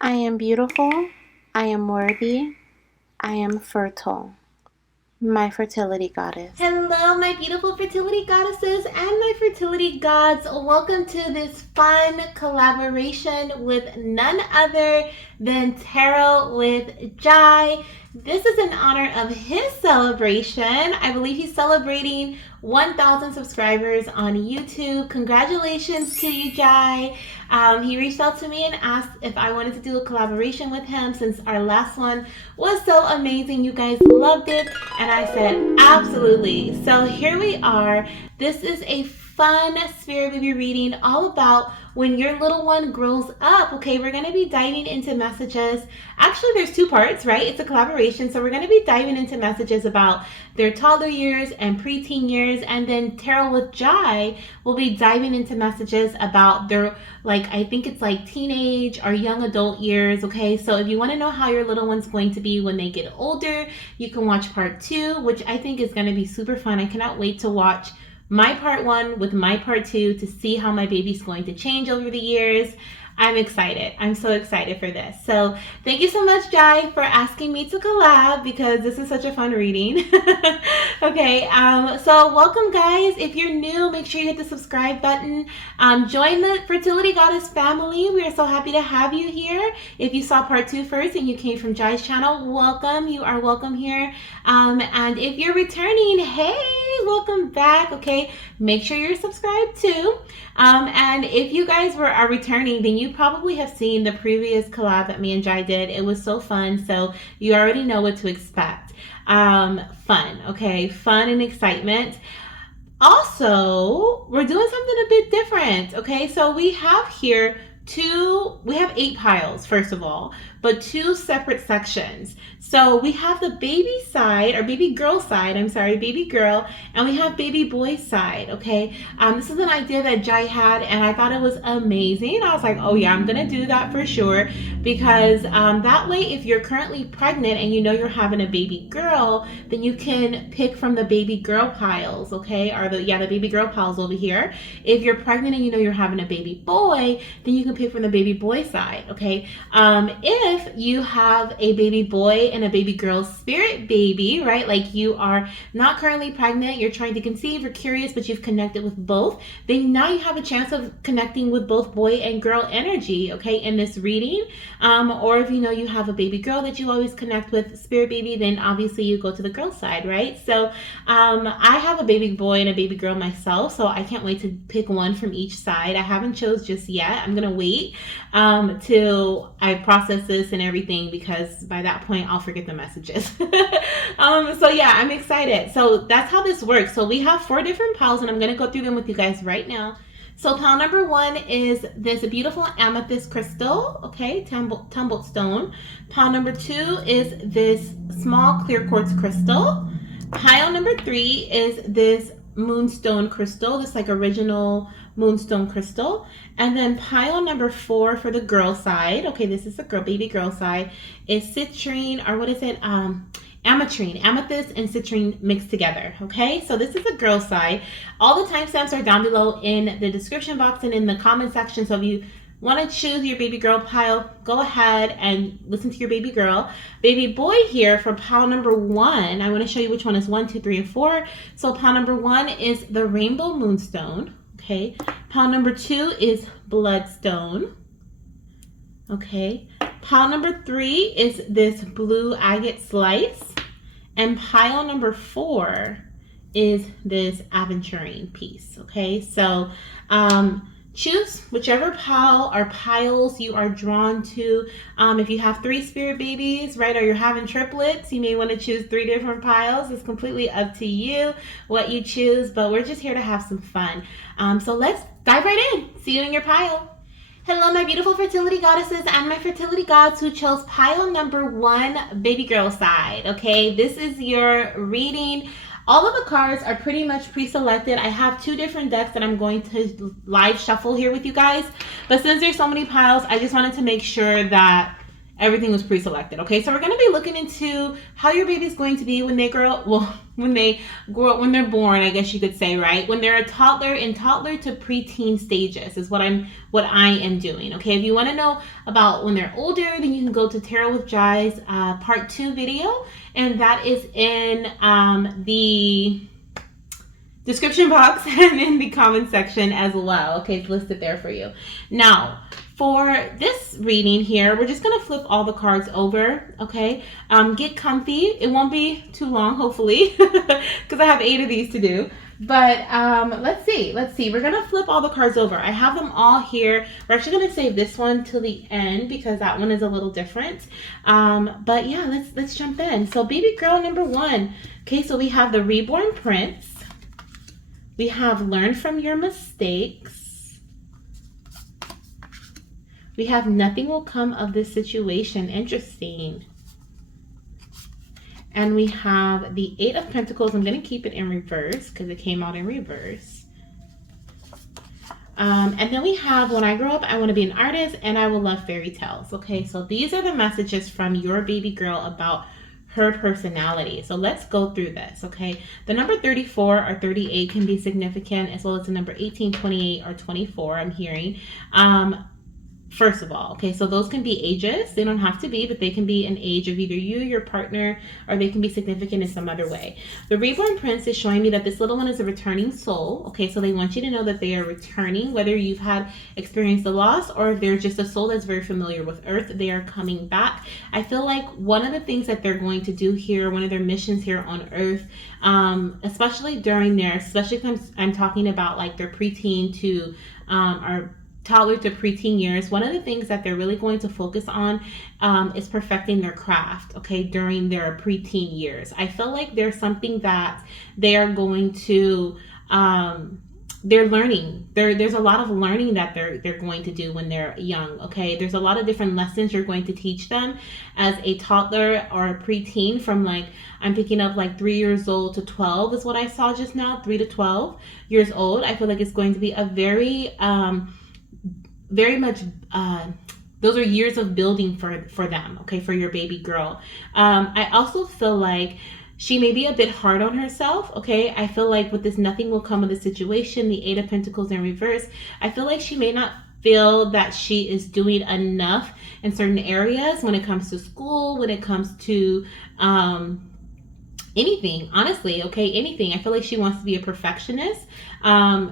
I am beautiful, I am worthy, I am fertile. My fertility goddess. Hello, my beautiful fertility goddesses and my fertility gods. Welcome to this fun collaboration with none other than Tarot with Jai. This is in honor of his celebration. I believe he's celebrating 1,000 subscribers on YouTube. Congratulations to you, Jai. He reached out to me and asked if I wanted to do a collaboration with him since our last one was so amazing. You guys loved it. And I said, absolutely. So here we are. This is a fun spirit baby reading all about when your little one grows up. Okay, we're going to be diving into messages. Actually, there's two parts, right? It's a collaboration. So we're going to be diving into messages about their toddler years and preteen years. And then Tarot with Jai will be diving into messages about their, I think it's like teenage or young adult years. Okay, so if you want to know how your little one's going to be when they get older, you can watch part 2, which I think is going to be super fun. I cannot wait to watch my part 1 with my part 2 to see how my baby's going to change over the years. I'm excited. I'm so excited for this. So thank you so much, Jai, for asking me to collab because this is such a fun reading. Okay, so welcome, guys. If you're new, make sure you hit the subscribe button. Join the Fertility Goddess family. We are so happy to have you here. If you saw part 2 first and you came from Jai's channel, welcome. You are welcome here. And if you're returning, hey, welcome back. Okay, make sure you're subscribed too. And if you guys are returning, then you probably have seen the previous collab that me and Jai did. It was so fun, so you already know what to expect. Fun, okay? Fun and excitement. Also, we're doing something a bit different, okay? So we have here we have 8 piles, first of all, but 2 separate sections. So we have the baby side, or baby girl side, baby girl, and we have baby boy side, okay? This is an idea that Jai had, and I thought it was amazing. I was like, oh yeah, I'm gonna do that for sure, because that way, if you're currently pregnant and you know you're having a baby girl, then you can pick from the baby girl piles, okay? Or the baby girl piles over here. If you're pregnant and you know you're having a baby boy, then you can pick from the baby boy side, okay? If you have a baby boy and a baby girl spirit baby, right? Like you are not currently pregnant, you're trying to conceive, you're curious, but you've connected with both, then now you have a chance of connecting with both boy and girl energy, okay, in this reading. Or if you know you have a baby girl that you always connect with, spirit baby, then obviously you go to the girl side, right? So I have a baby boy and a baby girl myself, so I can't wait to pick one from each side. I haven't chose just yet. I'm gonna wait till I process this and everything, because by that point I'll forget the messages. So yeah, I'm excited. So that's how this works. So we have 4 different piles, and I'm gonna go through them with you guys right now. So pile number 1 is this beautiful amethyst crystal, okay, tumbled stone. Pile number 2 is this small clear quartz crystal. Pile number 3 is this moonstone crystal, this like original moonstone crystal. And then pile number 4 for the girl side, okay, this is the baby girl side, is citrine, or what is it, ametrine, amethyst and citrine mixed together, okay? So this is the girl side. All the timestamps are down below in the description box and in the comment section, so if you want to choose your baby girl pile, go ahead and listen to your baby girl. Baby boy here for pile number 1, I want to show you which one is 1, 2, 3, and 4. So pile number 1 is the rainbow moonstone, okay? Pile number 2 is bloodstone, okay? Pile number 3 is this blue agate slice, and pile number 4 is this aventurine piece, okay? So choose whichever pile or piles you are drawn to. If you have 3 spirit babies, right, or you're having triplets, you may want to choose 3 different piles. It's completely up to you what you choose, but we're just here to have some fun. So let's dive right in. See you in your pile. Hello, my beautiful fertility goddesses and my fertility gods who chose pile number 1, baby girl side, okay? This is your reading. All of the cards are pretty much pre-selected. I have 2 different decks that I'm going to live shuffle here with you guys. But since there's so many piles, I just wanted to make sure that everything was pre-selected. Okay, so we're going to be looking into how your baby's going to be when they grow up. Well, when they're born, I guess you could say, right? When they're a toddler, in toddler to preteen stages is what I am doing. Okay, if you want to know about when they're older, then you can go to Tarot with Jai's part 2 video, and that is in the description box and in the comment section as well. Okay, it's listed there for you. Now, for this reading here, we're just going to flip all the cards over, okay? Get comfy. It won't be too long, hopefully, because I have 8 of these to do. But let's see. We're going to flip all the cards over. I have them all here. We're actually going to save this one till the end because that one is a little different. But yeah, let's jump in. So baby girl number 1. Okay, so we have the Reborn Prince. We have Learn from Your Mistakes. We have Nothing Will Come of This Situation. Interesting. And we have the 8 of Pentacles. I'm going to keep it in reverse because it came out in reverse. And then we have When I Grow Up, I Want to Be an Artist and I Will Love Fairy Tales. Okay, so these are the messages from your baby girl about her personality. So let's go through this, okay? The number 34 or 38 can be significant, as well as the number 18, 28, or 24, I'm hearing. First of all, okay, so those can be ages. They don't have to be, but they can be an age of either you, your partner, or they can be significant in some other way. The Reborn Prince is showing me that this little one is a returning soul. Okay, so they want you to know that they are returning, whether you've had experienced the loss or if they're just a soul that's very familiar with Earth, they are coming back. I feel like one of the things that they're going to do here, one of their missions here on Earth, especially if I'm talking about like their preteen to or toddler to preteen years, one of the things that they're really going to focus on is perfecting their craft, okay, during their preteen years. I feel like there's something that they are going to they're learning. There's a lot of learning that they're going to do when they're young, okay? There's a lot of different lessons you're going to teach them as a toddler or a preteen, from like, I'm picking up like 3 years old to 12 is what I saw just now, 3 to 12 years old. I feel like it's going to be a very much those are years of building for them, okay, for your baby girl. I also feel like she may be a bit hard on herself, okay? I feel like with this Nothing Will Come of the Situation, the 8 of Pentacles in reverse, I feel like she may not feel that she is doing enough in certain areas when it comes to school, when it comes to anything, honestly, okay, anything. I feel like she wants to be a perfectionist.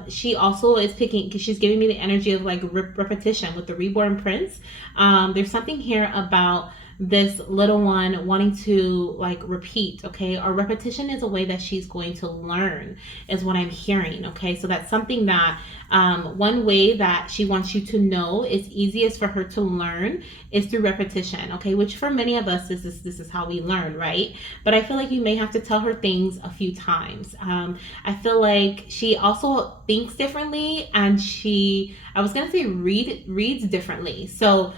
She also is she's giving me the energy of like repetition with the Reborn Prince. There's something here about this little one wanting to like repeat, okay, or repetition is a way that she's going to learn is what I'm hearing, okay? So that's something that one way that she wants you to know is easiest for her to learn is through repetition, okay, which for many of us this is how we learn, right? But I feel like you may have to tell her things a few times. I feel like she also thinks differently, and I was gonna say reads differently. So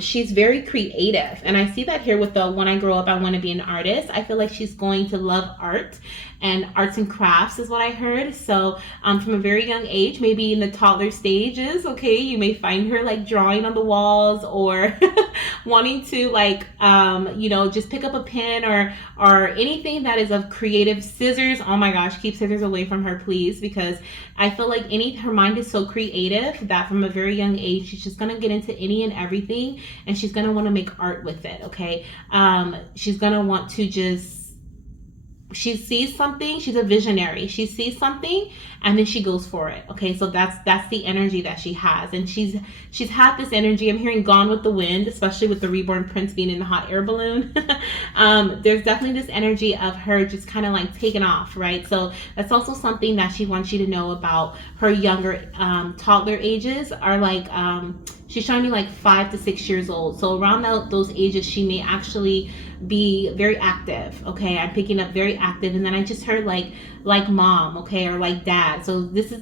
she's very creative, and I see that here with the When I Grow Up, I Want to Be an Artist. I feel like she's going to love art, and arts and crafts is what I heard. So from a very young age, maybe in the toddler stages, okay, you may find her like drawing on the walls or wanting to like just pick up a pen or anything that is of creative. Scissors, oh my gosh, keep scissors away from her, please, because I feel like her mind is so creative that from a very young age she's just gonna get into any and everything, and she's gonna want to make art with it, okay? She's gonna want to she sees something, she's a visionary. She sees something and then she goes for it. Okay, so that's the energy that she has. And she's had this energy. I'm hearing Gone with the Wind, especially with the Reborn Prince being in the hot air balloon. There's definitely this energy of her just kind of like taking off, right? So that's also something that she wants you to know about her younger toddler ages are like she's showing me like 5 to 6 years old. So around those ages, she may actually be very active. Okay, I'm picking up very active. And then I just heard like like mom, okay, or like dad. So this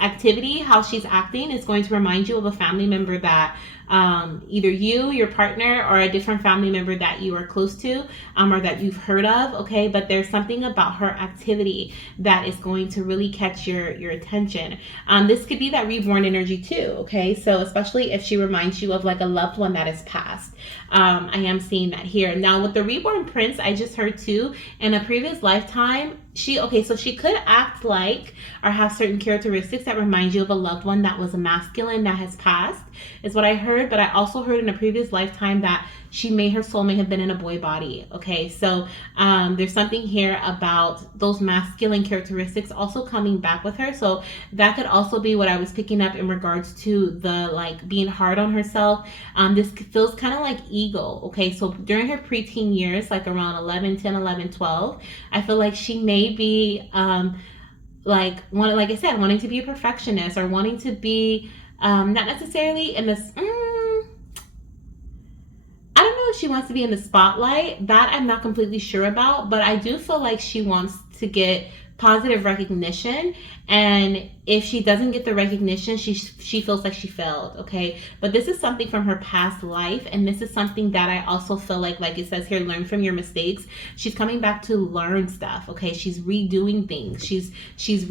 activity, how she's acting, is going to remind you of a family member that either you, your partner, or a different family member that you are close to, or that you've heard of, okay? But there's something about her activity that is going to really catch your attention. This could be that reborn energy too, okay? So especially if she reminds you of like a loved one that has passed. I am seeing that here. Now with the reborn prince, I just heard too, in a previous lifetime, she could act like or have certain characteristics that remind you of a loved one that was a masculine that has passed, is what I heard. But I also heard in a previous lifetime that her soul may have been in a boy body. Okay, so there's something here about those masculine characteristics also coming back with her. So that could also be what I was picking up in regards to the like being hard on herself. This feels kind of like ego. Okay, so during her preteen years, like around 11, 10, 11, 12, I feel like she may be like I said, wanting to be a perfectionist, or wanting to be not necessarily in this I don't know if she wants to be in the spotlight. That I'm not completely sure about, but I do feel like she wants to get positive recognition, and if she doesn't get the recognition, she feels like she failed. Okay, but this is something from her past life, and this is something that I also feel like it says here, learn from your mistakes. She's coming back to learn stuff. Okay, she's redoing things. She's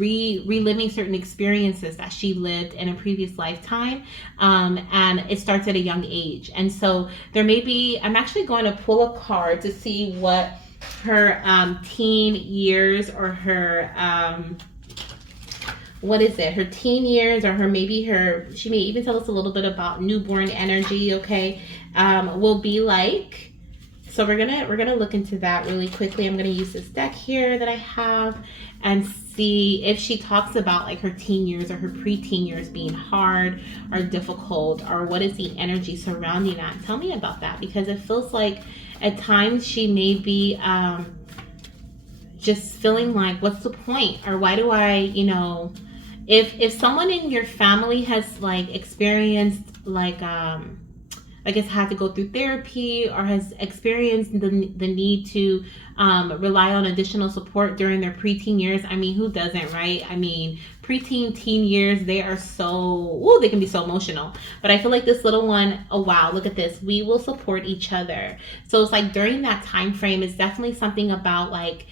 reliving certain experiences that she lived in a previous lifetime, and it starts at a young age. And so there may be, I'm actually going to pull a card to see what her teen years, or her her teen years, or she may even tell us a little bit about newborn energy, okay, will be like. So we're gonna look into that really quickly. I'm gonna use this deck here that I have and see if she talks about like her teen years or her preteen years being hard or difficult, or what is the energy surrounding that. Tell me about that, because it feels like at times she may be just feeling like, what's the point, or why do I, if someone in your family has like experienced has had to go through therapy, or has experienced the need to rely on additional support during their preteen years. I mean, who doesn't, right? I mean, teen years, they can be so emotional. But I feel like this little one, oh wow, look at this. We will support each other. So it's like during that time frame, it's definitely something about like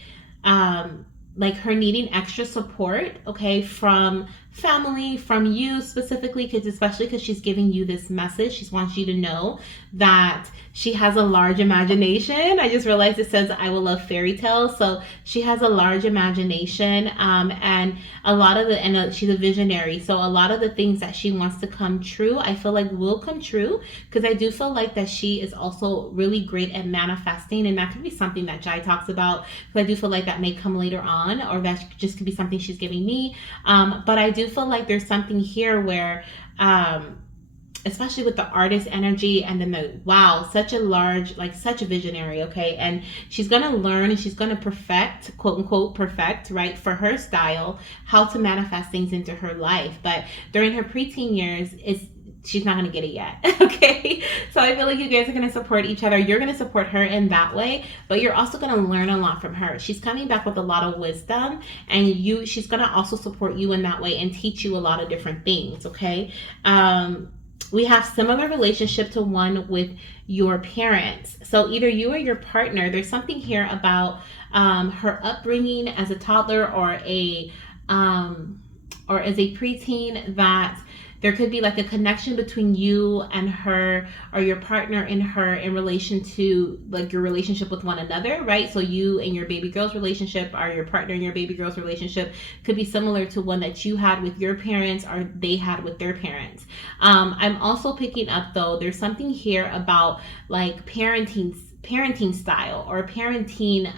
her needing extra support, okay, from family, from you specifically, especially because she's giving you this message. She wants you to know that she has a large imagination. I just realized it says, I will love fairy tales. So she has a large imagination, and a lot of she's a visionary. So a lot of the things that she wants to come true, I feel like will come true, because I do feel like that she is also really great at manifesting. And that could be something that Jai talks about, because I do feel like that may come later on, or that just could be something she's giving me. But I do feel like there's something here where, especially with the artist energy, and then such a visionary, okay, and she's gonna learn, and she's gonna perfect, quote unquote perfect, right, for her style, how to manifest things into her life. But during her preteen years, she's not going to get it yet. Okay. So I feel like you guys are going to support each other. You're going to support her in that way, but you're also going to learn a lot from her. She's coming back with a lot of wisdom, and she's going to also support you in that way and teach you a lot of different things. Okay. We have similar relationship to one with your parents. So either you or your partner, there's something here about her upbringing as a toddler, or as a preteen, that there could be like a connection between you and her, or your partner and her, in relation to like your relationship with one another, right? So you and your baby girl's relationship, or your partner and your baby girl's relationship, could be similar to one that you had with your parents, or they had with their parents. I'm also picking up, though, there's something here about like parenting style, or parenting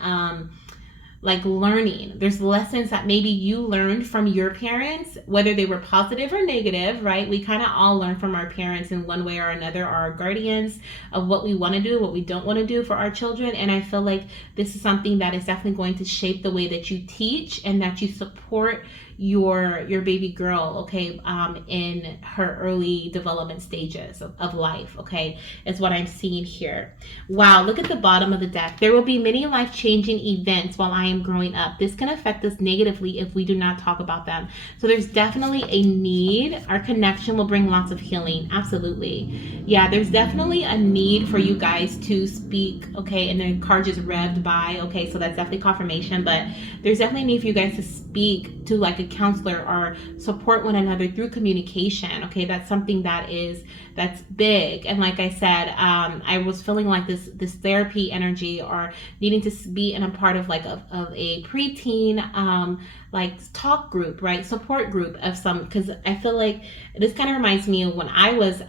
like learning. There's lessons that maybe you learned from your parents, whether they were positive or negative, right? We kind of all learn from our parents in one way or another, or our guardians, of what we want to do, what we don't want to do for our children. And I feel like this is something that is definitely going to shape the way that you teach, and that you support your baby girl, okay, in her early development stages of life, okay, is what I'm seeing here. Wow, look at the bottom of the deck. There will be many life-changing events while I am growing up. This can affect us negatively if we do not talk about them. So there's definitely a need. Our connection will bring lots of healing. Absolutely. Yeah, there's definitely a need for you guys to speak, okay, and the card just revved by, okay, so that's definitely confirmation, but there's definitely a need for you guys to speak to like a counselor or support one another through communication, okay. That's something that's big. And like I said, I was feeling like this therapy energy or needing to be in a part of like of a preteen like talk group, right, support group of some, because I feel like this kind of reminds me of when I was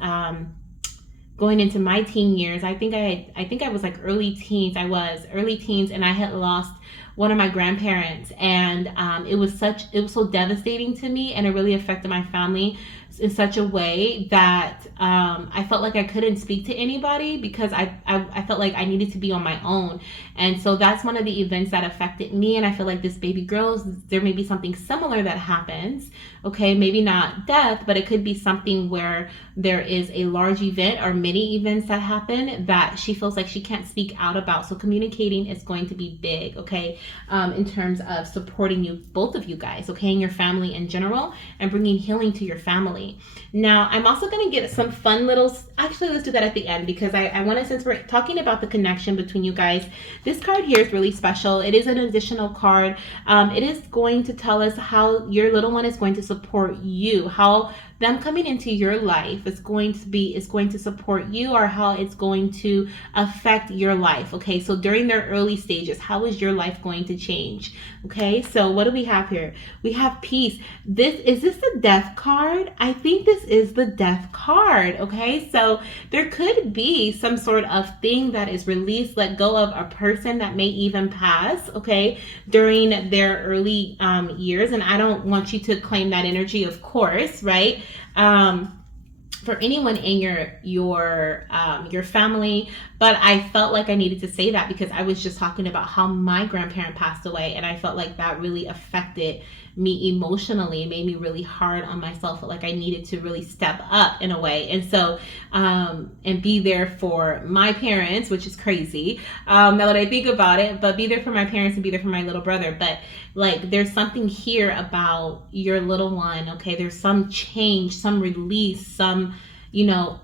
going into my teen years. I think I was like early teens. I was early teens, and I had lost one of my grandparents, and it was so devastating to me, and it really affected my family in such a way that I felt like I couldn't speak to anybody because I felt like I needed to be on my own. And so that's one of the events that affected me. And I feel like this baby girl, there may be something similar that happens. Okay, maybe not death, but it could be something where there is a large event or many events that happen that she feels like she can't speak out about. So communicating is going to be big, okay, in terms of supporting you, both of you guys, okay, and your family in general, and bringing healing to your family. Now, I'm also going to get some fun little, actually, let's do that at the end, because I want to, since we're talking about the connection between you guys, this card here is really special. It is an additional card. It is going to tell us how your little one is going to support you, how them coming into your life is going to support you, or how it's going to affect your life. Okay, so during their early stages, how is your life going to change? Okay, so what do we have here? We have peace. Is this the death card? I think this is the death card. Okay, so there could be some sort of thing that is released, let go of, a person that may even pass, okay, during their early years. And I don't want you to claim that energy, of course, right? For anyone in your family, but I felt like I needed to say that because I was just talking about how my grandparent passed away, and I felt like that really affected me emotionally. It made me really hard on myself. Felt like I needed to really step up in a way, and so and be there for my parents, which is crazy now that I think about it, but be there for my parents and be there for my little brother. But like, there's something here about your little one, okay? There's some change, some release, some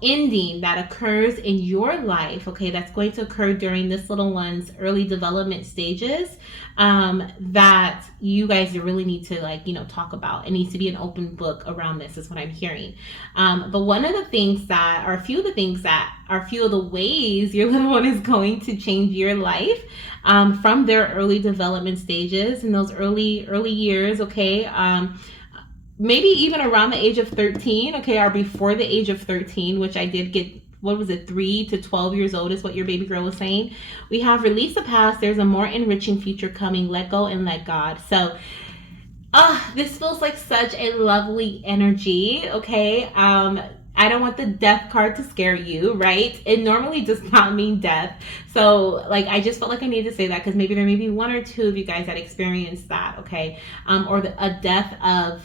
ending that occurs in your life, okay, that's going to occur during this little one's early development stages, that you guys really need to talk about. It needs to be an open book around this, is what I'm hearing. But one of the things that, or a few of the ways your little one is going to change your life from their early development stages in those early years, okay, maybe even around the age of 13, okay, or before the age of 13, which I did get, 3 to 12 years old is what your baby girl was saying. We have release the past, there's a more enriching future coming, let go and let God. So this feels like such a lovely energy, okay? I don't want the death card to scare you, right? It normally does not mean death. So like, I just felt like I needed to say that because maybe there may be one or two of you guys that experienced that, okay? Or a death of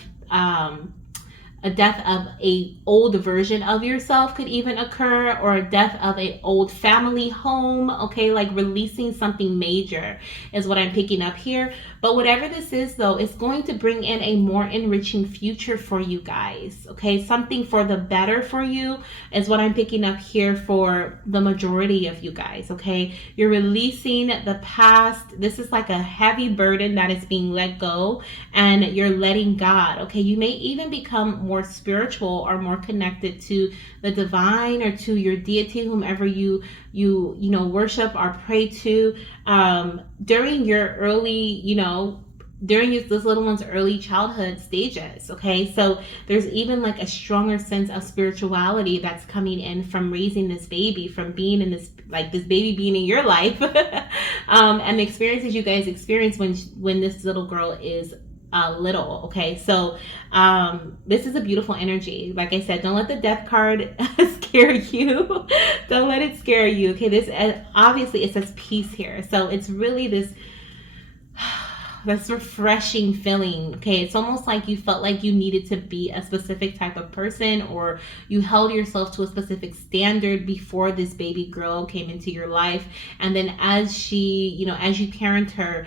a old version of yourself could even occur, or a death of a old family home, okay, like releasing something major is what I'm picking up here. But whatever this is, though, it's going to bring in a more enriching future for you guys, okay? Something for the better for you is what I'm picking up here for the majority of you guys, okay? You're releasing the past. This is like a heavy burden that is being let go, and you're letting God, okay? You may even become more spiritual or more connected to the divine or to your deity, whomever you worship or pray to, during your early, during this little one's early childhood stages, okay? So there's even like a stronger sense of spirituality that's coming in from raising this baby, from being in this baby being in your life, and the experiences you guys experience when this little girl is little, okay? So this is a beautiful energy. Like I said, don't let the death card scare you. Don't let it scare you, okay? This obviously, it says peace here, so it's really this this refreshing feeling. Okay, it's almost like you felt like you needed to be a specific type of person, or you held yourself to a specific standard before this baby girl came into your life. And then as she, as you parent her,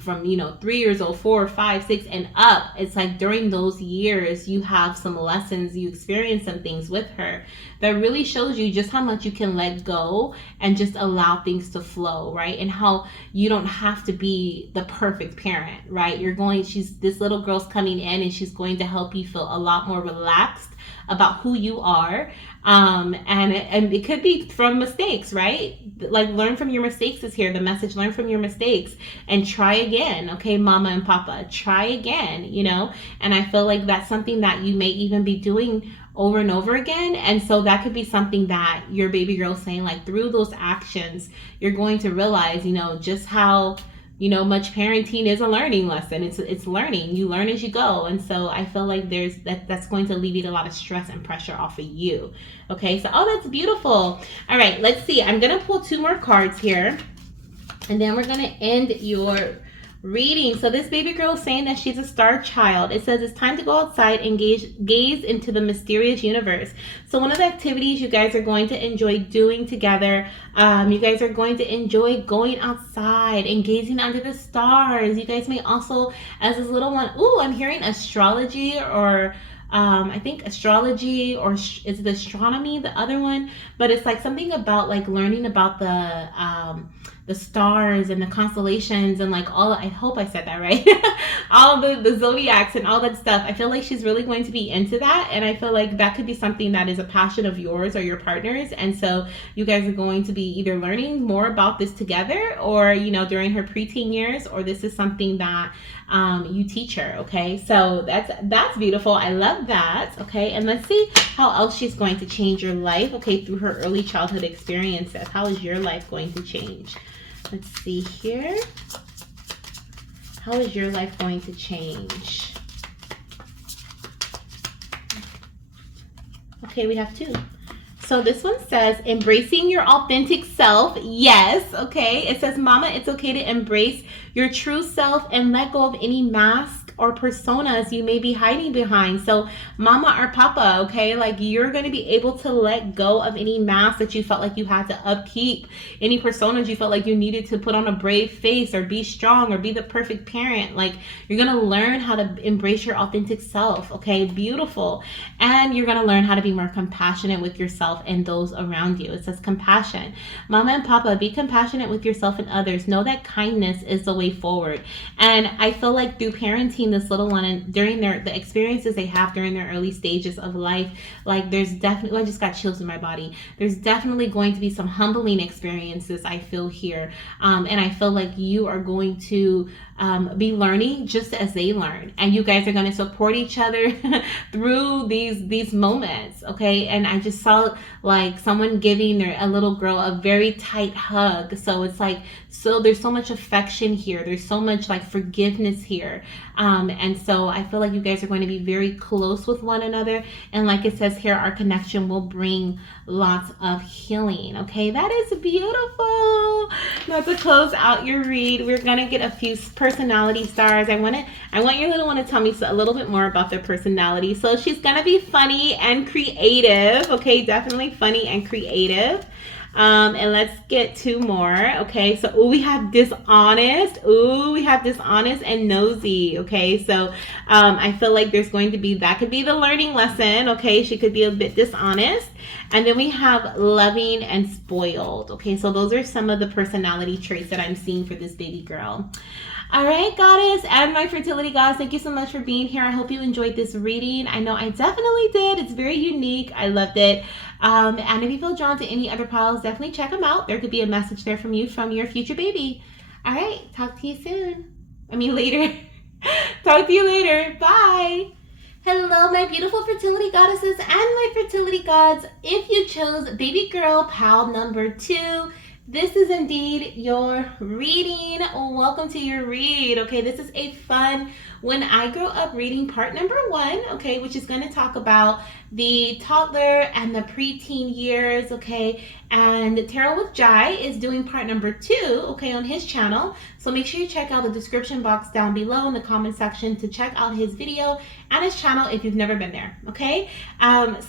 from 3 years old, 4, 5, 6 and up, it's like during those years you have some lessons, you experience some things with her that really shows you just how much you can let go and just allow things to flow, right? And how you don't have to be the perfect parent, right? This little girl's coming in and she's going to help you feel a lot more relaxed about who you are. And it could be from mistakes, right? Like, learn from your mistakes is here. The message, learn from your mistakes and try again. Okay, mama and papa, try again, and I feel like that's something that you may even be doing over and over again. And so that could be something that your baby girl is saying, like, through those actions, you're going to realize, just how much parenting is a learning lesson. It's learning. You learn as you go. And so I feel like that's going to alleviate a lot of stress and pressure off of you. Okay, so that's beautiful. All right, let's see. I'm gonna pull 2 more cards here, and then we're gonna end your reading. So this baby girl is saying that she's a star child. It says it's time to go outside and gaze into the mysterious universe. So one of the activities you guys are going to enjoy doing together, you guys are going to enjoy going outside and gazing under the stars. You guys may also, as this little one, I'm hearing astrology, or I think astrology, or is it astronomy, the other one? But it's like something about like learning about the stars and the constellations and like all, I hope I said that right, all the zodiacs and all that stuff. I feel like she's really going to be into that, and I feel like that could be something that is a passion of yours or your partner's. And so you guys are going to be either learning more about this together, or during her preteen years, or this is something that you teach her. Okay, so that's beautiful. I love that. Okay, and let's see how else she's going to change your life, okay, through her early childhood experiences. How is your life going to change? Let's see here. How is your life going to change? Okay, we have 2. So this one says, embracing your authentic self. Yes, okay. It says, mama, it's okay to embrace your true self and let go of any mask or personas you may be hiding behind. So mama or papa, okay, like, you're going to be able to let go of any mask that you felt like you had to upkeep, any personas you felt like you needed to put on a brave face or be strong or be the perfect parent. Like, you're going to learn how to embrace your authentic self. Okay, beautiful. And you're going to learn how to be more compassionate with yourself and those around you. It says compassion. Mama and papa, be compassionate with yourself and others. Know that kindness is the way forward. And I feel like through parenting this little one, and during the experiences they have during their early stages of life, like, there's definitely, I just got chills in my body. There's definitely going to be some humbling experiences, I feel here. And I feel like you are going to be learning just as they learn, and you guys are going to support each other through these moments. Okay, and I just saw like someone giving a little girl a very tight hug. So it's like, so there's so much affection here, there's so much like forgiveness here, and so I feel like you guys are going to be very close with one another. And like it says here, our connection will bring lots of healing. Okay, that is beautiful. Now, to close out your read, we're gonna get a few personality stars. I want your little one to tell me a little bit more about their personality. So she's gonna be funny and creative. Okay, definitely funny and creative. And let's get 2 more. Okay, so we have dishonest. We have dishonest and nosy. Okay, so I feel like there's going to be, that could be the learning lesson. Okay, she could be a bit dishonest. And then we have loving and spoiled. Okay, so those are some of the personality traits that I'm seeing for this baby girl. All right, goddess and my fertility goddess, thank you so much for being here. I hope you enjoyed this reading. I know I definitely did. It's very unique. I loved it. And if you feel drawn to any other piles, definitely check them out. There could be a message there from you, from your future baby. All right, talk to you soon. Later. Talk to you later. Bye. Hello, my beautiful fertility goddesses and my fertility gods. If you chose baby girl pal number 2, this is indeed your reading. Welcome to your read. Okay, this is a fun When I Grow Up reading part number 1, okay, which is going to talk about the toddler and the preteen years, okay, and Tarot with Jai is doing part number 2, okay, on his channel. So make sure you check out the description box down below in the comment section to check out his video and his channel if you've never been there, okay?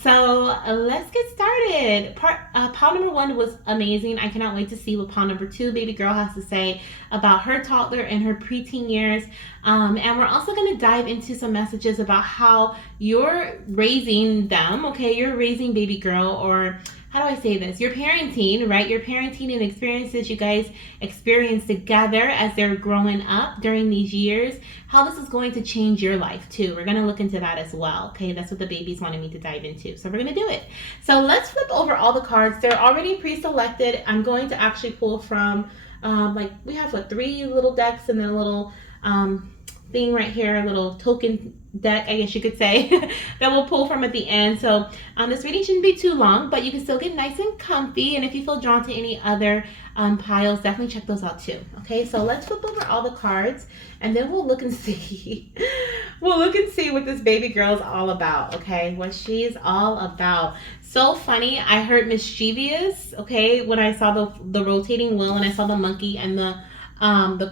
So let's get started. Pile number 1 was amazing. I cannot wait to see what pile number 2, baby girl, has to say about her toddler and her preteen years. And we're also going to dive into some messages about how you're raising them, okay? You're raising baby girl, or how do I say this? You're parenting, right? You're parenting and experiences you guys experience together as they're growing up during these years. How this is going to change your life too. We're going to look into that as well, okay? That's what the babies wanted me to dive into. So we're going to do it. So let's flip over all the cards. They're already pre-selected. I'm going to actually pull from, we have 3 little decks and then a little thing right here, a little token deck, I guess you could say, that we'll pull from at the end. So this reading shouldn't be too long, but you can still get nice and comfy. And if you feel drawn to any other piles, definitely check those out too. Okay, so let's flip over all the cards and then we'll look and see. We'll look and see what this baby girl is all about, okay? What she's all about. So funny, I heard mischievous, okay, when I saw the rotating wheel and I saw the monkey and the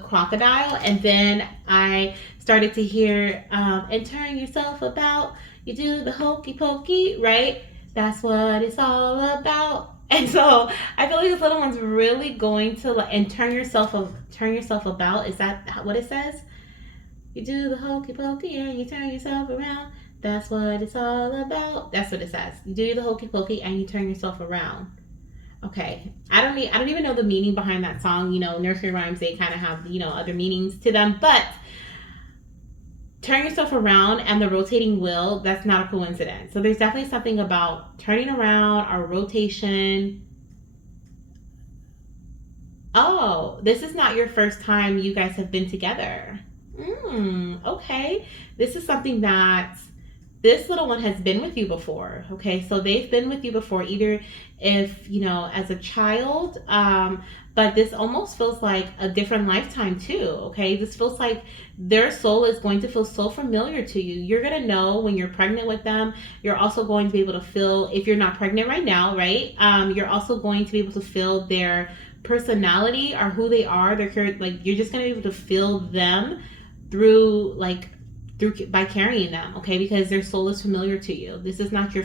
crocodile, and then I started to hear and turn yourself about, you do the hokey pokey, right? That's what it's all about. And so I feel like this little one's really going to and turn yourself about. Is that what it says? You do the hokey pokey and you turn yourself around. That's what it's all about. That's what it says. You do the hokey pokey and you turn yourself around. Okay, I don't even know the meaning behind that song. You know, nursery rhymes, they kind of have, other meanings to them. But turn yourself around and the rotating wheel, that's not a coincidence. So there's definitely something about turning around or rotation. Oh, this is not your first time you guys have been together. Okay. This is something that this little one has been with you before, okay? So they've been with you before, either if, as a child, but this almost feels like a different lifetime too, okay? This feels like their soul is going to feel so familiar to you. You're going to know when you're pregnant with them. You're also going to be able to feel, if you're not pregnant right now, right? You're also going to be able to feel their personality or who they are. You're just going to be able to feel them by carrying them, okay? Because their soul is familiar to you. This is not your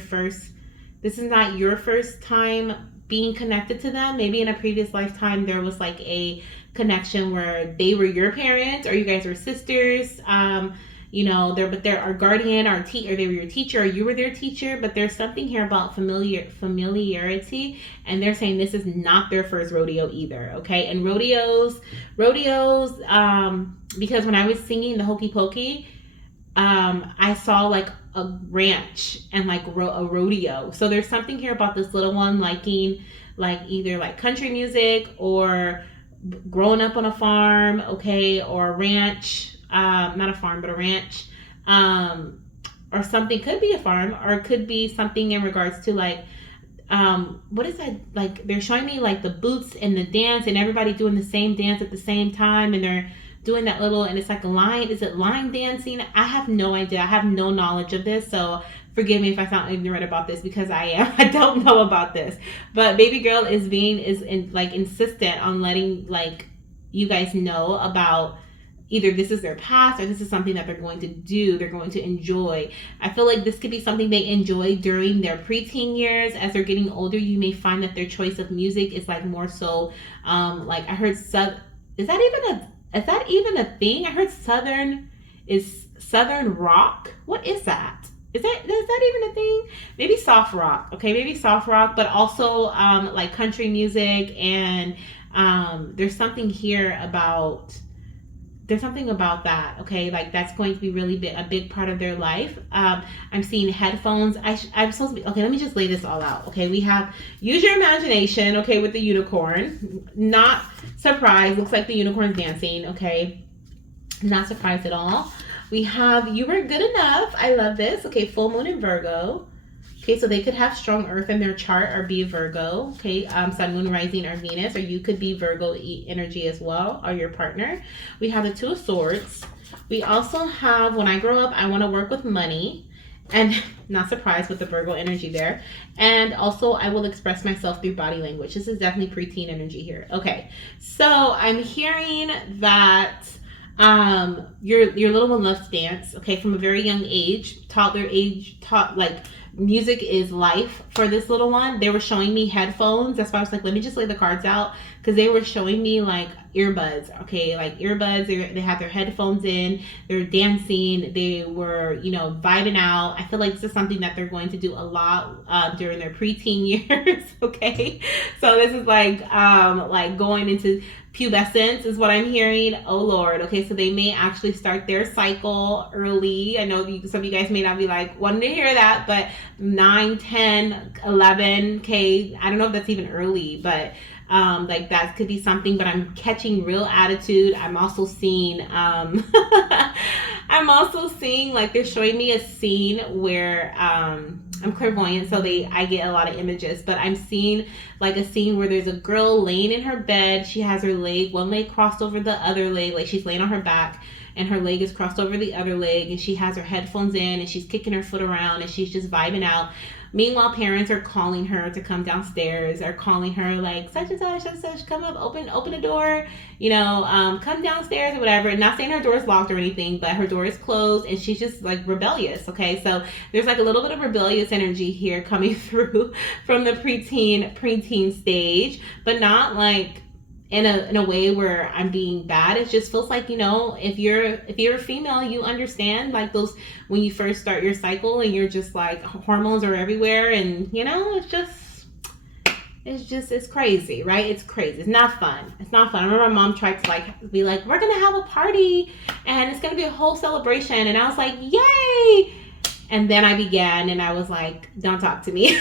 first time being connected to them. Maybe in a previous lifetime there was like a connection where they were your parents or you guys were sisters. They're our guardian, or they were your teacher, or you were their teacher. But there's something here about familiarity, and they're saying this is not their first rodeo either, okay? And rodeos, because when I was singing the hokey pokey, I saw like a ranch and like a rodeo. So there's something here about this little one liking either like country music or growing up on a farm, okay, or a ranch, not a farm, but a ranch, or something. Could be a farm, or it could be something in regards to what is that? Like they're showing me like the boots and the dance and everybody doing the same dance at the same time, and they're doing that little, and it's like a line. Is it line dancing? I have no idea. I have no knowledge of this, so forgive me if I sound ignorant about this, because I am. I don't know about this. But baby girl is insistent on letting you guys know about either this is their past or this is something that they're going to do, they're going to enjoy. I feel like this could be something they enjoy during their preteen years. As they're getting older, you may find that their choice of music is more so I heard is that even a thing? I heard Southern rock. What is that? Is that even a thing? Maybe soft rock. Okay, maybe soft rock, but also country music, and there's something here about that. Okay, that's going to be really a big part of their life. I'm seeing headphones. I'm supposed to be okay. Let me just lay this all out. Okay, we have use your imagination. Okay, with the unicorn. Not surprised. Looks like the unicorn's dancing. Okay, not surprised at all. We have you were good enough. I love this. Okay, full moon in Virgo. Okay, so they could have strong earth in their chart or be Virgo. Okay, sun, moon, rising, or Venus, or you could be Virgo energy as well, or your partner. We have the Two of Swords. We also have, when I grow up, I want to work with money. And not surprised with the Virgo energy there. And also, I will express myself through body language. This is definitely preteen energy here. Okay, so I'm hearing that your little one loves dance. Okay, from a very young age, toddler age, like music is life for this little one. They were showing me headphones. That's why I was like, let me just lay the cards out, because they were showing me like earbuds. Okay, like earbuds. They had their headphones in. They're dancing. They were, you know, vibing out. I feel like this is something that they're going to do a lot during their preteen years. Okay, so this is like going into pubescence is what I'm hearing. Oh Lord. Okay, so they may actually start their cycle early. I know some of you guys may not be like wanting to hear that, but 9, 10, 11. Okay, I don't know if that's even early, but like that could be something. But I'm catching real attitude. I'm also seeing like they're showing me a scene where I'm clairvoyant, so I get a lot of images, but I'm seeing like a scene where there's a girl laying in her bed. She has her one leg crossed over the other leg, like she's laying on her back, and her leg is crossed over the other leg, and she has her headphones in, and she's kicking her foot around, and she's just vibing out. Meanwhile, parents are calling her to come downstairs, are calling her like such and such, come up, open the door, you know, come downstairs or whatever. Not saying her door is locked or anything, but her door is closed, and she's just like rebellious. Okay, so there's like a little bit of rebellious energy here coming through from the preteen stage, but not like in a way where I'm being bad. It just feels like, you know, if you're a female, you understand like those when you first start your cycle and you're just like hormones are everywhere, and you know, it's crazy, right? It's crazy. It's not fun. I remember my mom tried to like be like, we're gonna have a party and it's gonna be a whole celebration, and I was like, yay. And then I began, and I was like, don't talk to me.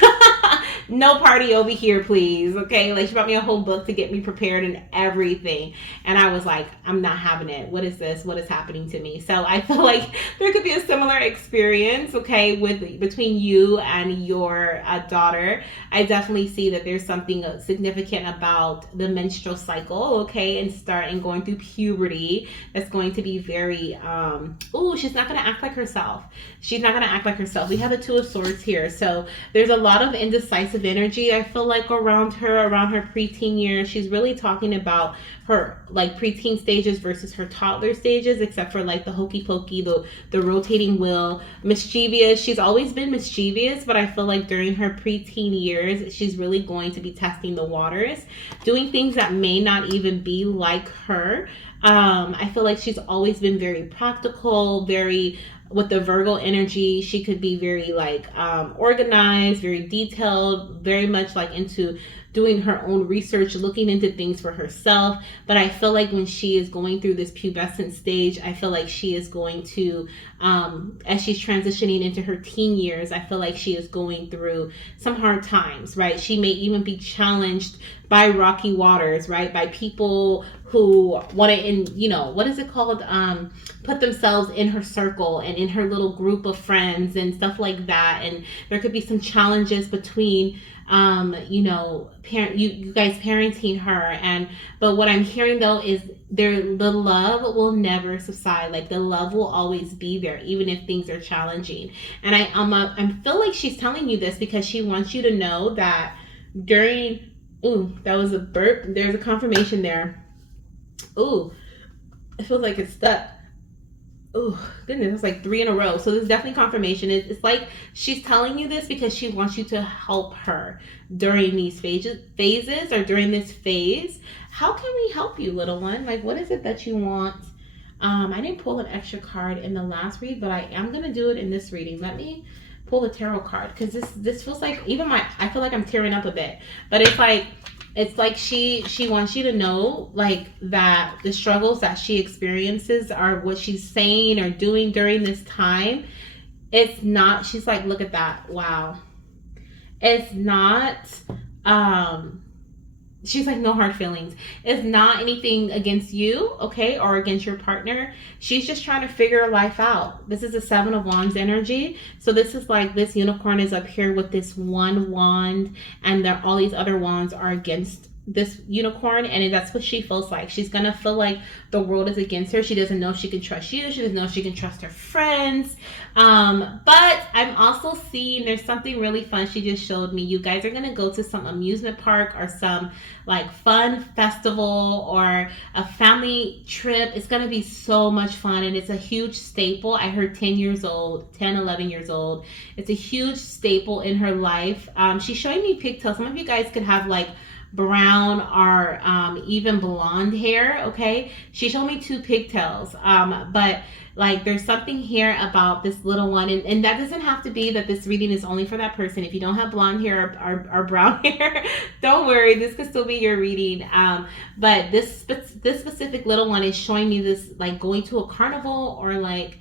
No party over here, please. Okay, like she brought me a whole book to get me prepared and everything, and I was like, I'm not having it. What is this? What is happening to me? So I feel like there could be a similar experience, okay, between you and your daughter. I definitely see that there's something significant about the menstrual cycle, okay, and going through puberty. That's going to be very she's not going to act like herself. We have a Two of Swords here, so there's a lot of indecisive energy, I feel like, around her preteen years. She's really talking about her like preteen stages versus her toddler stages, except for like the hokey pokey, the rotating wheel, mischievous. She's always been mischievous, but I feel like during her preteen years, she's really going to be testing the waters, doing things that may not even be like her. I feel like she's always been very practical, very, with the Virgo energy, she could be very like organized, very detailed, very much like into doing her own research, looking into things for herself. But I feel like when she is going through this pubescent stage, I feel like she is going to, as she's transitioning into her teen years, I feel like she is going through some hard times, right? She may even be challenged by rocky waters, right? By people who want to, what is it called? Put themselves in her circle and in her little group of friends and stuff like that. And there could be some challenges between, you guys parenting her. But what I'm hearing though is the love will never subside. Like the love will always be there, even if things are challenging. And I feel like she's telling you this because she wants you to know that that was a burp. There's a confirmation there. Ooh, it feels like it's stuck. Oh goodness, it's like 3 in a row. So there's definitely confirmation. It's like she's telling you this because she wants you to help her during these phases or during this phase. How can we help you, little one? Like, what is it that you want? I didn't pull an extra card in the last read, but I am gonna do it in this reading. Let me pull a tarot card, because this feels like I feel like I'm tearing up a bit. But it's like she wants you to know like that the struggles that she experiences are what she's saying or doing during this time. It's not, she's like, look at that, wow. It's not she's like, no hard feelings. It's not anything against you, okay, or against your partner. She's just trying to figure life out. This is a 7 of Wands energy. So this is like, this unicorn is up here with this one wand, and all these other wands are against this unicorn, and that's what she feels like. She's gonna feel like the world is against her. She doesn't know if she can trust you. She doesn't know if she can trust her friends. But I'm also seeing there's something really fun she just showed me. You guys are gonna go to some amusement park or some like fun festival or a family trip. It's gonna be so much fun, and it's a huge staple. I heard 10 years old, 10, 11 years old. It's a huge staple in her life. She's showing me pigtails. Some of you guys could have like brown or even blonde hair. Okay, she showed me 2 pigtails, but like there's something here about this little one, and that doesn't have to be that this reading is only for that person. If you don't have blonde hair or brown hair, don't worry, this could still be your reading. But this specific little one is showing me this like going to a carnival, or like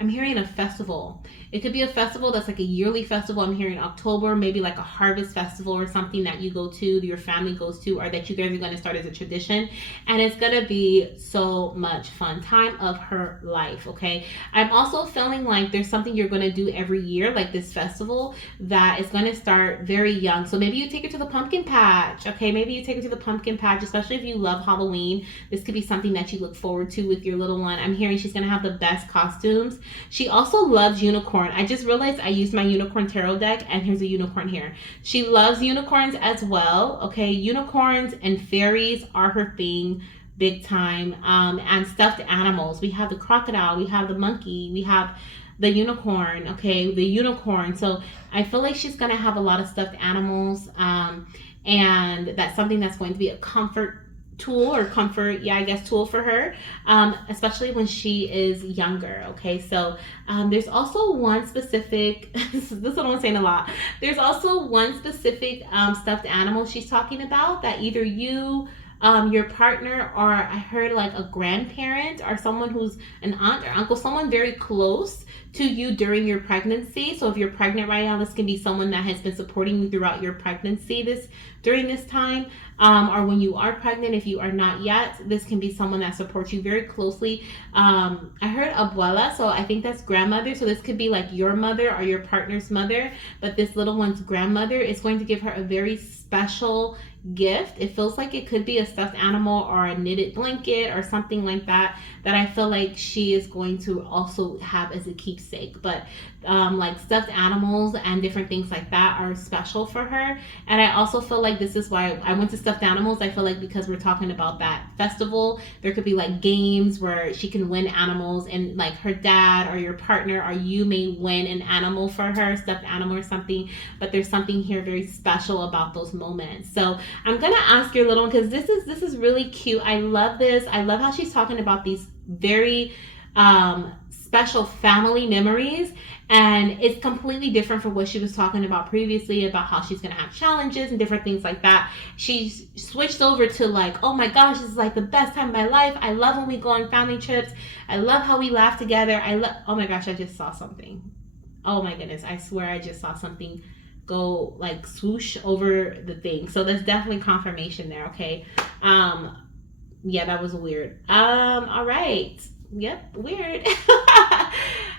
I'm hearing a festival. It could be a festival that's like a yearly festival. I'm hearing October, maybe like a harvest festival or something that you go to, your family goes to, or that you guys are going to start as a tradition. And it's going to be so much fun. Time of her life, okay? I'm also feeling like there's something you're going to do every year, like this festival that is going to start very young. So maybe you take her to the pumpkin patch, okay? Maybe you take her to the pumpkin patch, especially if you love Halloween. This could be something that you look forward to with your little one. I'm hearing she's going to have the best costumes. She also loves unicorn. I just realized I used my unicorn tarot deck, and here's a unicorn here. She loves unicorns as well. Okay, unicorns and fairies are her thing, big time. And stuffed animals. We have the crocodile, we have the monkey, we have the unicorn. Okay, the unicorn. So I feel like she's gonna have a lot of stuffed animals, and that's something that's going to be a comfort tool or comfort, tool for her, especially when she is younger. Okay, so there's also one specific this one I'm saying a lot. There's also one specific stuffed animal she's talking about that either you, your partner, or I heard like a grandparent or someone who's an aunt or uncle, someone very close to you during your pregnancy. So if you're pregnant right now, this can be someone that has been supporting you throughout your pregnancy during this time, or when you are pregnant. If you are not yet, this can be someone that supports you very closely. I heard abuela, so I think that's grandmother. So this could be like your mother or your partner's mother, but this little one's grandmother is going to give her a very special gift. It feels like it could be a stuffed animal or a knitted blanket or something like that I feel like she is going to also have as a keepsake. But like stuffed animals and different things like that are special for her. And I also feel like this is why I went to stuffed animals. I feel like because we're talking about that festival, there could be like games where she can win animals, and like her dad or your partner or you may win an animal for her, stuffed animal or something. But there's something here very special about those moments. So I'm gonna ask your little one, because this is really cute. I love this. I love how she's talking about these very special family memories, and it's completely different from what she was talking about previously about how she's gonna have challenges and different things like that. She's switched over to like, oh my gosh, this is like the best time of my life. I love when we go on family trips. I love how we laugh together. Oh my gosh, I just saw something. Oh my goodness, I swear I just saw something go like swoosh over the thing. So there's definitely confirmation there. Okay, yeah, that was weird. All right, yep, weird.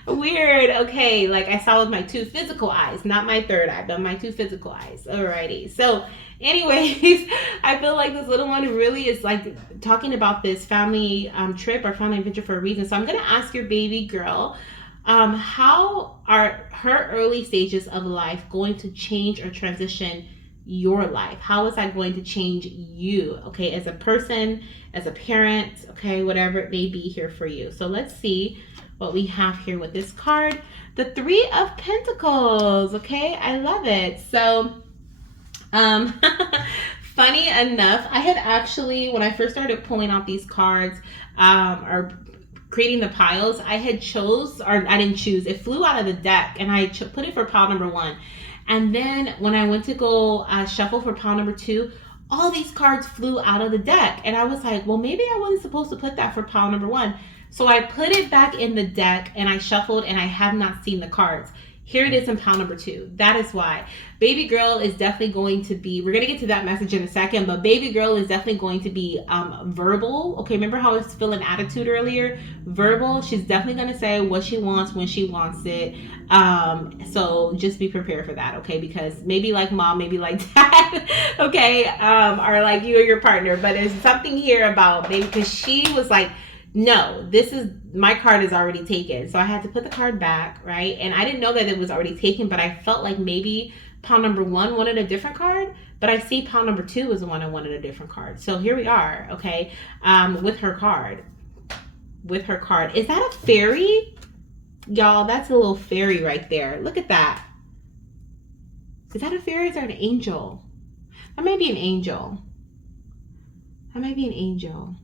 Weird. Okay, like I saw with my 2 physical eyes, not my 3rd eye, but my 2 physical eyes. Alrighty, so anyways, I feel like this little one really is like talking about this family trip or family adventure for a reason. So I'm gonna ask your baby girl, how are her early stages of life going to change or transition your life? How is that going to change you, okay, as a person, as a parent, okay, whatever it may be here for you? So let's see what we have here with this card. The 3 of Pentacles, okay, I love it. So funny enough, I had actually, when I first started pulling out these cards, or creating the piles, I didn't choose, it flew out of the deck, and I put it for pile number 1. And then when I went to go shuffle for pile number 2, all these cards flew out of the deck, and I was like, well, maybe I wasn't supposed to put that for pile number 1. So I put it back in the deck, and I shuffled, and I have not seen the cards. Here it is in pile number 2. That is why. Baby girl is definitely going to be, we're going to get to that message in a second, but baby girl is definitely going to be verbal. Okay, remember how I was feeling attitude earlier? Verbal. She's definitely going to say what she wants when she wants it. So just be prepared for that, okay? Because maybe like mom, maybe like dad, okay, or like you or your partner. But there's something here about baby, because she was like, no, this is, my card is already taken. So I had to put the card back, right? And I didn't know that it was already taken, but I felt like maybe pile number 1 wanted a different card, but I see pile number 2 was the one that wanted a different card. So here we are, okay, with her card. With her card. Is that a fairy? Y'all, that's a little fairy right there. Look at that. Is that a fairy or is that an angel? That might be an angel. That might be an angel.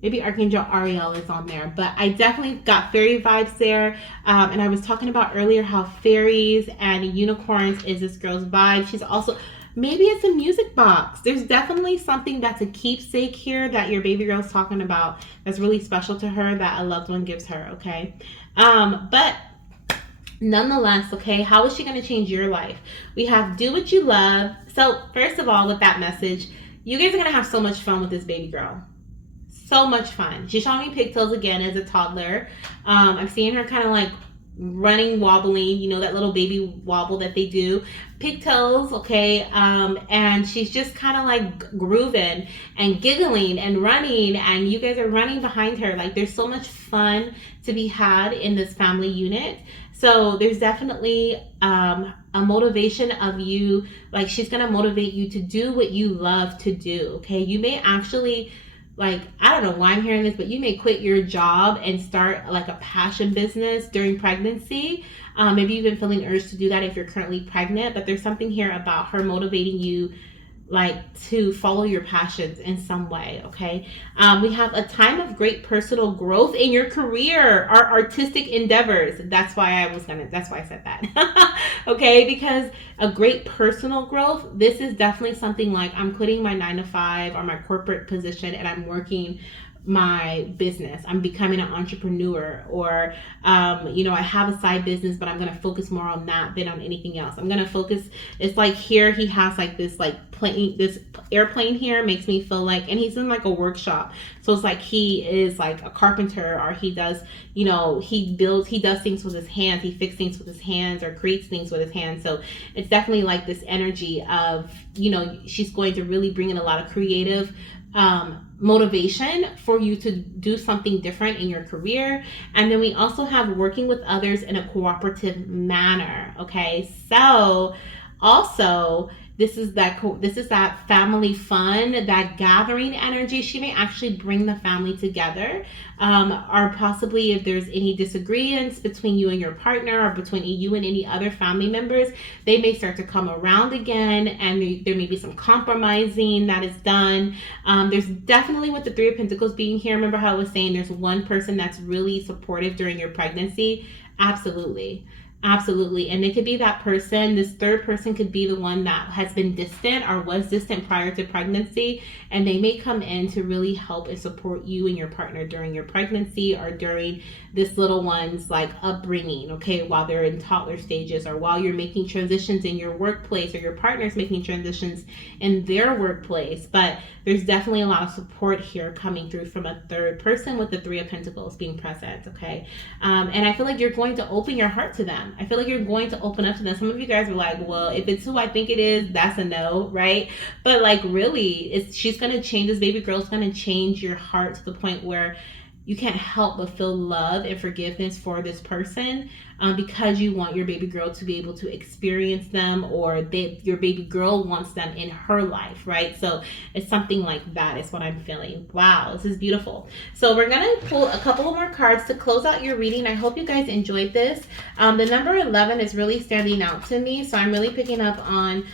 Maybe Archangel Ariel is on there, but I definitely got fairy vibes there. And I was talking about earlier how fairies and unicorns is this girl's vibe. She's also, maybe it's a music box. There's definitely something that's a keepsake here that your baby girl's talking about that's really special to her that a loved one gives her, okay? But nonetheless, okay, how is she going to change your life? We have do what you love. So first of all, with that message, you guys are going to have so much fun with this baby girl. So much fun. She's showing me pigtails again as a toddler. I'm seeing her kind of like running, wobbling, you know, that little baby wobble that they do. Pigtails, okay, and she's just kind of like grooving and giggling and running, and you guys are running behind her. Like there's so much fun to be had in this family unit. So there's definitely a motivation of you, like she's gonna motivate you to do what you love to do, okay? You may actually, like, I don't know why I'm hearing this, but you may quit your job and start like a passion business during pregnancy. Maybe you've been feeling urged to do that if you're currently pregnant, but there's something here about her motivating you like to follow your passions in some way, okay? We have a time of great personal growth in your career or artistic endeavors. That's why I said that. Okay, because a great personal growth, this is definitely something like I'm quitting my 9-to-5 or my corporate position and I'm working my business. I'm becoming an entrepreneur, or you know, I have a side business, but I'm going to focus more on that than on anything else. I'm going to focus. It's like here he has like this like plane, this airplane here makes me feel like, and he's in like a workshop. So it's like he is like a carpenter, or he does, you know, he does things with his hands. He fixes things with his hands or creates things with his hands. So it's definitely like this energy of, you know, she's going to really bring in a lot of creative motivation for you to do something different in your career. And then we also have working with others in a cooperative manner. Okay, so also this is that family fun, that gathering energy. She may actually bring the family together, or possibly if there's any disagreements between you and your partner, or between you and any other family members, they may start to come around again, and there may be some compromising that is done. There's definitely, with the Three of Pentacles being here, remember how I was saying there's one person that's really supportive during your pregnancy? Absolutely. Absolutely. And it could be that person. This third person could be the one that has been distant or was distant prior to pregnancy, and they may come in to really help and support you and your partner during your pregnancy or during this little one's like upbringing, okay, while they're in toddler stages, or while you're making transitions in your workplace, or your partner's making transitions in their workplace. But there's definitely a lot of support here coming through from a third person with the Three of Pentacles being present, okay? And I feel like you're going to open your heart to them. I feel like you're going to open up to them. Some of you guys are like, well, if it's who I think it is, that's a no, right? But like really, she's going to change, this baby girl's going to change your heart to the point where you can't help but feel love and forgiveness for this person, because you want your baby girl to be able to experience them, or your baby girl wants them in her life, right? So it's something like that is what I'm feeling. Wow, this is beautiful. So we're going to pull a couple more cards to close out your reading. I hope you guys enjoyed this. The number 11 is really standing out to me, so I'm really picking up on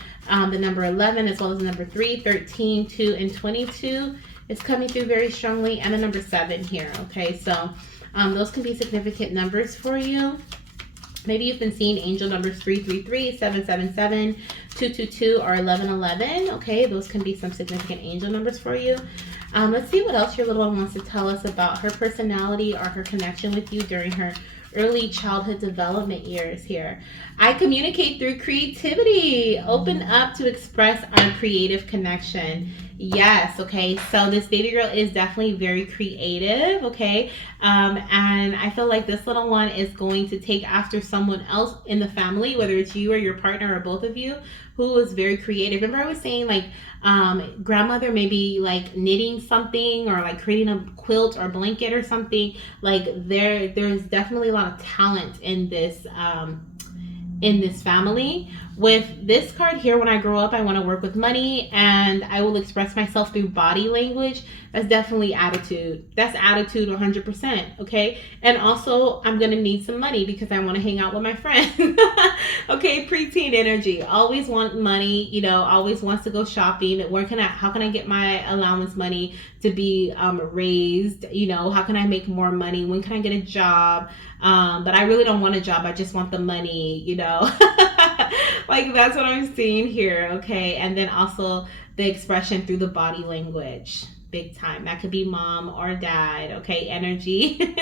the number 11, as well as the number 3, 13, 2, and 22. It's coming through very strongly, and the number 7 here, okay? So those can be significant numbers for you. Maybe you've been seeing angel numbers 333, 777, 222, or 1111, okay? Those can be some significant angel numbers for you. Let's see what else your little one wants to tell us about her personality or her connection with you during her early childhood development years here. I communicate through creativity. Open up to express our creative connection. Yes, okay. So this baby girl is definitely very creative, okay? And I feel like this little one is going to take after someone else in the family, whether it's you or your partner or both of you, who is very creative. Remember I was saying like grandmother maybe like knitting something or like creating a quilt or blanket or something. Like there's definitely a lot of talent in this family. With this card here, when I grow up, I want to work with money and I will express myself through body language. That's definitely attitude. That's attitude 100%. Okay. And also, I'm going to need some money because I want to hang out with my friends. Okay. Preteen energy. Always want money, always wants to go shopping. How can I get my allowance money to be raised? How can I make more money? When can I get a job? But I really don't want a job. I just want the money, Like that's what I'm seeing here, okay? And then also the expression through the body language, big time. That could be mom or dad, okay? Energy.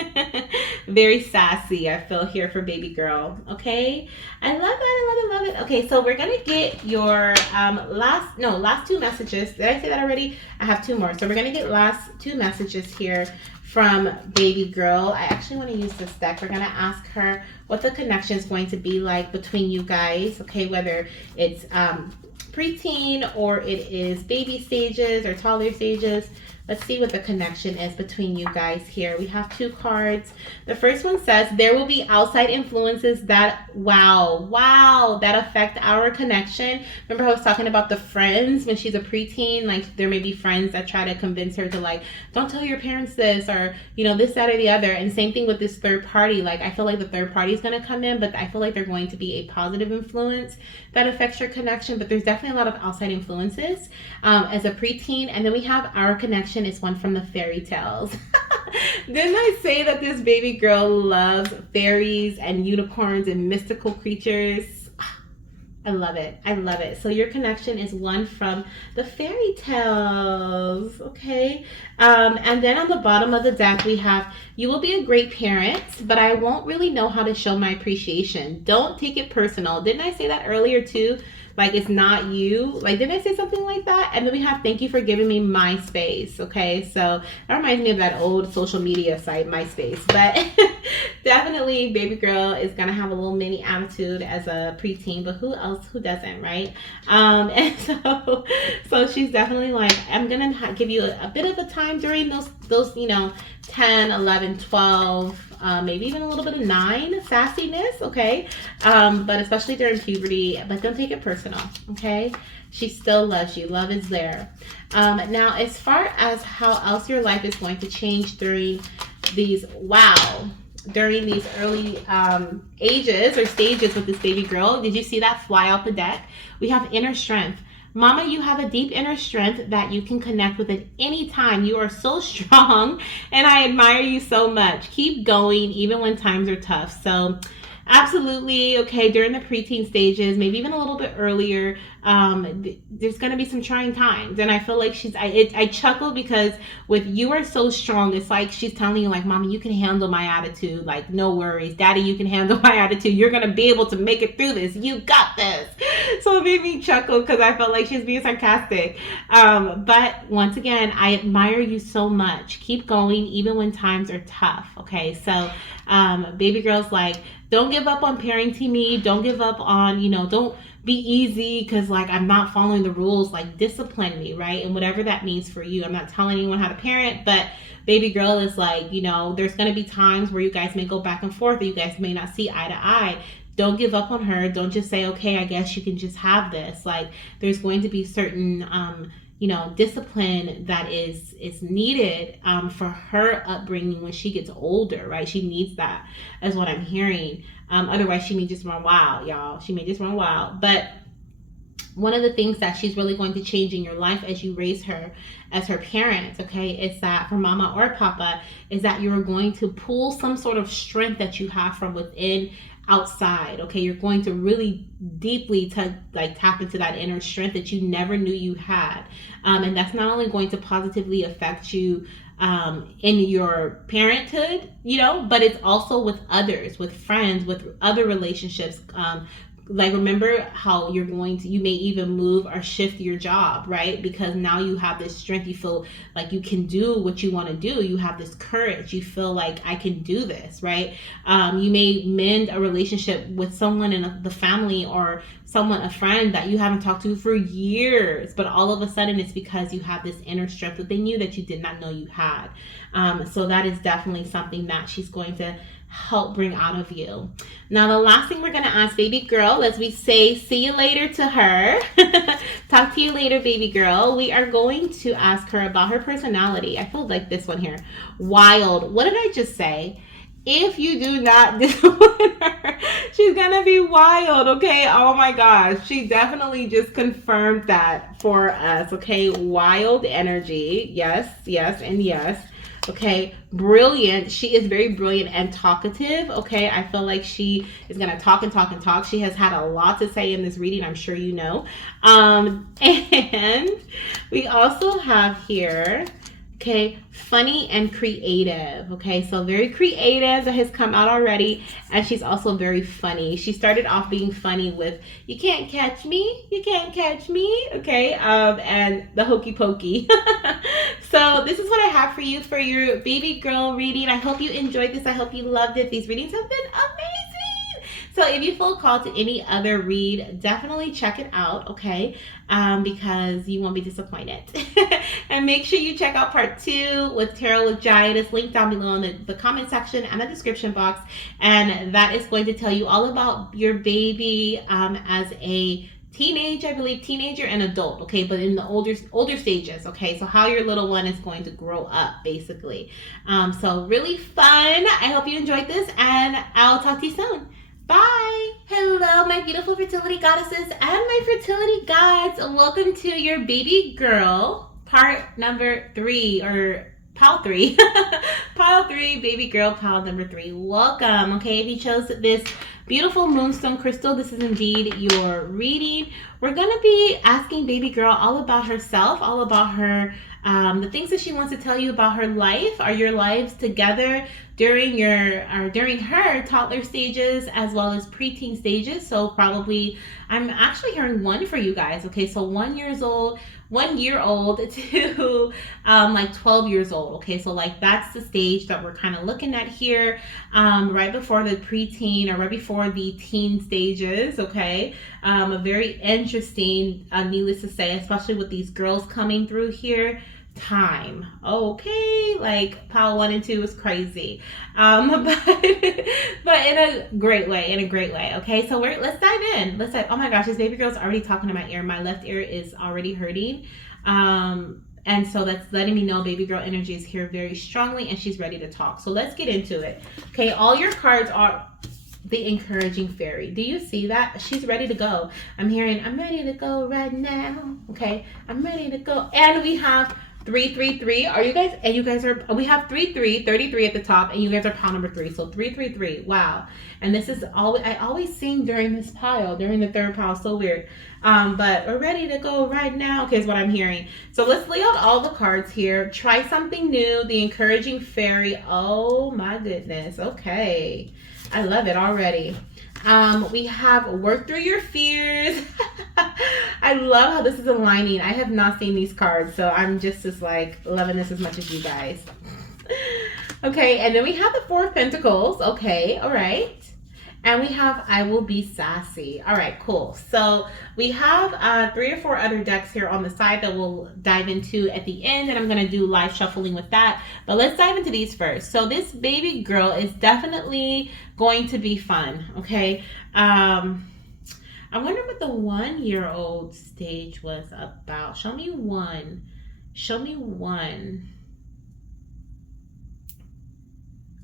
Very sassy, I feel here for baby girl, okay? I love that, I love it. Okay, so we're gonna get your last two messages. Did I say that already? I have two more. So we're gonna get last two messages here from baby girl. I actually want to use this deck. We're going to ask her what the connection is going to be like between you guys, okay, whether it's preteen or it is baby stages or toddler stages. Let's see what the connection is between you guys here. We have two cards. The first one says, there will be outside influences that, that affect our connection. Remember I was talking about the friends when she's a preteen? Like there may be friends that try to convince her to like, don't tell your parents this or, this, that, or the other. And same thing with this third party. Like I feel like the third party is going to come in, but I feel like they're going to be a positive influence that affects your connection. But there's definitely a lot of outside influences as a preteen. And then we have our connection is one from the fairy tales. Didn't I say that this baby girl loves fairies and unicorns and mystical creatures? I love it. I love it. So your connection is one from the fairy tales. Okay. And then on the bottom of the deck, we have, you will be a great parent, but I won't really know how to show my appreciation. Don't take it personal. Didn't I say that earlier too? Like it's not you. Like didn't I say something like that? And then we have, thank you for giving me my space. Okay, so that reminds me of that old social media site, MySpace. But definitely baby girl is gonna have a little mini attitude as a preteen, but who doesn't, right? And so she's definitely like, I'm gonna give you a bit of a time during those 10, 11, 12, maybe even a little bit of 9 sassiness, okay? But especially during puberty, but don't take it personal, okay? She still loves you. Love is there. Now, as far as how else your life is going to change during these early ages or stages with this baby girl, did you see that fly out the deck? We have inner strength. Mama, you have a deep inner strength that you can connect with at any time. You are so strong and I admire you so much. Keep going even when times are tough. So absolutely, okay, during the preteen stages, maybe even a little bit earlier, there's going to be some trying times. And I feel like I chuckle because with you are so strong, it's like she's telling you like, Mommy, you can handle my attitude. Like, no worries. Daddy, you can handle my attitude. You're going to be able to make it through this. You got this. So it made me chuckle because I felt like she's being sarcastic. But once again, I admire you so much. Keep going even when times are tough. Okay, so baby girl's like, don't give up on parenting me. Don't give up on, don't be easy because like I'm not following the rules. Like discipline me, right? And whatever that means for you. I'm not telling anyone how to parent, but baby girl is like, there's going to be times where you guys may go back and forth or you guys may not see eye to eye. Don't give up on her. Don't just say, okay, I guess you can just have this. Like there's going to be certain discipline that is needed for her upbringing when she gets older, right? She needs that, is what I'm hearing. Otherwise, she may just run wild, y'all. She may just run wild. But one of the things that she's really going to change in your life as you raise her as her parents, okay, is that for mama or papa, is that you're going to pull some sort of strength that you have from within outside. Okay, you're going to really deeply tap into that inner strength that you never knew you had, and that's not only going to positively affect you in your parenthood, you know, but it's also with others, with friends, with other relationships. Like, remember how you may even move or shift your job, right? Because now you have this strength. You feel like you can do what you want to do. You have this courage. You feel like, I can do this, right? You may mend a relationship with someone in the family, or a friend that you haven't talked to for years, but all of a sudden it's because you have this inner strength within you that you did not know you had. So that is definitely something that she's going to help bring out of you. Now, the last thing we're going to ask baby girl, as we say see you later to her, talk to you later baby girl, we are going to ask her about her personality. I feel like this one here, wild. What did I just say? If you do not discipline her, she's gonna be wild, okay? Oh my gosh, she definitely just confirmed that for us, okay? Wild energy, yes, yes, and yes. Okay, brilliant. She is very brilliant and talkative. Okay, I feel like she is gonna talk and talk and talk. She has had a lot to say in this reading, I'm sure you know. And we also have here, okay, funny and creative. Okay, so very creative, that has come out already. And she's also very funny. She started off being funny with, you can't catch me, you can't catch me. Okay, and the hokey pokey. So this is what I have for you for your baby girl reading. I hope you enjoyed this. I hope you loved it. These readings have been amazing. So if you feel called to any other read, definitely check it out, okay? Because you won't be disappointed. And make sure you check out part 2 with Tarot with Jai. It is linked down below in the comment section and the description box. And that is going to tell you all about your baby as a teenager and adult, okay, but in the older stages, okay, so how your little one is going to grow up, basically. So really fun. I hope you enjoyed this, and I'll talk to you soon. Bye. Hello, my beautiful fertility goddesses and my fertility gods. Welcome to your baby girl part number 3, or pile 3. Pile 3, baby girl, pile number 3. Welcome. Okay, if you chose this beautiful moonstone crystal, this is indeed your reading. We're going to be asking baby girl all about herself, all about her, the things that she wants to tell you about her life, or your lives together during her toddler stages as well as preteen stages. So probably, I'm actually hearing 1 for you guys. Okay, so 1 year old to like 12 years old. Okay, so like that's the stage that we're kind of looking at here, right before the preteen, or right before the teen stages. Okay, a very interesting, needless to say, especially with these girls coming through here, time. Okay, like pile 1 and 2 is crazy, but in a great way. Okay, so let's dive in. Oh my gosh, this baby girl's already talking to my ear. My left ear is already hurting, and so that's letting me know baby girl energy is here very strongly, and she's ready to talk. So let's get into it. Okay, all your cards are the encouraging fairy. Do you see that? She's ready to go. I'm hearing, I'm ready to go right now. Okay, I'm ready to go. And we have 333. Are you guys? And you guys are. We have 33 at the top, and you guys are pile number 3. So 333. Wow. And this is always, I always sing during this pile, during the 3rd pile. So weird. But we're ready to go right now. Okay, is what I'm hearing. So let's lay out all the cards here. Try something new. The encouraging fairy. Oh my goodness. Okay, I love it already. We have work through your fears. I love how this is aligning. I have not seen these cards, so I'm just as like loving this as much as you guys. Okay, and then we have the 4 of Pentacles. Okay, all right. And we have I will be sassy. All right, cool. So we have 3 or 4 other decks here on the side that we'll dive into at the end, and I'm going to do live shuffling with that. But let's dive into these first. So this baby girl is definitely going to be fun, okay? I wonder what the 1-year-old stage was about. Show me one. Show me one.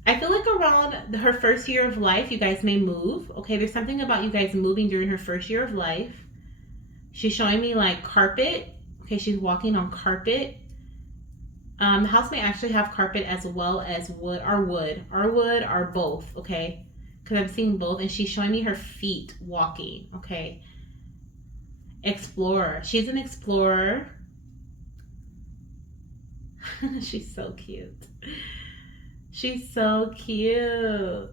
I feel like around her first year of life, you guys may move. Okay, there's something about you guys moving during her first year of life. She's showing me like carpet. Okay, she's walking on carpet. The house may actually have carpet as well as wood, or both. Okay, because I'm seeing both, and she's showing me her feet walking. Okay, explorer. She's an explorer. She's so cute. She's so cute.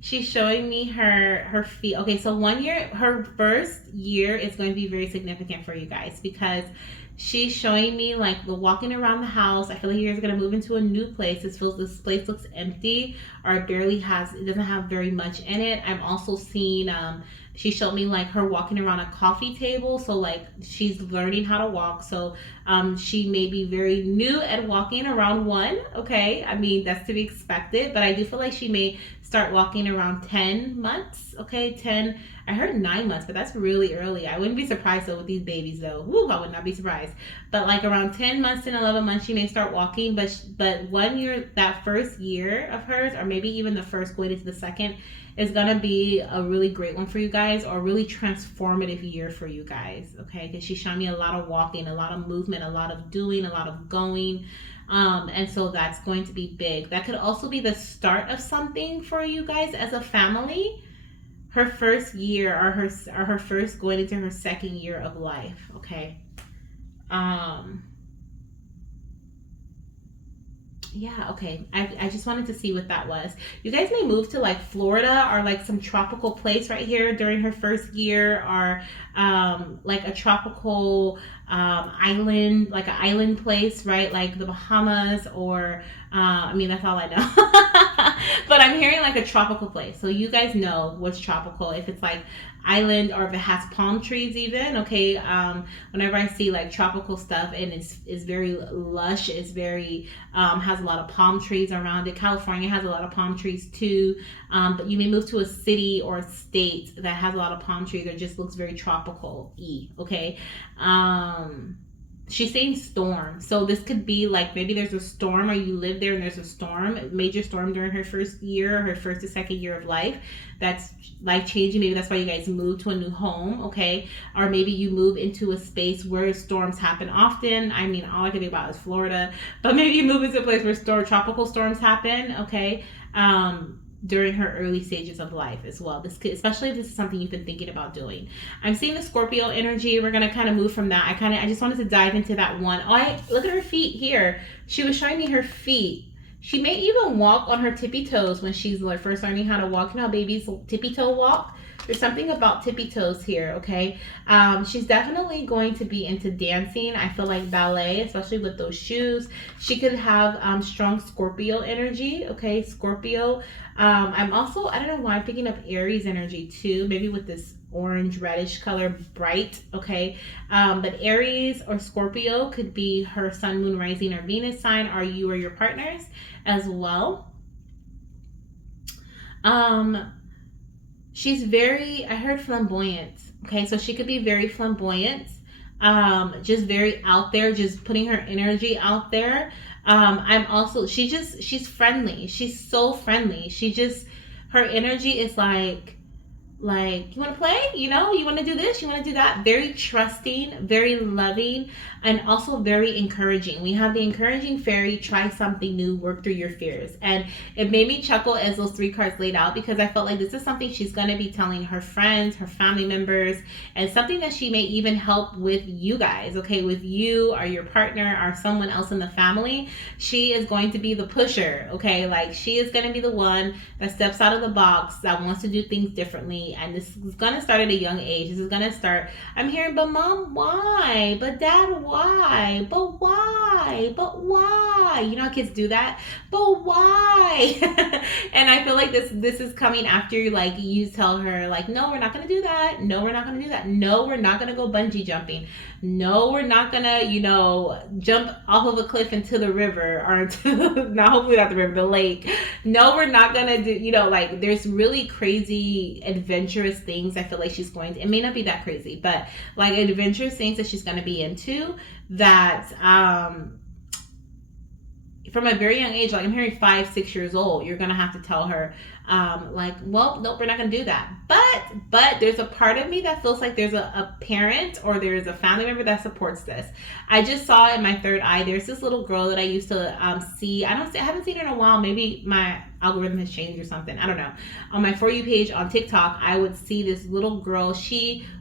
She's showing me her feet. Okay, so 1 year, her first year is going to be very significant for you guys because she's showing me like the walking around the house. I feel like you guys are gonna move into a new place. This place looks empty, or it doesn't have very much in it. I'm also seeing she showed me like her walking around a coffee table, so like she's learning how to walk. So she may be very new at walking around one. Okay, I mean that's to be expected, but I do feel like she may start walking around 10 months. Okay, 10. I heard 9 months, but that's really early. I wouldn't be surprised though with these babies though. Woo, I would not be surprised. But like around 10 months and 11 months, she may start walking. But 1 year, that first year of hers, or maybe even the first going into the second, is gonna be a really great one for you guys, or a really transformative year for you guys. Okay, because she's showing me a lot of walking, a lot of movement, a lot of doing, a lot of going. And so that's going to be big. That could also be the start of something for you guys as a family. Her first year, or her first going into her second year of life. Okay. Yeah, okay. I just wanted to see what that was. You guys may move to like Florida or like some tropical place right here during her first year, or like a tropical island, like an island place, right? Like the Bahamas, or I mean, that's all I know. But I'm hearing like a tropical place. So you guys know what's tropical. If it's like island, or if it has palm trees even. Okay. Whenever I see like tropical stuff and it's very lush, it's very has a lot of palm trees around it. California has a lot of palm trees too. But you may move to a city or a state that has a lot of palm trees, or just looks very tropical-y. Okay. She's saying storm. So this could be like maybe there's a storm, or you live there and there's a storm, major storm during her first year, her first to second year of life. That's life changing. Maybe that's why you guys move to a new home. Okay. Or maybe you move into a space where storms happen often. I mean, all I can think about is Florida, but maybe you move into a place where tropical storms happen. Okay. During her early stages of life as well. This could, especially if this is something you've been thinking about doing. I'm seeing the Scorpio energy. We're gonna kind of move from that. I just wanted to dive into that one. Oh, look at her feet here. She was showing me her feet. She may even walk on her tippy toes when she's like first learning how to walk. You know how babies tippy toe walk? There's something about tippy toes here, okay? She's definitely going to be into dancing. I feel like ballet, especially with those shoes. She could have strong Scorpio energy, okay? Scorpio. I'm also, I don't know why I'm picking up Aries energy too, maybe with this orange reddish color, bright, okay? But Aries or Scorpio could be her sun, moon, rising, or Venus sign, or you or your partners as well. She's very, I heard flamboyant. Okay, so she could be very flamboyant. Just very out there, just putting her energy out there. I'm also, she's friendly. She's so friendly. Her energy is like, you want to play? You know, you want to do this? You want to do that? Very trusting, very loving, and also very encouraging. We have the encouraging fairy, try something new, work through your fears. And it made me chuckle as those 3 cards laid out, because I felt like this is something she's going to be telling her friends, her family members, and something that she may even help with you guys, okay, with you or your partner or someone else in the family. She is going to be the pusher, okay, like she is going to be the one that steps out of the box, that wants to do things differently. And this is going to start at a young age. This is going to start, I'm hearing, but mom, why? But dad, why? But why? But why? You know how kids do that? But why? And I feel like this is coming after, like, you tell her, like, no, we're not going to do that. No, we're not going to do that. No, we're not going to go bungee jumping. No, we're not going to, jump off of a cliff into the river, or into, not hopefully not the river, the lake. No, we're not going to do, like, there's really crazy adventurous things I feel like she's going to, it may not be that crazy, but like adventurous things that she's going to be into, that from a very young age, like I'm hearing 5-6 years old, you're going to have to tell her, like, well, nope, we're not going to do that. But there's a part of me that feels like there's a parent, or there's a family member that supports this. I just saw in my third eye, there's this little girl that I used to see. I haven't seen her in a while. Maybe my algorithm has changed or something. I don't know. On my For You page on TikTok, I would see this little girl.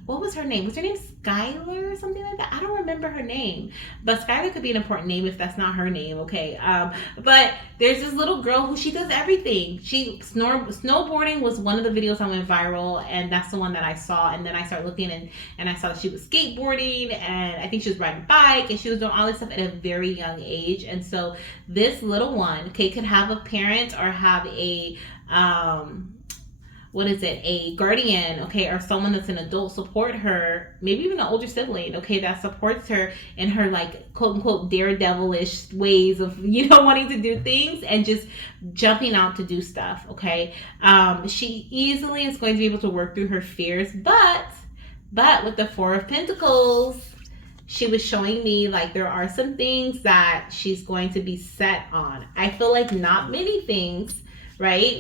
What was her name? Was her name Skylar or something like that? I don't remember her name. But Skylar could be an important name if that's not her name, okay? But there's this little girl who she does everything. Snowboarding was one of the videos that went viral, and that's the one that I saw. And then I started looking, and I saw that she was skateboarding, and I think she was riding a bike, and she was doing all this stuff at a very young age. And so this little one, okay, could have a parent or have a a guardian, okay, or someone that's an adult support her, maybe even an older sibling, okay, that supports her in her, like, quote unquote daredevilish ways of, wanting to do things and just jumping out to do stuff, okay. She easily is going to be able to work through her fears, but with the Four of Pentacles, she was showing me, like, there are some things that she's going to be set on. I feel like not many things, right?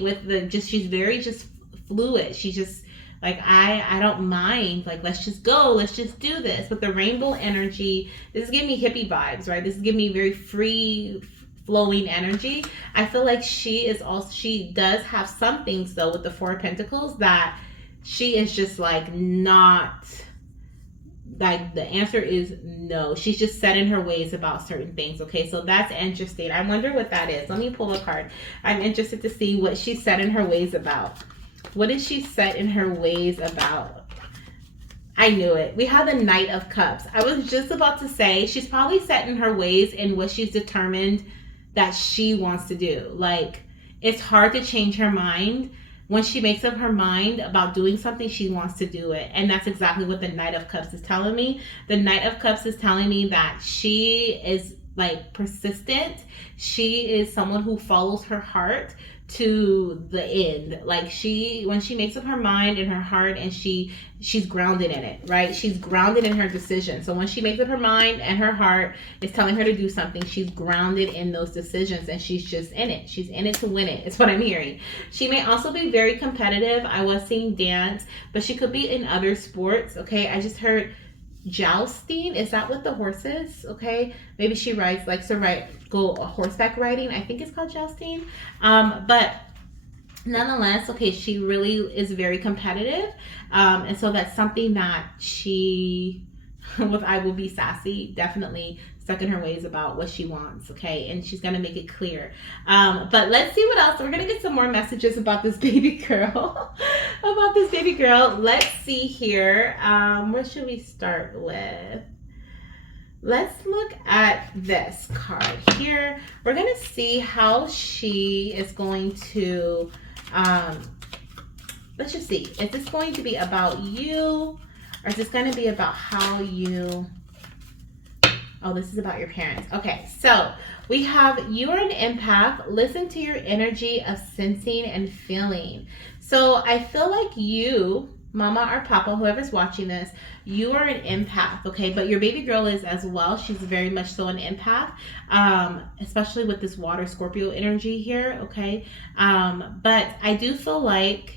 She's very just fluid. She's just like, I don't mind. Like, let's just go. Let's just do this. With the rainbow energy, this is giving me hippie vibes, right? This is giving me very free flowing energy. I feel like she does have some things, though, with the Four of Pentacles that she is just, like, not... Like, the answer is no. She's just set in her ways about certain things. Okay, so that's interesting. I wonder what that is. Let me pull a card. I'm interested to see what she's set in her ways about. What is she set in her ways about? I knew it. We have the Knight of Cups. I was just about to say she's probably set in her ways in what she's determined that she wants to do. Like, it's hard to change her mind. When she makes up her mind about doing something, she wants to do it. And that's exactly what the Knight of Cups is telling me. The Knight of Cups is telling me that she is, like, persistent. She is someone who follows her heart to the end. Like, when she makes up her mind and her heart, and she's grounded in it, right? She's grounded in her decision. So when she makes up her mind and her heart is telling her to do something, she's grounded in those decisions, and she's just in it. She's in it to win it. It's what I'm hearing. She may also be very competitive. I was seeing dance, but she could be in other sports. Okay, I just heard jousting. Is that with the horses? Okay, maybe she likes to go horseback riding. I think it's called jousting. But nonetheless, okay, she really is very competitive, and so that's something that she with I will be sassy, definitely stuck in her ways about what she wants, okay, and she's gonna make it clear. But let's see what else. We're gonna get some more messages about this baby girl. Let's see here. Where should we start with? Let's look at this card here. We're gonna see how she is going to let's just see. Is this going to be about you, or is this going to be about how you... Oh, this is about your parents. Okay, so we have, you are an empath. Listen to your energy of sensing and feeling. So I feel like you, mama or papa, whoever's watching this, you are an empath, okay? But your baby girl is as well. She's very much so an empath, especially with this water Scorpio energy here, okay? But I do feel like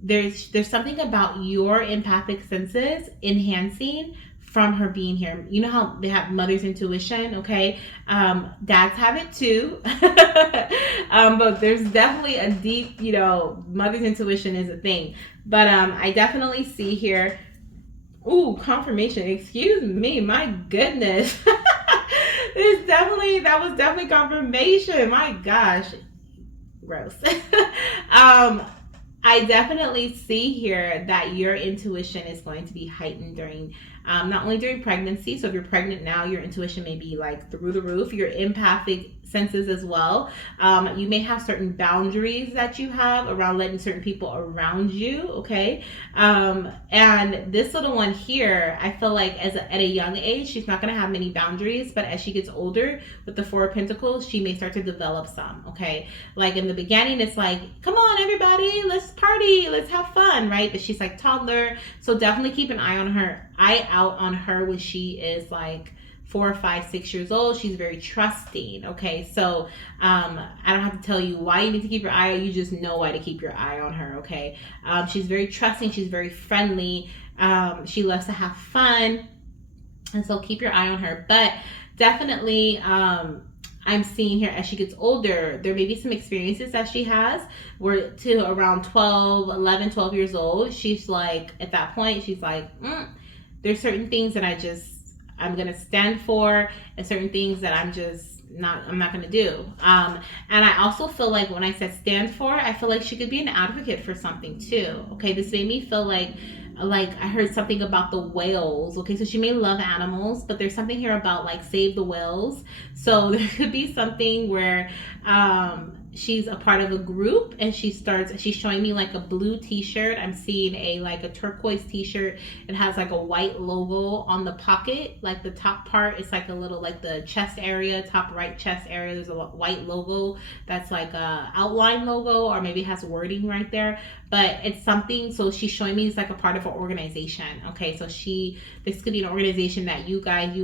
there's something about your empathic senses enhancing from her being here. You know how they have mother's intuition, okay? Dads have it too. But there's definitely a deep, mother's intuition is a thing. But I definitely see here, ooh, confirmation. Excuse me, my goodness. That was definitely confirmation. My gosh. Gross. I definitely see here that your intuition is going to be heightened during, not only during pregnancy. So if you're pregnant now, your intuition may be like through the roof. Your empathic senses as well. You may have certain boundaries that you have around letting certain people around you, okay? And this little one here, I feel like at a young age, she's not going to have many boundaries, but as she gets older with the Four of Pentacles, she may start to develop some, okay? Like in the beginning, it's like, come on everybody, let's party, let's have fun, right? But she's like toddler, so definitely keep an eye out on her when she is like 4, 5, 6 years old. She's very trusting, okay? So I don't have to tell you why you need to keep your eye on. You just know why to keep your eye on her, okay? She's very trusting. She's very friendly. She loves to have fun, and so keep your eye on her. But definitely, I'm seeing here as she gets older, there may be some experiences that she has where to around 12, 11, 12 years old, she's like, at that point, she's like, there's certain things that I'm going to stand for, and certain things that I'm not going to do. And I also feel like when I said stand for, I feel like she could be an advocate for something too. Okay. This made me feel like I heard something about the whales. Okay, so she may love animals, but there's something here about like save the whales. So there could be something where she's a part of a group and she's showing me like a blue t-shirt. I'm seeing a turquoise t-shirt. It has like a white logo on the pocket, like the top part. It's like a little, like the chest area, top right chest area. There's a white logo that's like a outline logo, or maybe it has wording right there. But it's something, so she's showing me it's like a part of an organization. Okay, so this could be an organization that you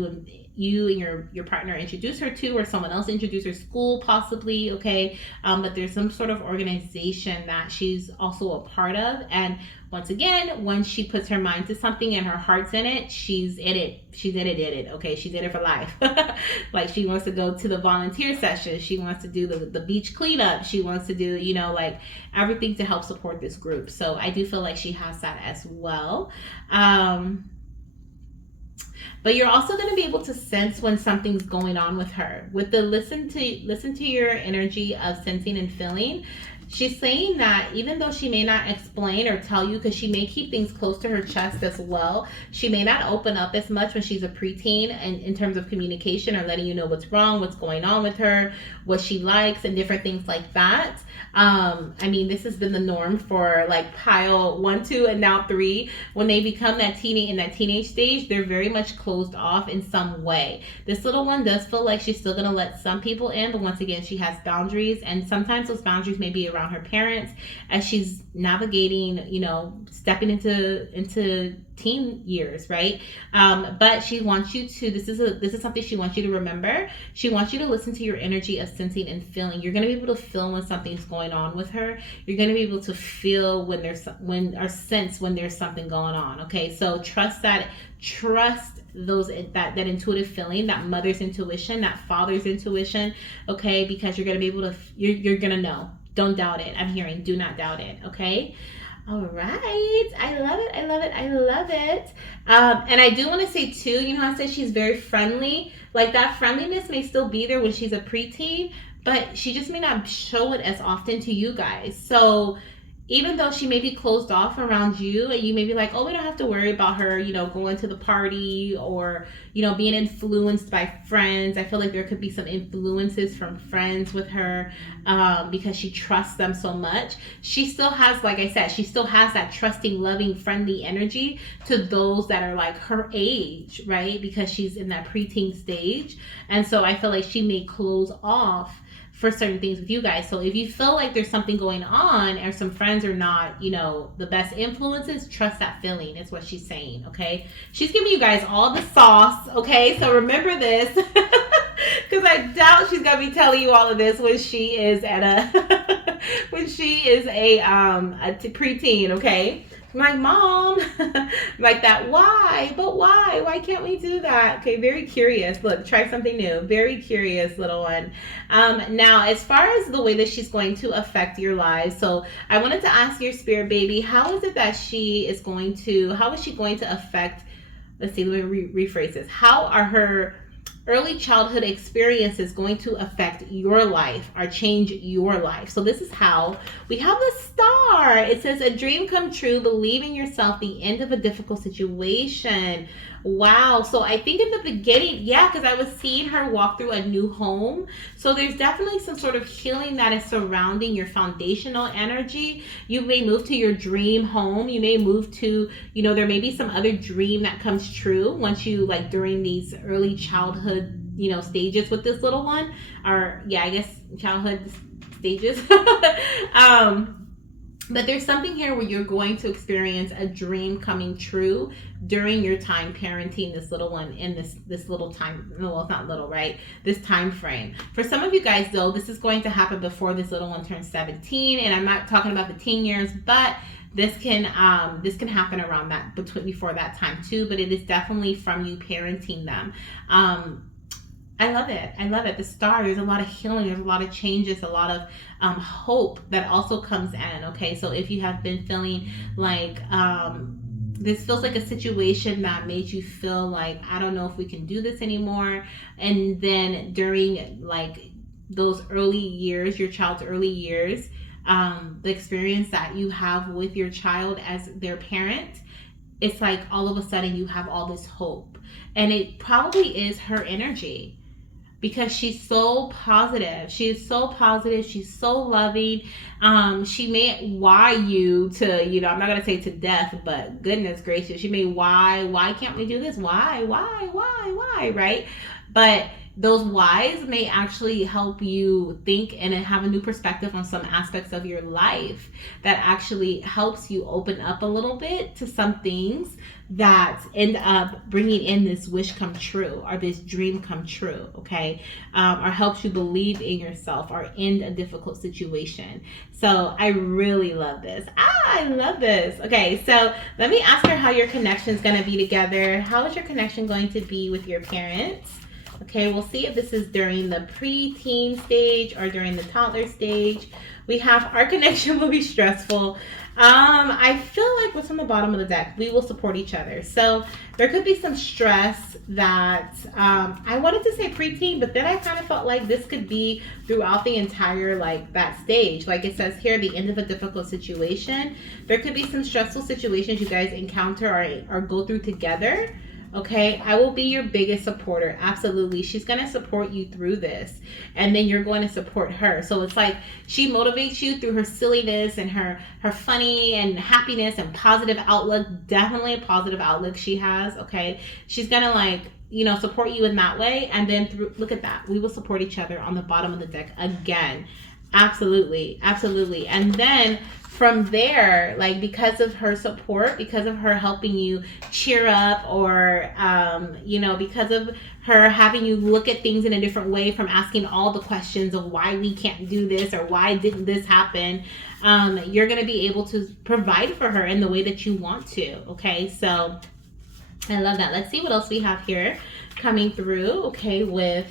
and your partner introduce her to, or someone else introduce her, school possibly. Okay, but there's some sort of organization that she's also a part of. And once again, when she puts her mind to something and her heart's in it, she's in it. Okay, she's in it for life. Like she wants to go to the volunteer session, she wants to do the beach cleanup, she wants to do like everything to help support this group. So I do feel like she has that as well. But you're also going to be able to sense when something's going on with her. With the listen to your energy of sensing and feeling, she's saying that even though she may not explain or tell you, because she may keep things close to her chest as well, she may not open up as much when she's a preteen, and in terms of communication or letting you know what's wrong, what's going on with her, what she likes, and different things like that. I mean, this has been the norm for like pile 1, 2, and now 3. When they become in that teenage stage, they're very much closed off in some way. This little one does feel like she's still going to let some people in, but once again, she has boundaries, and sometimes those boundaries may be around her parents as she's navigating, stepping into teen years, right? But she wants you to, this is something she wants you to remember. She wants you to listen to your energy of sensing and feeling. You're going to be able to feel when something's going on with her. You're going to be able to feel sense when there's something going on. Okay, so trust that intuitive feeling, that mother's intuition, that father's intuition. Okay, because you're going to be able to, you're going to know. Don't doubt it. I'm hearing, do not doubt it. Okay. All right. I love it. And I do want to say too, how I said she's very friendly. Like that friendliness may still be there when she's a preteen, but she just may not show it as often to you guys. So even though she may be closed off around you, and you may be like, oh, we don't have to worry about her, going to the party, or, being influenced by friends. I feel like there could be some influences from friends with her, because she trusts them so much. She still has, like I said, that trusting, loving, friendly energy to those that are like her age, right? Because she's in that preteen stage. And so I feel like she may close off for certain things with you guys. So if you feel like there's something going on, or some friends are not, the best influences, trust that feeling is what she's saying. Okay, she's giving you guys all the sauce. Okay, so remember this, because I doubt she's gonna be telling you all of this when she is a preteen. Okay, like, mom, like that, why can't we do that? Okay, very curious. Look, try something new. Very curious, little one. Now, as far as the way that she's going to affect your lives, so I wanted to ask your spirit baby, how is she going to affect, let's see, let me rephrase this. How are her early childhood experiences going to affect your life or change your life? So this is how we have the star. It says, a dream come true, believe in yourself, the end of a difficult situation. Wow. So I think in the beginning, yeah, because I was seeing her walk through a new home. So there's definitely some sort of healing that is surrounding your foundational energy. You may move to your dream home. You may move to, there may be some other dream that comes true once you, like, during these early childhood, stages with this little one, or I guess childhood stages. But there's something here where you're going to experience a dream coming true during your time parenting this little one in this little time. No, well, it's not little, right? This time frame. For some of you guys, though, this is going to happen before this little one turns 17. And I'm not talking about the teen years, but this can happen around before that time too. But it is definitely from you parenting them. I love it. I love it. The star, there's a lot of healing, there's a lot of changes, a lot of hope that also comes in. Okay, so if you have been feeling like this feels like a situation that made you feel like, I don't know if we can do this anymore, and then during like those early years, your child's early years, the experience that you have with your child as their parent, it's like all of a sudden you have all this hope. And it probably is her energy because she's so positive. She is so positive. She's so loving. She may why you to, I'm not gonna say to death, but goodness gracious, she may why can't we do this? Why, right? But those whys may actually help you think and have a new perspective on some aspects of your life that actually helps you open up a little bit to some things that end up bringing in this wish come true or this dream come true, okay? Or helps you believe in yourself or end a difficult situation. So I really love this. I love this. Okay, so let me ask her how your connection is going to be together. How is your connection going to be with your parents? Okay, we'll see if this is during the preteen stage or during the toddler stage. We have our connection will be stressful. I feel like what's on the bottom of the deck, we will support each other. So there could be some stress that I wanted to say preteen, but then I kind of felt like this could be throughout the entire like that stage. Like it says here, the end of a difficult situation. There could be some stressful situations you guys encounter or go through together. Okay, I will be your biggest supporter. Absolutely. She's going to support you through this. And then you're going to support her. So it's like she motivates you through her silliness and her funny and happiness and positive outlook. Definitely a positive outlook she has. Okay. She's going to like, support you in that way. And then look at that. We will support each other on the bottom of the deck again. Absolutely. Absolutely. And then from there, like because of her support, because of her helping you cheer up or, because of her having you look at things in a different way from asking all the questions of why we can't do this or why didn't this happen, you're going to be able to provide for her in the way that you want to. Okay, so I love that. Let's see what else we have here coming through, okay, with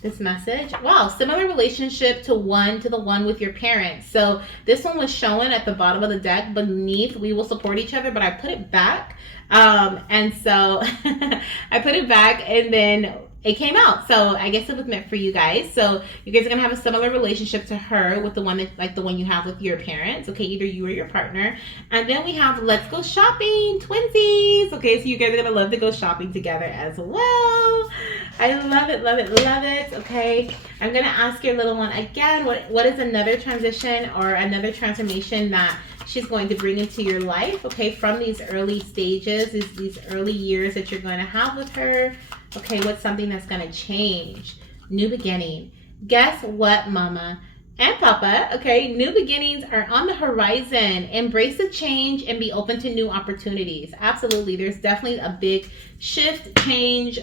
this message. Wow, similar relationship to the one with your parents. So this one was showing at the bottom of the deck beneath we will support each other, but I put it back. And so I put it back and then it came out. So I guess it was meant for you guys. So you guys are gonna have a similar relationship to her with the one that like the one you have with your parents. Okay, either you or your partner. And then we have let's go shopping, twinsies. Okay, so you guys are gonna love to go shopping together as well. I love it, love it, love it. Okay, I'm gonna ask your little one again. What is another transition or another transformation that she's going to bring into your life? Okay, from these early stages, these early years that you're going to have with her. Okay, what's something that's going to change? New beginning. Guess what, Mama and Papa? Okay, new beginnings are on the horizon. Embrace the change and be open to new opportunities. Absolutely, there's definitely a big shift, change.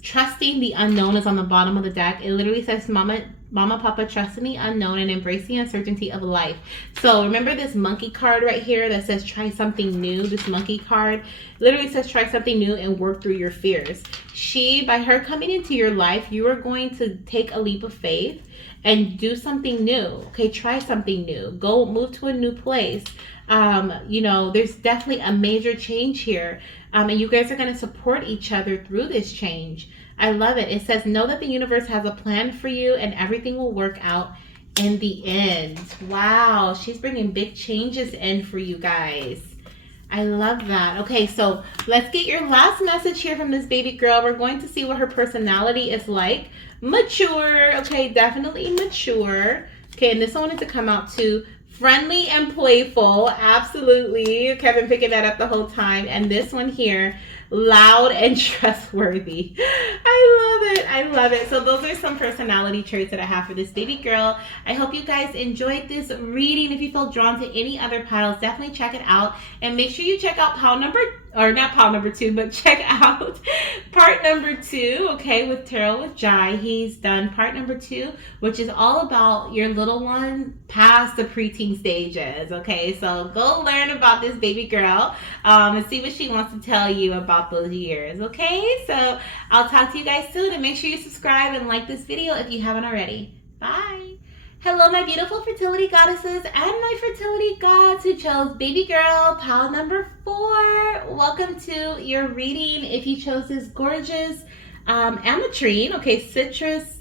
Trusting the unknown is on the bottom of the deck. It literally says, Mama, Papa, trust in the unknown and embrace the uncertainty of life. So remember this monkey card right here that says try something new. This monkey card literally says try something new and work through your fears. By her coming into your life, you are going to take a leap of faith and do something new. Okay, try something new. Go move to a new place. There's definitely a major change here. And you guys are going to support each other through this change. I love it. It says, know that the universe has a plan for you and everything will work out in the end. Wow, she's bringing big changes in for you guys. I love that. Okay, so let's get your last message here from this baby girl. We're going to see what her personality is like. Mature. Okay, definitely mature. Okay, and this one wanted to come out too. Friendly and playful, absolutely. Okay, I've been picking that up the whole time. And this one here, loud and trustworthy. I love it. So those are some personality traits that I have for this baby girl. I hope you guys enjoyed this reading. If you felt drawn to any other piles, definitely check it out. And make sure you check out check out part number 2, okay, with Tarot with Jai. He's done part number 2, which is all about your little one past the preteen stages, okay? So go learn about this baby girl and see what she wants to tell you about about those years, okay? So I'll talk to you guys soon, and make sure you subscribe and like this video if you haven't already. Bye. Hello, my beautiful fertility goddesses and my fertility gods who chose baby girl pile number 4. Welcome to your reading. If you chose this gorgeous ametrine, okay, citrus.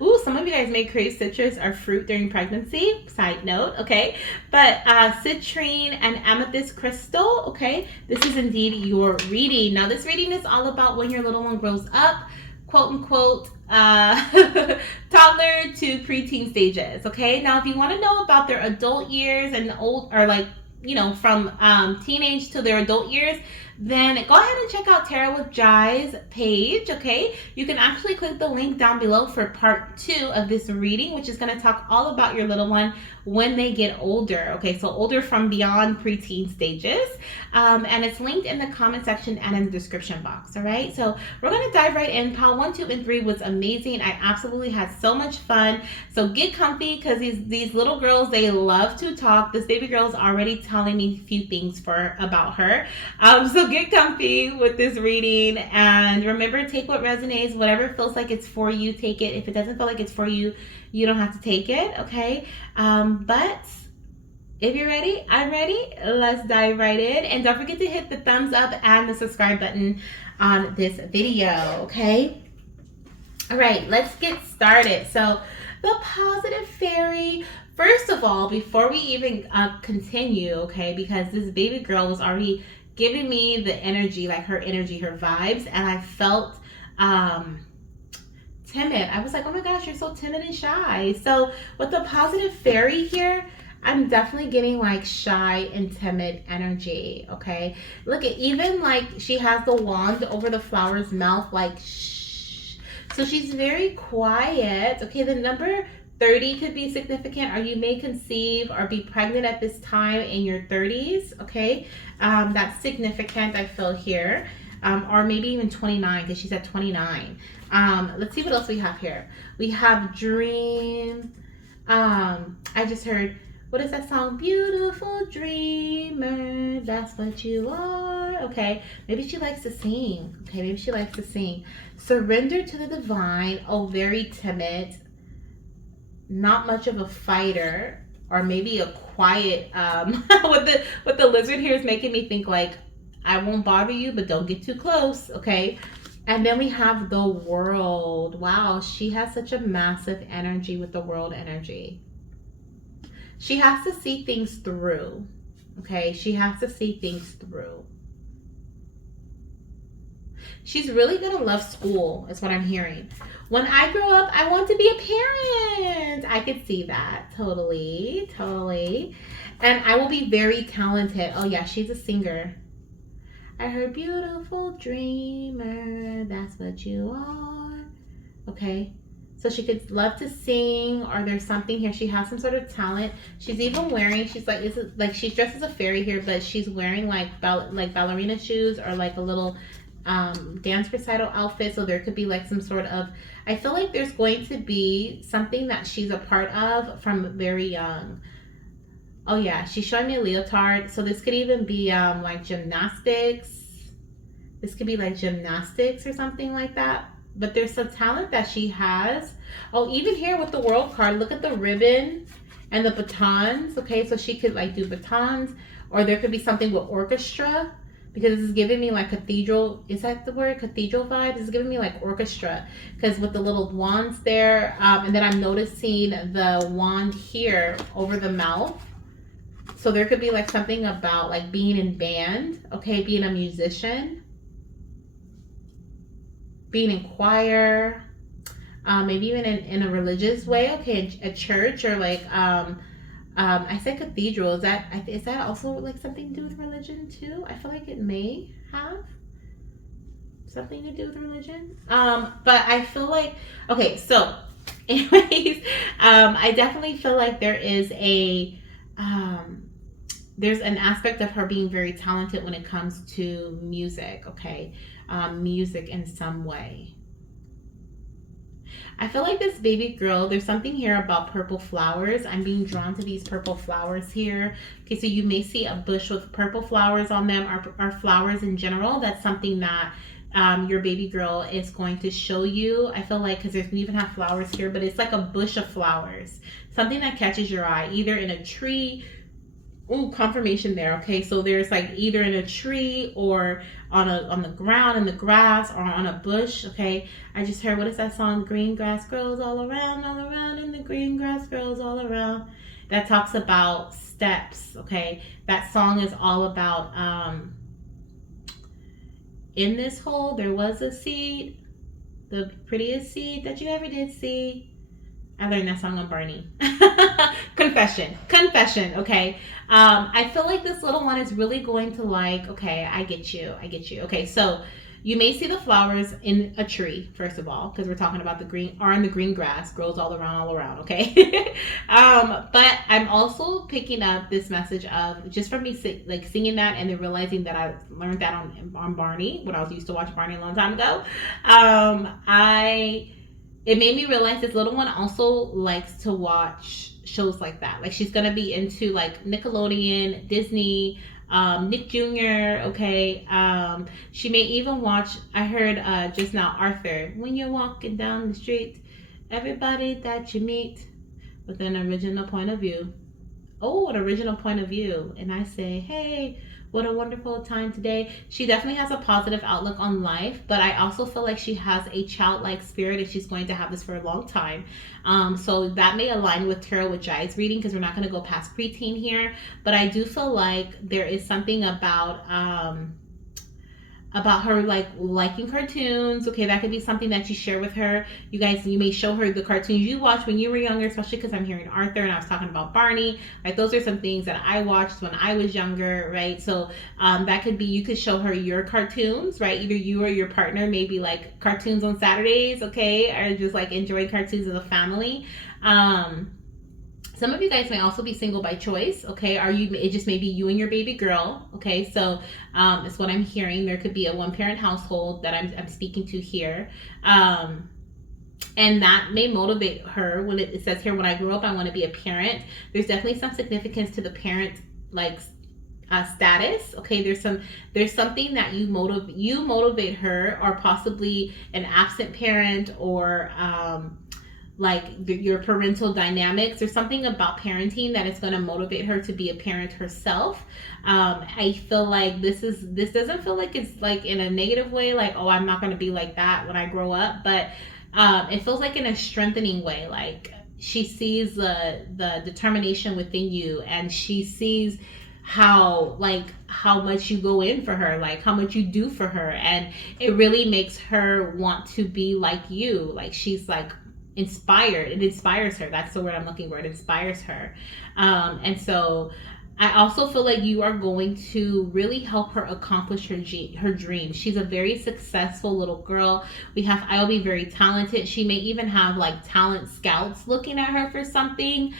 Ooh, some of you guys may crave citrus or fruit during pregnancy. Side note, okay? But citrine and amethyst crystal, okay? This is indeed your reading. Now, this reading is all about when your little one grows up, quote unquote, toddler to preteen stages, okay? Now, if you want to know about their adult years and old, or like, you know, from teenage to their adult years, then go ahead and check out Tarot with Jai's page, okay? You can actually click the link down below for part 2 of this reading, which is going to talk all about your little one when they get older, okay? So older from beyond preteen stages. And it's linked in the comment section and in the description box, all right? So we're going to dive right in. Pile 1, 2, and 3 was amazing. I absolutely had so much fun. So get comfy, because these little girls, they love to talk. This baby girl is already telling me a few things about her. So get comfy with this reading, and remember, take what resonates. Whatever feels like it's for you, take it. If it doesn't feel like it's for you, you don't have to take it, okay? But if you're ready, I'm ready. Let's dive right in. And don't forget to hit the thumbs up and the subscribe button on this video, okay? All right, let's get started. So the positive fairy, first of all, before we even continue, okay, because this baby girl was already giving me the energy, like her energy, her vibes, and I felt timid. I was like, oh my gosh, you're so timid and shy. So with the positive fairy here, I'm definitely getting like shy and timid energy, okay? Look at, even like she has the wand over the flower's mouth, like shh. So she's very quiet, okay? The number 30 could be significant, or you may conceive or be pregnant at this time in your 30s, okay? That's significant, I feel here. Or maybe even 29, because she's at 29. Let's see what else we have here. We have dream. I just heard, what is that song? Beautiful dreamer, that's what you are. Okay, maybe she likes to sing. Okay, maybe she likes to sing. Surrender to the divine. Oh, very timid. Not much of a fighter, or maybe a quiet what the lizard here is making me think, like, I won't bother you, but don't get too close, okay? And then we have the world. Wow, she has such a massive energy with the world energy. She has to see things through, okay? She has to see things through. She's really gonna love school, is what I'm hearing. When I grow up, I want to be a parent. I could see that. Totally, totally. And I will be very talented. Oh yeah, she's a singer. I heard beautiful dreamer, that's what you are. Okay, so she could love to sing, or there's something here. She has some sort of talent. She's even wearing, she's like, is it like she's dressed as a fairy here, but she's wearing like ballerina shoes, or like a little dance recital outfit. So there could be like some sort of, I feel like there's going to be something that she's a part of from very young. Oh yeah, she's showing me a leotard. So this could even be like gymnastics. This could be like gymnastics or something like that. But there's some talent that she has. Oh, even here with the world card, look at the ribbon and the batons. Okay, so she could like do batons, or there could be something with orchestra, because this is giving me like cathedral. Is that the word? Cathedral vibe? This is giving me like orchestra, because with the little wands there. And then I'm noticing the wand here over the mouth. So there could be like something about like being in band, okay, being a musician, being in choir, maybe even in a religious way, okay, a church, or like I said cathedral. Is that also like something to do with religion too? I feel like it may have something to do with religion. But I feel like, okay, so anyways, I definitely feel like there is there's an aspect of her being very talented when it comes to music, okay? Music in some way. I feel like this baby girl, there's something here about purple flowers. I'm being drawn to these purple flowers here. Okay, so you may see a bush with purple flowers on them, or flowers in general. That's something that your baby girl is going to show you. I feel like, because we even have flowers here, but it's like a bush of flowers. Something that catches your eye, either in a tree. Ooh, confirmation there. Okay, so there's like either in a tree or on the ground, in the grass, or on a bush. Okay, I just heard, what is that song? Green grass grows all around, and the green grass grows all around. That talks about steps. Okay, that song is all about in this hole there was a seed, the prettiest seed that you ever did see. I learned that song on Barney. Confession. Okay. I feel like this little one is really going to like, okay, I get you. Okay, so you may see the flowers in a tree, first of all, because we're talking about the green, or in the green grass, grows all around, okay? But I'm also picking up this message of, just from me singing that and then realizing that I learned that on Barney, when I was used to watch Barney a long time ago. It made me realize this little one also likes to watch shows like that. Like, she's gonna be into like Nickelodeon, Disney, Nick Jr. Okay, she may even watch. I heard just now, Arthur. When you're walking down the street, everybody that you meet with an original point of view. Oh, an original point of view, and I say, hey, what a wonderful time today. She definitely has a positive outlook on life, but I also feel like she has a childlike spirit, and she's going to have this for a long time. So that may align with Tarot with Jai's reading, because we're not going to go past preteen here. But I do feel like there is something about her like liking cartoons. Okay, that could be something that you share with her. You guys, you may show her the cartoons you watched when you were younger, especially because I'm hearing Arthur and I was talking about Barney. Like, those are some things that I watched when I was younger, right? So that could be, you could show her your cartoons, right? Either you or your partner, maybe like cartoons on Saturdays, okay, or just like enjoying cartoons as a family. Some of you guys may also be single by choice, okay? It just may be you and your baby girl, okay? So it's what I'm hearing. There could be a one-parent household that I'm speaking to here. And that may motivate her when it says here, when I grow up, I want to be a parent. There's definitely some significance to the parent, like, status. Okay, there's something that you motivate her, or possibly an absent parent, or like your parental dynamics, or something about parenting that is going to motivate her to be a parent herself. I feel like this doesn't feel like it's like in a negative way, like, oh, I'm not going to be like that when I grow up, but it feels like in a strengthening way. Like, she sees the determination within you, and she sees how much you go in for her, like how much you do for her, and it really makes her want to be like you. Like, she's like inspired. It inspires her. That's the word I'm looking for. It inspires her. And so I also feel like you are going to really help her accomplish her dreams. She's a very successful little girl. I'll be very talented. She may even have like talent scouts looking at her for something.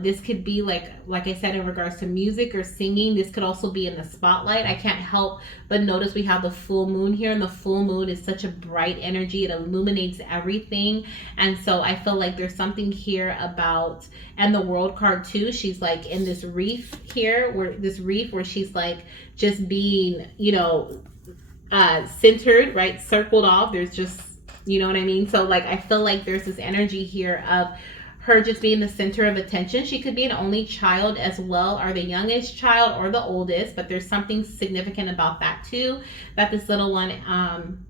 This could be like I said, in regards to music or singing. This could also be in the spotlight. I can't help but notice we have the full moon here, and the full moon is such a bright energy. It illuminates everything. And so I feel like there's something here about, and the world card too, she's like in this reef here, where she's like just being, centered, right? Circled off. There's just, you know what I mean? So like, I feel like there's this energy here of her just being the center of attention. She could be an only child as well, or the youngest child, or the oldest, but there's something significant about that too, that this little one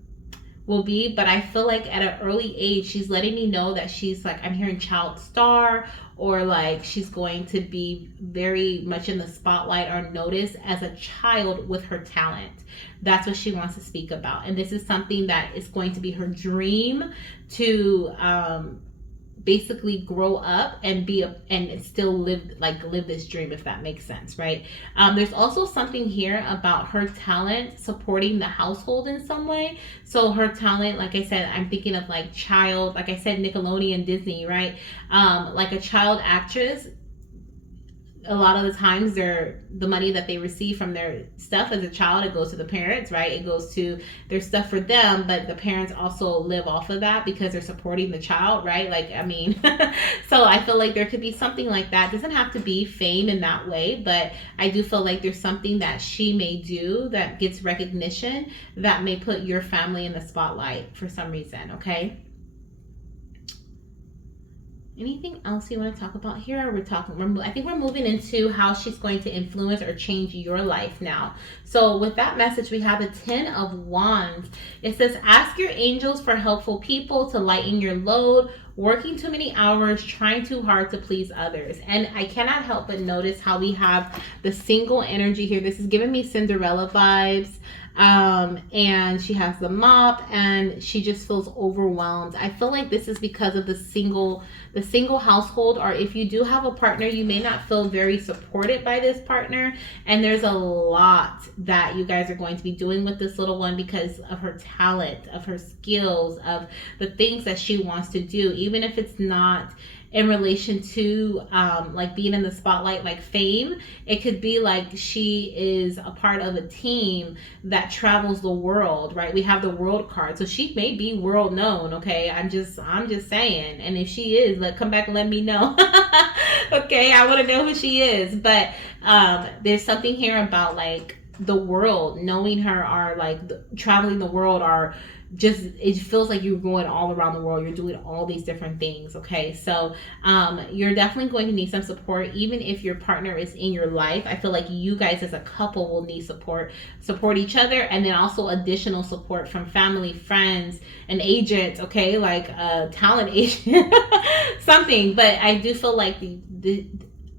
will be. But I feel like at an early age, she's letting me know that she's like, I'm hearing child star, or like she's going to be very much in the spotlight or noticed as a child with her talent. That's what she wants to speak about. And this is something that is going to be her dream, to basically grow up and and still live this dream, if that makes sense, right? There's also something here about her talent supporting the household in some way. So her talent, like I said, I'm thinking of like child, like I said, Nickelodeon, Disney, right? Like a child actress. a lot of the times the money that they receive from their stuff as a child, it goes to the parents, right? It goes to their stuff for them, but the parents also live off of that because they're supporting the child, right? Like, I mean, so I feel like there could be something like that. It doesn't have to be fame in that way, but I do feel like there's something that she may do that gets recognition that may put your family in the spotlight for some reason, okay? Anything else you want to talk about here? I think we're moving into how she's going to influence or change your life now. So with that message, we have the 10 of Wands. It says, ask your angels for helpful people to lighten your load, working too many hours, trying too hard to please others. And I cannot help but notice how we have the single energy here. This is giving me Cinderella vibes. And she has the mop and she just feels overwhelmed. I feel like this is because of the single household, or if you do have a partner, you may not feel very supported by this partner, and there's a lot that you guys are going to be doing with this little one because of her talent, of her skills, of the things that she wants to do, even if it's not in relation to like being in the spotlight, like fame. It could be like she is a part of a team that travels the world, right? We have the world card, so she may be world known, okay? I'm just saying. And if she is, come back and let me know. Okay, I want to know who she is. But there's something here about like the world, knowing her, or like traveling the world, or just, it feels like you're going all around the world. You're doing all these different things, okay? So you're definitely going to need some support, even if your partner is in your life. I feel like you guys as a couple will need support each other, and then also additional support from family, friends, an agent, okay? Like a talent agent, something. But I do feel like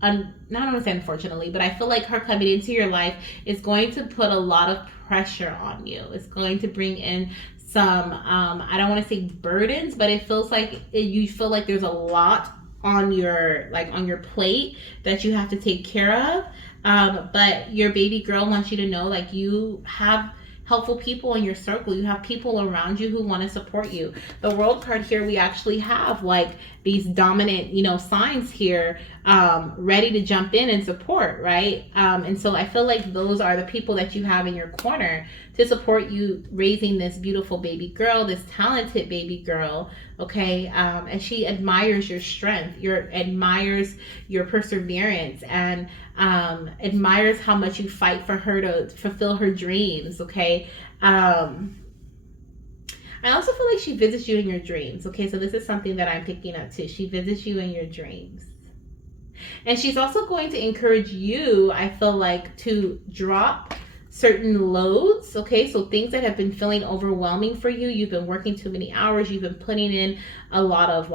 not want to say unfortunately, but I feel like her coming into your life is going to put a lot of pressure on you. It's going to bring in some I don't want to say burdens, but it feels like you feel like there's a lot on your plate that you have to take care of, but your baby girl wants you to know, like, you have helpful people in your circle. You have people around you who want to support you. The World card here, we actually have like these dominant, signs here, ready to jump in and support, right? And so I feel like those are the people that you have in your corner to support you raising this beautiful baby girl, this talented baby girl, okay? And she admires your strength, admires your perseverance, and admires how much you fight for her to fulfill her dreams, okay? I also feel like she visits you in your dreams, okay? So this is something that I'm picking up too. She visits you in your dreams. And she's also going to encourage you, I feel like, to drop certain loads, okay? So things that have been feeling overwhelming for you. You've been working too many hours. You've been putting in a lot of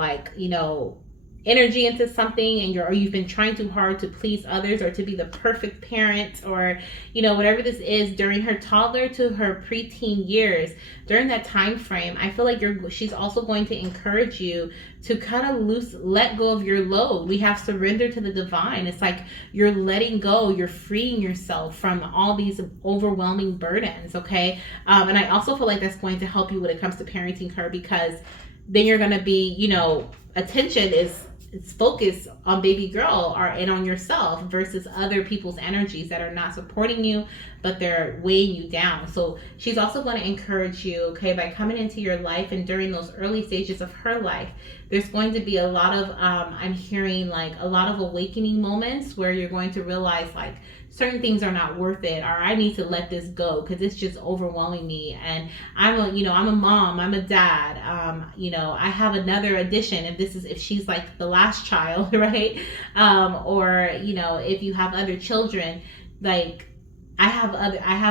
energy into something, and you've been trying too hard to please others or to be the perfect parent, or whatever this is during her toddler to her preteen years. During that time frame, I feel like she's also going to encourage you to kind of let go of your load. We have surrender to the divine. It's like you're letting go, you're freeing yourself from all these overwhelming burdens, okay? And I also feel like that's going to help you when it comes to parenting her, because then you're going to be, attention is focused on baby girl and on yourself versus other people's energies that are not supporting you, but they're weighing you down. So she's also going to encourage you, okay, by coming into your life, and during those early stages of her life, there's going to be a lot of I'm hearing like a lot of awakening moments where you're going to realize like certain things are not worth it, or I need to let this go because it's just overwhelming me. And I'm a mom, I'm a dad, I have another addition, if she's like the last child, right? Or if you have other children, like I have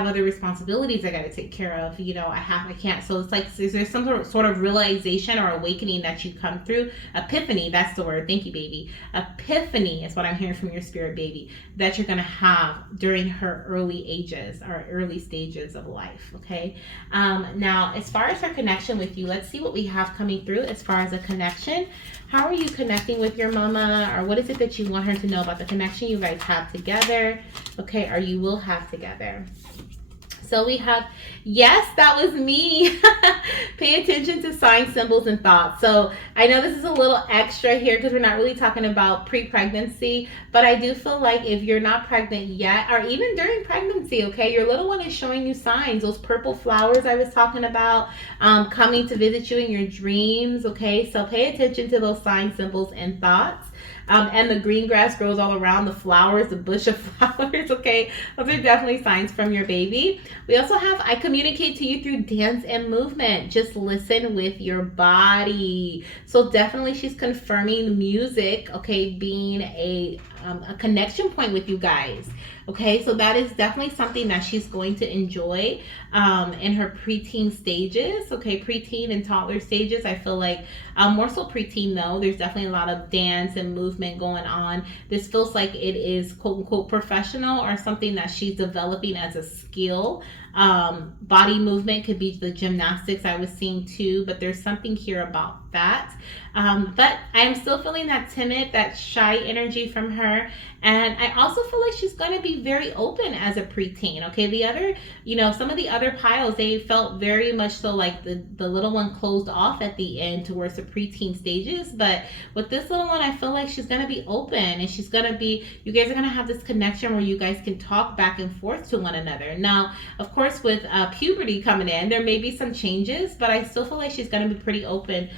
other responsibilities I got to take care of. I can't. So it's like, is there some sort of realization or awakening that you come through? Epiphany, that's the word. Thank you, baby. Epiphany is what I'm hearing from your spirit, baby, that you're going to have during her early ages or early stages of life. Okay. Now, as far as her connection with you, let's see what we have coming through as far as a connection. How are you connecting with your mama, or what is it that you want her to know about the connection you guys have together, okay, or you will have together? So we have, yes, that was me. Pay attention to signs, symbols, and thoughts. So I know this is a little extra here because we're not really talking about pre-pregnancy, but I do feel like if you're not pregnant yet, or even during pregnancy, okay, your little one is showing you signs. Those purple flowers I was talking about, coming to visit you in your dreams, okay? So pay attention to those signs, symbols, and thoughts. And the green grass grows all around the flowers, the bush of flowers, okay? Those are definitely signs from your baby. We also have, I communicate to you through dance and movement. Just listen with your body. So definitely she's confirming music, okay, being a connection point with you guys. Okay, so that is definitely something that she's going to enjoy in her preteen stages. Okay, preteen and toddler stages. I feel like more so preteen though. There's definitely a lot of dance and movement going on. This feels like it is quote unquote professional or something that she's developing as a skill. Body movement could be the gymnastics I was seeing too, but there's something here about that. But I'm still feeling that timid, that shy energy from her. And I also feel like she's going to be very open as a preteen. Okay, the other, some of the other piles, they felt very much so like the little one closed off at the end towards the preteen stages. But with this little one, I feel like she's going to be open and she's going to be, you guys are going to have this connection where you guys can talk back and forth to one another. Now, of course, with puberty coming in, there may be some changes, but I still feel like she's going to be pretty open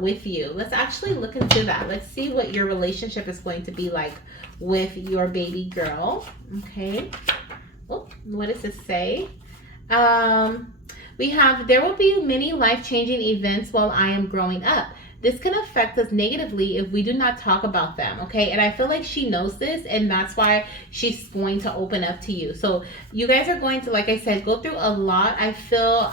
with you. Let's actually look into that. Let's see what your relationship is going to be like with your baby girl. Okay. Oh, what does this say? We have, there will be many life-changing events while I am growing up. This can affect us negatively if we do not talk about them, okay? And I feel like she knows this, and that's why she's going to open up to you. So you guys are going to, like I said, go through a lot. I feel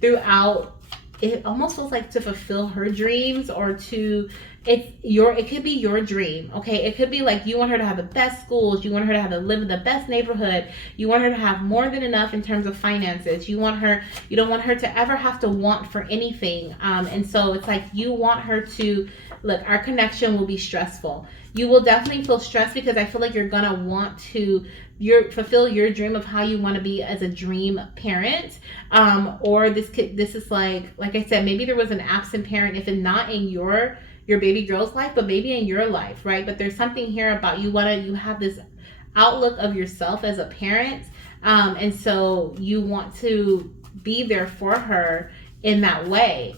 throughout, it almost feels like to fulfill her dreams or to, it could be your dream, okay? It could be like you want her to have the best schools, you want her to have to live in the best neighborhood, you want her to have more than enough in terms of finances, you don't want her to ever have to want for anything, and so it's like you want her to, look, our connection will be stressful. You will definitely feel stressed because I feel like you're gonna want to fulfill your dream of how you want to be as a dream parent, or this is like I said, maybe there was an absent parent, if it's not in your baby girl's life, but maybe in your life, right? But there's something here about you have this outlook of yourself as a parent, and so you want to be there for her in that way,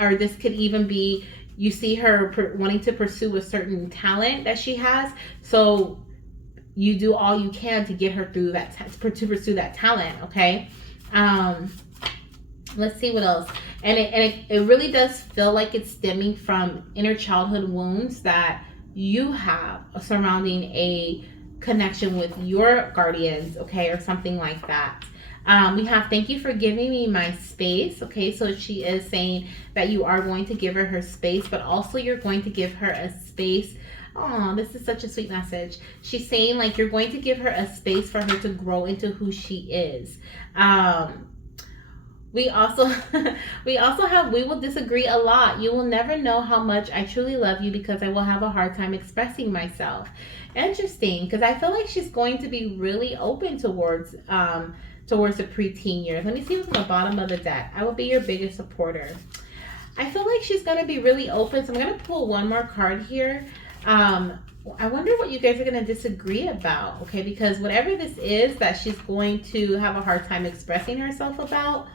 or this could even be you see her wanting to pursue a certain talent that she has, so you do all you can to get her through that to pursue that talent, okay? Let's see what else. And it really does feel like it's stemming from inner childhood wounds that you have surrounding a connection with your guardians, okay, or something like that. We have, thank you for giving me my space, okay? So she is saying that you are going to give her space, but also you're going to give her a space. Oh, this is such a sweet message. She's saying like you're going to give her a space for her to grow into who she is. We also have, we will disagree a lot. You will never know how much I truly love you because I will have a hard time expressing myself. Interesting, because I feel like she's going to be really open towards the preteen years. Let me see what's on the bottom of the deck. I will be your biggest supporter. I feel like she's going to be really open. So I'm going to pull one more card here. I wonder what you guys are going to disagree about, okay? Because whatever this is that she's going to have a hard time expressing herself about,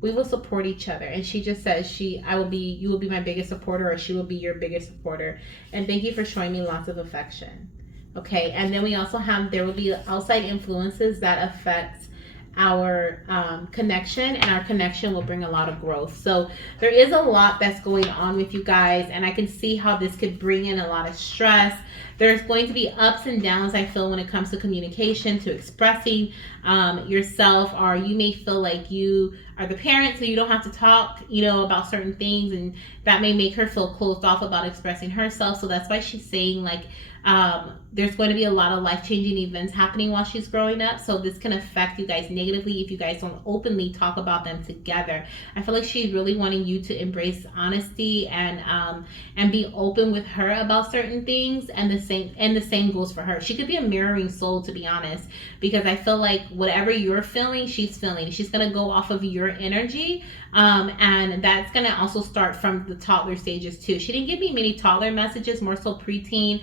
we will support each other. And she just says you will be my biggest supporter, or she will be your biggest supporter. And thank you for showing me lots of affection. Okay, and then we also have, there will be outside influences that affect our connection, and our connection will bring a lot of growth. So there is a lot that's going on with you guys, and I can see how this could bring in a lot of stress. There's going to be ups and downs, I feel, when it comes to communication, to expressing yourself, or you may feel like you are the parent, so you don't have to talk, about certain things, and that may make her feel closed off about expressing herself. So that's why she's saying, like, There's going to be a lot of life-changing events happening while she's growing up, so this can affect you guys negatively if you guys don't openly talk about them together. I feel like she's really wanting you to embrace honesty and be open with her about certain things, and the same goes for her. She could be a mirroring soul, to be honest, because I feel like whatever you're feeling, she's feeling. She's gonna go off of your energy, and that's gonna also start from the toddler stages too. She didn't give me many toddler messages, more so preteen.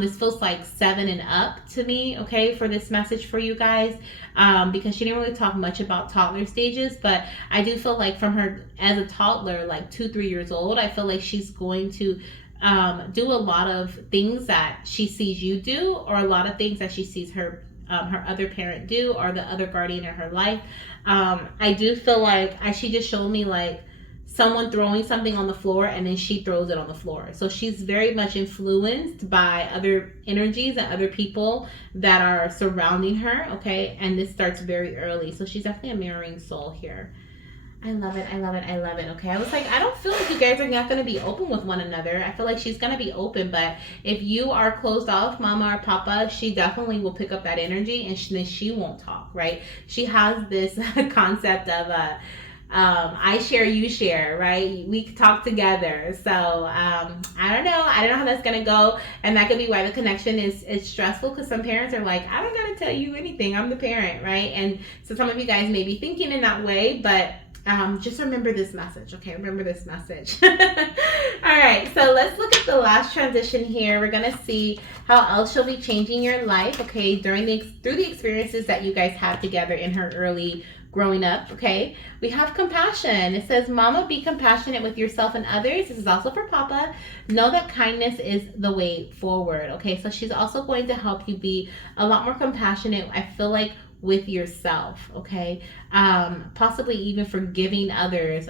This feels like 7 and up to me, okay, for this message for you guys, because she didn't really talk much about toddler stages, but I do feel like from her as a toddler, like 2-3 years old, I feel like she's going to do a lot of things that she sees you do, or a lot of things that she sees her other parent do, or the other guardian in her life. I do feel like she just showed me like someone throwing something on the floor and then she throws it on the floor. So she's very much influenced by other energies and other people that are surrounding her, okay? And this starts very early. So she's definitely a mirroring soul here. I love it. I love it. I love it. Okay. I was like, I don't feel like you guys are not going to be open with one another. I feel like she's going to be open, but if you are closed off, mama or papa, she definitely will pick up that energy, and then she won't talk, right? She has this concept of, I share, you share, right? We talk together. So I don't know. I don't know how that's gonna go, and that could be why the connection is stressful, because some parents are like, I don't gotta tell you anything. I'm the parent, right? And so some of you guys may be thinking in that way, but just remember this message, okay? Remember this message. All right, so let's look at the last transition here. We're gonna see how else she'll be changing your life, okay, through the experiences that you guys have together in her early growing up, okay? We have compassion. It says, Mama, be compassionate with yourself and others. This is also for Papa. Know that kindness is the way forward, okay? So she's also going to help you be a lot more compassionate, I feel like, with yourself, okay? Possibly even forgiving others,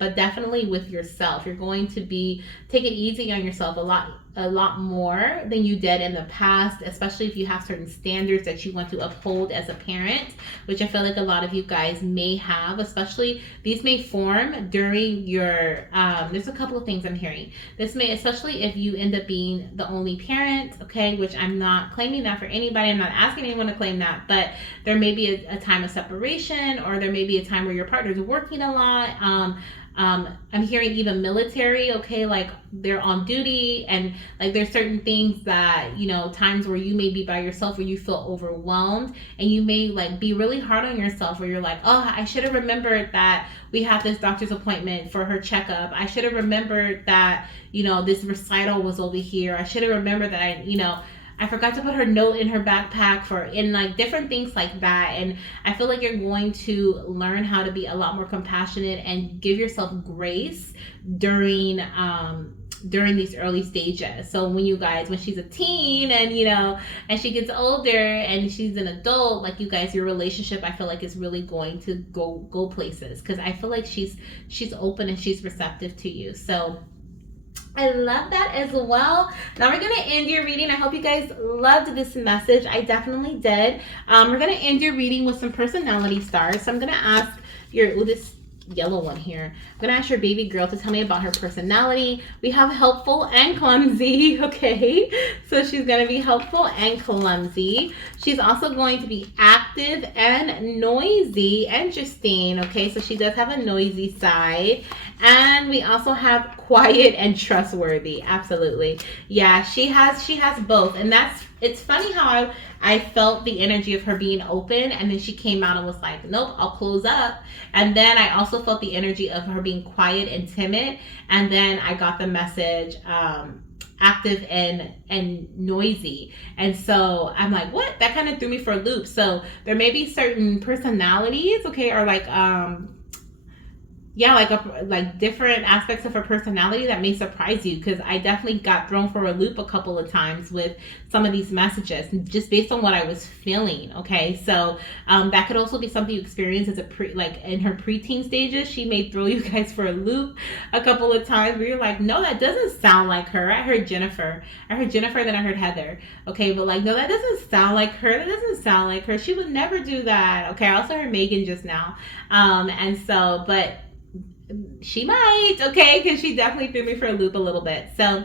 but definitely with yourself. You're going to take it easy on yourself a lot more than you did in the past, especially if you have certain standards that you want to uphold as a parent, which I feel like a lot of you guys may have. Especially these may form during your there's a couple of things I'm hearing. This may, especially if you end up being the only parent, okay, which I'm not claiming that for anybody. I'm not asking anyone to claim that, but there may be a time of separation, or there may be a time where your partner's working a lot. I'm hearing even military, okay, like they're on duty, and like there's certain things that, you know, times where you may be by yourself, where you feel overwhelmed, and you may like be really hard on yourself, where you're like, oh, I should have remembered that we have this doctor's appointment for her checkup. I should have remembered that, you know, this recital was over here. I should have remembered that I forgot to put her note in her backpack in like different things like that. And I feel like you're going to learn how to be a lot more compassionate and give yourself grace during these early stages. So when she's a teen, and she gets older and she's an adult, like you guys, your relationship, I feel like is really going to go places, because I feel like she's open and she's receptive to you. So I love that as well. Now we're going to end your reading. I hope you guys loved this message. I definitely did. We're going to end your reading with some personality stars. So I'm going to ask this yellow one here. I'm going to ask your baby girl to tell me about her personality. We have helpful and clumsy, okay? So she's going to be helpful and clumsy. She's also going to be active and noisy. Interesting, okay? So she does have a noisy side. And we also have quiet and trustworthy. Absolutely. Yeah, she has both. And it's funny how I felt the energy of her being open, and then she came out and was like, nope, I'll close up. And then I also felt the energy of her being quiet and timid, and then I got the message active and noisy. And so I'm like, what? That kind of threw me for a loop. So there may be certain personalities, okay, or like like different aspects of her personality that may surprise you, because I definitely got thrown for a loop a couple of times with some of these messages, just based on what I was feeling. Okay, so that could also be something you experience as in her preteen stages. She may throw you guys for a loop a couple of times where you're like, no, that doesn't sound like her. I heard Jennifer, then I heard Heather. Okay, but like, no, that doesn't sound like her. That doesn't sound like her. She would never do that. Okay, I also heard Megan just now. And so, but she might, okay, because she definitely threw me for a loop a little bit. So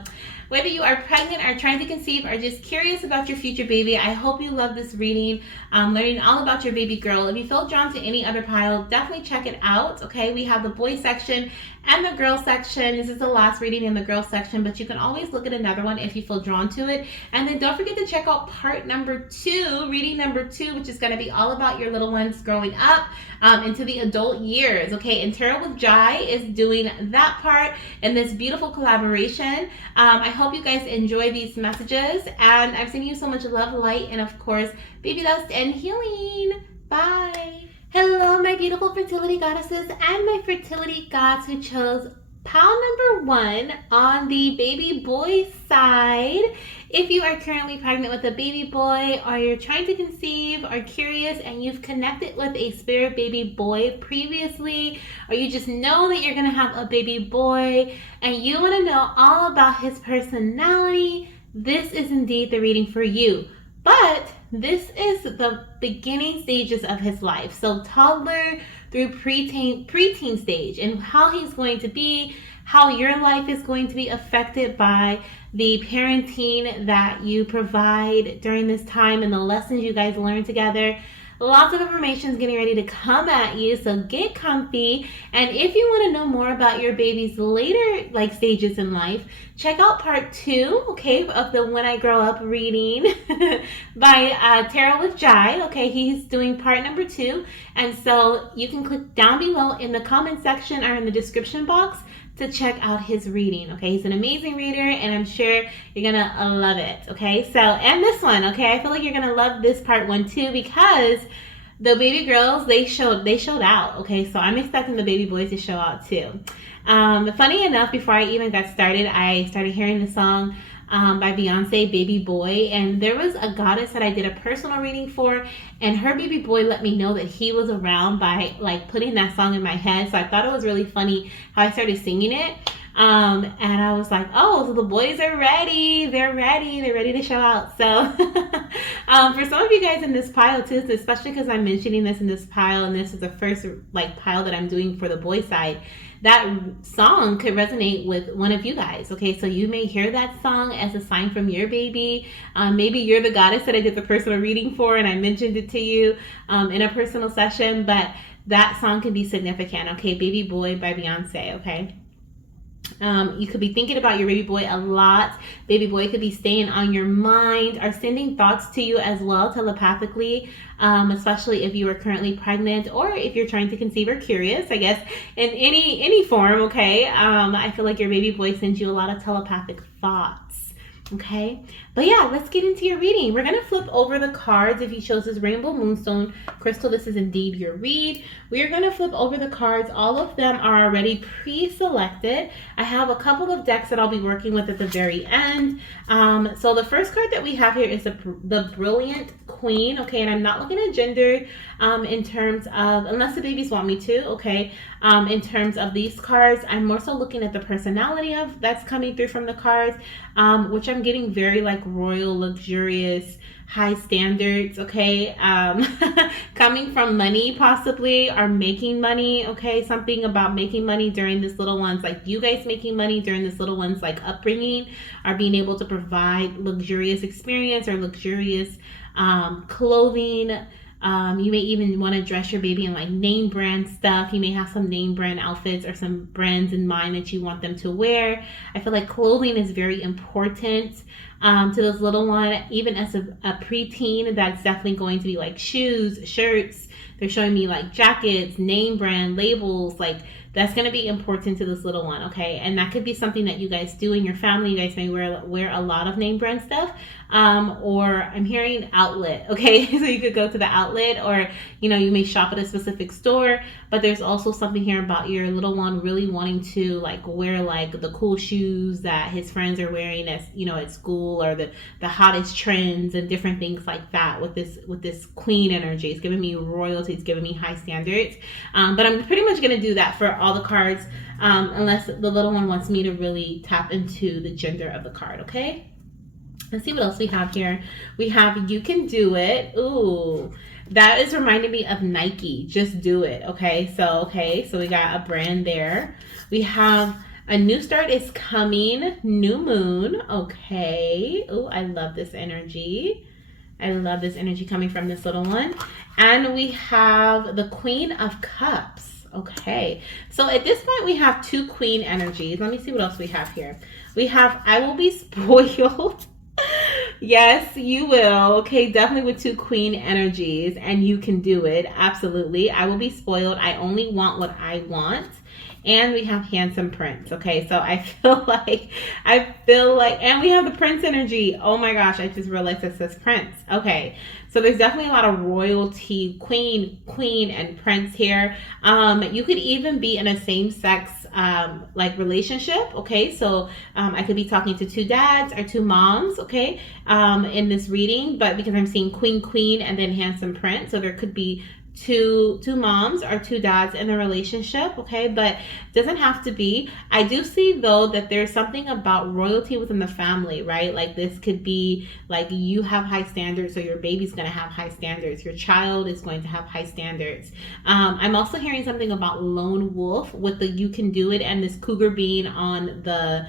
Whether you are pregnant or trying to conceive or just curious about your future baby, I hope you love this reading, learning all about your baby girl. If you feel drawn to any other pile, definitely check it out, okay? We have the boy section and the girl section. This is the last reading in the girl section, but you can always look at another one if you feel drawn to it. And then don't forget to check out part number 2, reading number 2, which is going to be all about your little ones growing up into the adult years, okay? And Tarot with Jai is doing that part in this beautiful collaboration. I hope you guys enjoy these messages, and I'm sending you so much love, light, and of course, baby dust and healing. Bye. Hello, my beautiful fertility goddesses and my fertility gods who chose pile number 1 on the baby boy side. If you are currently pregnant with a baby boy, or you're trying to conceive or curious and you've connected with a spirit baby boy previously, or you just know that you're going to have a baby boy and you want to know all about his personality, this is indeed the reading for you. But this is the beginning stages of his life. So toddler through preteen stage, and how he's going to be, how your life is going to be affected by the parenting that you provide during this time and the lessons you guys learn together. Lots of information is getting ready to come at you, so get comfy. And if you want to know more about your baby's later stages in life, check out part 2, okay, of the When I Grow Up reading by Tarot with Jai. Okay, he's doing part number 2, and so you can click down below in the comment section or in the description box to check out his reading. Okay, he's an amazing reader, and I'm sure you're gonna love it. Okay, so, and this one, okay, I feel like you're gonna love this part 1 too, because the baby girls, they showed out. Okay, so I'm expecting the baby boys to show out too. Funny enough, before I even got started, I started hearing the song by Beyonce, Baby Boy, and there was a goddess that I did a personal reading for, and her baby boy let me know that he was around by putting that song in my head. So I thought it was really funny how I started singing it, and I was like, oh, so the boys are ready. They're ready to show out. So for some of you guys in this pile too, especially because I'm mentioning this in this pile, and this is the first pile that I'm doing for the boy side, that song could resonate with one of you guys. Okay, so you may hear that song as a sign from your baby. Maybe you're the goddess that I did the personal reading for, and I mentioned it to you in a personal session, but that song can be significant. Okay, Baby Boy by Beyonce. Okay. You could be thinking about your baby boy a lot. Baby boy could be staying on your mind or sending thoughts to you as well telepathically, especially if you are currently pregnant or if you're trying to conceive or curious, I guess, in any form, okay? I feel like your baby boy sends you a lot of telepathic thoughts, okay? But yeah, let's get into your reading. We're going to flip over the cards. If you chose this Rainbow Moonstone Crystal, this is indeed your read. We are going to flip over the cards. All of them are already pre-selected. I have a couple of decks that I'll be working with at the very end. So the first card that we have here is the Brilliant Queen, okay? And I'm not looking at gender in terms of, unless the babies want me to, okay? In terms of these cards, I'm more so looking at the personality of that's coming through from the cards, which I'm getting very royal, luxurious, high standards, okay? Coming from money possibly, or making money, okay? Something about making money during this little one's, you guys making money during this little one's upbringing, or being able to provide luxurious experience or luxurious clothing. You may even want to dress your baby in name brand stuff. You may have some name brand outfits or some brands in mind that you want them to wear. I feel like clothing is very important to this little one. Even as a preteen, that's definitely going to be shoes, shirts. They're showing me jackets, name brand labels, that's going to be important to this little one, okay? And that could be something that you guys do in your family. You guys may wear a lot of name brand stuff, or I'm hearing outlet, okay? So you could go to the outlet, or, you may shop at a specific store, but there's also something here about your little one really wanting to wear the cool shoes that his friends are wearing at school, or the hottest trends and different things like that with this queen energy. It's giving me royalty, it's giving me high standards, but I'm pretty much going to do that for all the cards, unless the little one wants me to really tap into the gender of the card, okay? Let's see what else we have here. We have You Can Do It. Ooh, that is reminding me of Nike. Just do it, okay? So we got a brand there. We have A new start is coming. New moon. Okay. Oh, I love this energy. I love this energy coming from this little one. And we have the Queen of Cups. Okay. So at this point, we have two Queen energies. Let me see what else we have here. We have I will be spoiled. Yes, you will. Okay, definitely with two Queen energies, and you can do it. Absolutely. I will be spoiled. I only want what I want. And we have handsome prince. Okay, so I feel like, and we have the prince energy. Oh my gosh, I just realized it says prince. Okay, so there's definitely a lot of royalty, queen, and prince here. You could even be in a same-sex like relationship. Okay, so I could be talking to two dads or two moms. Okay, in this reading, but because I'm seeing queen, and then handsome prince, so there could be two moms or two dads in the relationship. Okay, but doesn't have to be. I do see though that there's something about royalty within the family, right? Like this could be like you have high standards, so your baby's going to have high standards, your child is going to have high standards. I'm also hearing something about lone wolf with the you can do it, and this cougar being on the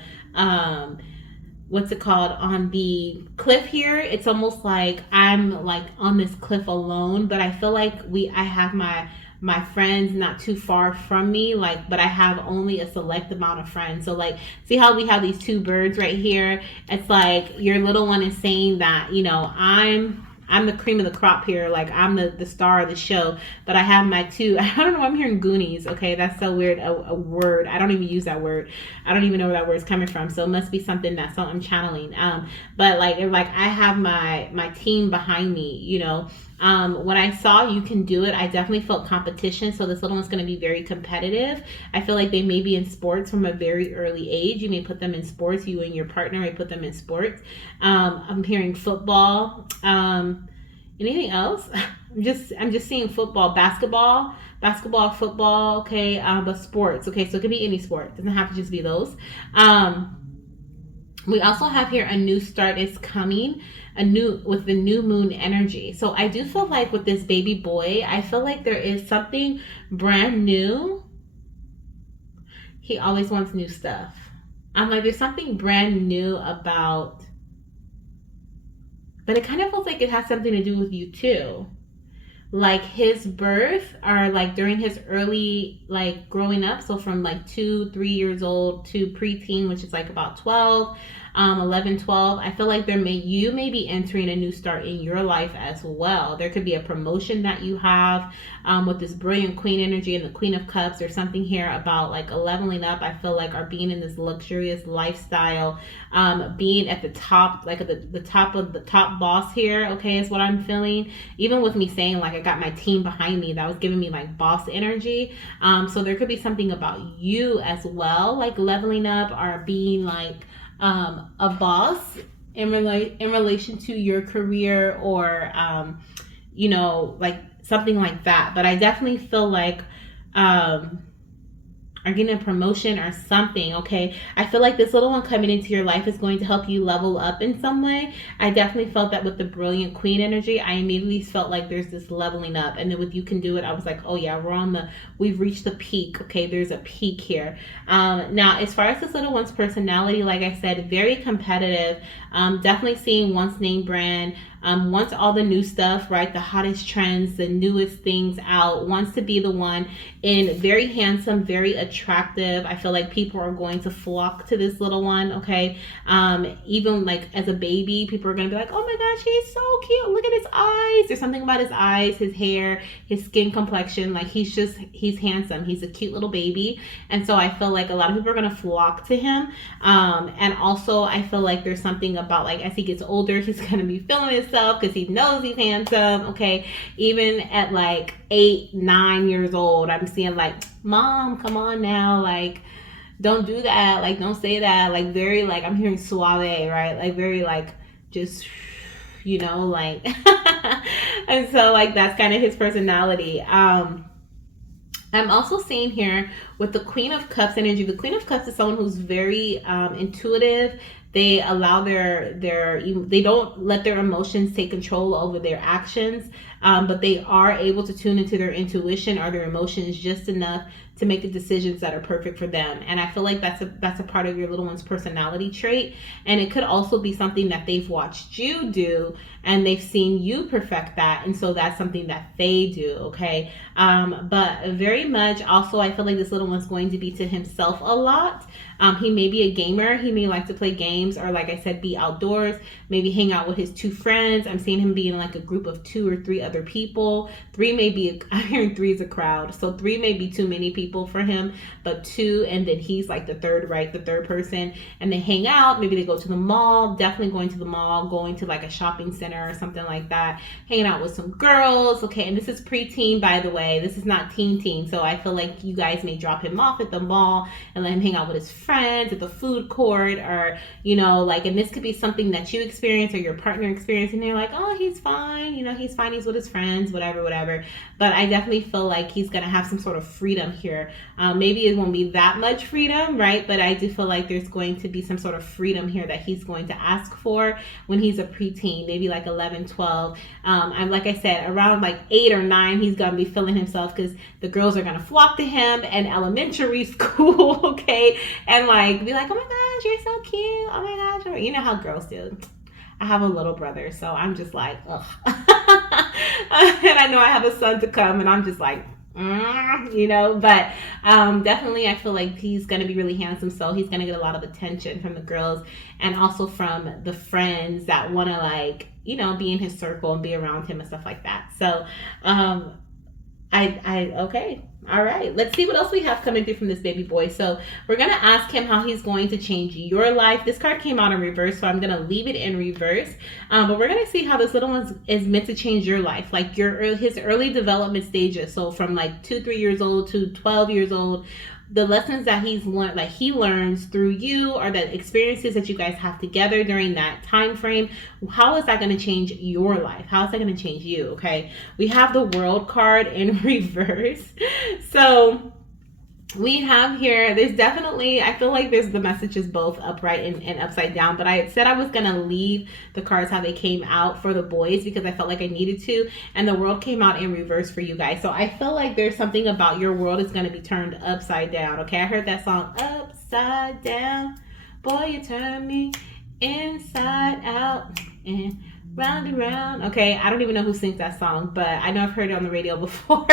what's it called, on the cliff here. It's almost like I'm like on this cliff alone, but I feel like I have my friends not too far from me, like, but I have only a select amount of friends. So like, see how we have these two birds right here? It's like your little one is saying that, you know, I'm the cream of the crop here. Like I'm the star of the show, but I have my two. I don't know. I'm hearing Goonies. Okay, that's so weird. A word. I don't even use that word. I don't even know where that word's coming from. So it must be something that's so I'm channeling. But like I have my team behind me. You know. When I saw you can do it, I definitely felt competition. So this little one's going to be very competitive. I feel like they may be in sports from a very early age. You may put them in sports. You and your partner may put them in sports. I'm hearing football. Anything else? I'm just seeing football, basketball, football. Okay, but sports. Okay, so it could be any sport. It doesn't have to just be those. We also have here a new start is coming, with the new moon energy. So I do feel like with this baby boy, I feel like there is something brand new. He always wants new stuff. I'm like, there's something brand new about, but it kind of feels like it has something to do with you too. Like his birth, or like during his early, like growing up, so from like 2-3 years old to preteen, which is like about 12, 11, 12. I feel like you may be entering a new start in your life as well. There could be a promotion that you have with this brilliant queen energy and the Queen of Cups, or something here about like a leveling up. I feel like, are being in this luxurious lifestyle, being at the top, like at the top of the top boss here. Okay, is what I'm feeling. Even with me saying like I got my team behind me, that was giving me like boss energy. So there could be something about you as well, like leveling up or being like a boss in relation to your career, or you know, like something like that. But I definitely feel like are getting a promotion or something. Okay, I feel like this little one coming into your life is going to help you level up in some way. I definitely felt that with the brilliant queen energy. I immediately felt like there's this leveling up, and then with you can do it, I was like, oh yeah, we've reached the peak. Okay, there's a peak here. Now as far as this little one's personality, like I said, very competitive. Definitely seeing wants name brand, wants all the new stuff, right? The hottest trends, the newest things out, wants to be the one, and very handsome, very attractive. I feel like people are going to flock to this little one. Okay, even like as a baby, people are going to be like, oh my gosh, he's so cute, look at his eyes. There's something about his eyes, his hair, his skin complexion. Like he's handsome, he's a cute little baby. And so I feel like a lot of people are going to flock to him. And also I feel like there's something about, like, as he gets older, he's going to be feeling himself because he knows he's handsome. Okay, even at like 8-9 years old, I'm seeing like, mom, come on now, like don't do that, like don't say that, like very, like I'm hearing suave, right? Like very like just, you know, like and so like that's kind of his personality. I'm also seeing here with the Queen of Cups energy. The Queen of Cups is someone who's very intuitive. They allow they don't let their emotions take control over their actions. but they are able to tune into their intuition or their emotions just enough to make the decisions that are perfect for them. And I feel like that's a part of your little one's personality trait. And it could also be something that they've watched you do and they've seen you perfect that. And so that's something that they do, okay? But very much also, I feel like this little one's going to be to himself a lot. He may be a gamer. He may like to play games or, like I said, be outdoors, maybe hang out with his 2 friends. I'm seeing him being like a group of 2 or 3 other people. 3 may be, I'm hearing 3 is a crowd. So 3 may be too many people for him, but 2, and then he's like the third, right? The third person. And they hang out. Maybe they go to the mall, definitely going to the mall, going to like a shopping center or something like that, hanging out with some girls. Okay. And this is preteen, by the way. This is not teen. So I feel like you guys may drop him off at the mall and let him hang out with his friends at the food court, or, you know, like, and this could be something that you experience or your partner experience, and they're like, oh, he's fine, you know, he's fine, he's with his friends, whatever. But I definitely feel like he's gonna have some sort of freedom here. Maybe it won't be that much freedom, right? But I do feel like there's going to be some sort of freedom here that he's going to ask for when he's a preteen, maybe like 11, 12. I'm, like I said, around like 8 or 9, he's gonna be feeling himself because the girls are gonna flock to him in elementary school, okay? And like be like, oh my gosh, you're so cute, oh my gosh, you know how girls do. I have a little brother, so I'm just like, ugh. And I know I have a son to come, and I'm just like, you know, but definitely I feel like he's going to be really handsome, so he's going to get a lot of attention from the girls and also from the friends that want to, like, you know, be in his circle and be around him and stuff like that. So okay. All right. Let's see what else we have coming through from this baby boy. So we're going to ask him how he's going to change your life. This card came out in reverse, so I'm going to leave it in reverse. But we're going to see how this little one is meant to change your life, like his early development stages. So from like 2, 3 years old to 12 years old, the lessons that he's learned, like he learns through you, or the experiences that you guys have together during that time frame. How is that going to change your life? How is that going to change you? Okay. We have the World card in reverse. So we have here, there's definitely, I feel like there's the messages both upright and upside down, but I said I was going to leave the cards how they came out for the boys because I felt like I needed to, and the World came out in reverse for you guys. So I feel like there's something about your world is going to be turned upside down. Okay, I heard that song, upside down, boy, you turn me inside out and round and round. Okay, I don't even know who sings that song, but I know I've heard it on the radio before.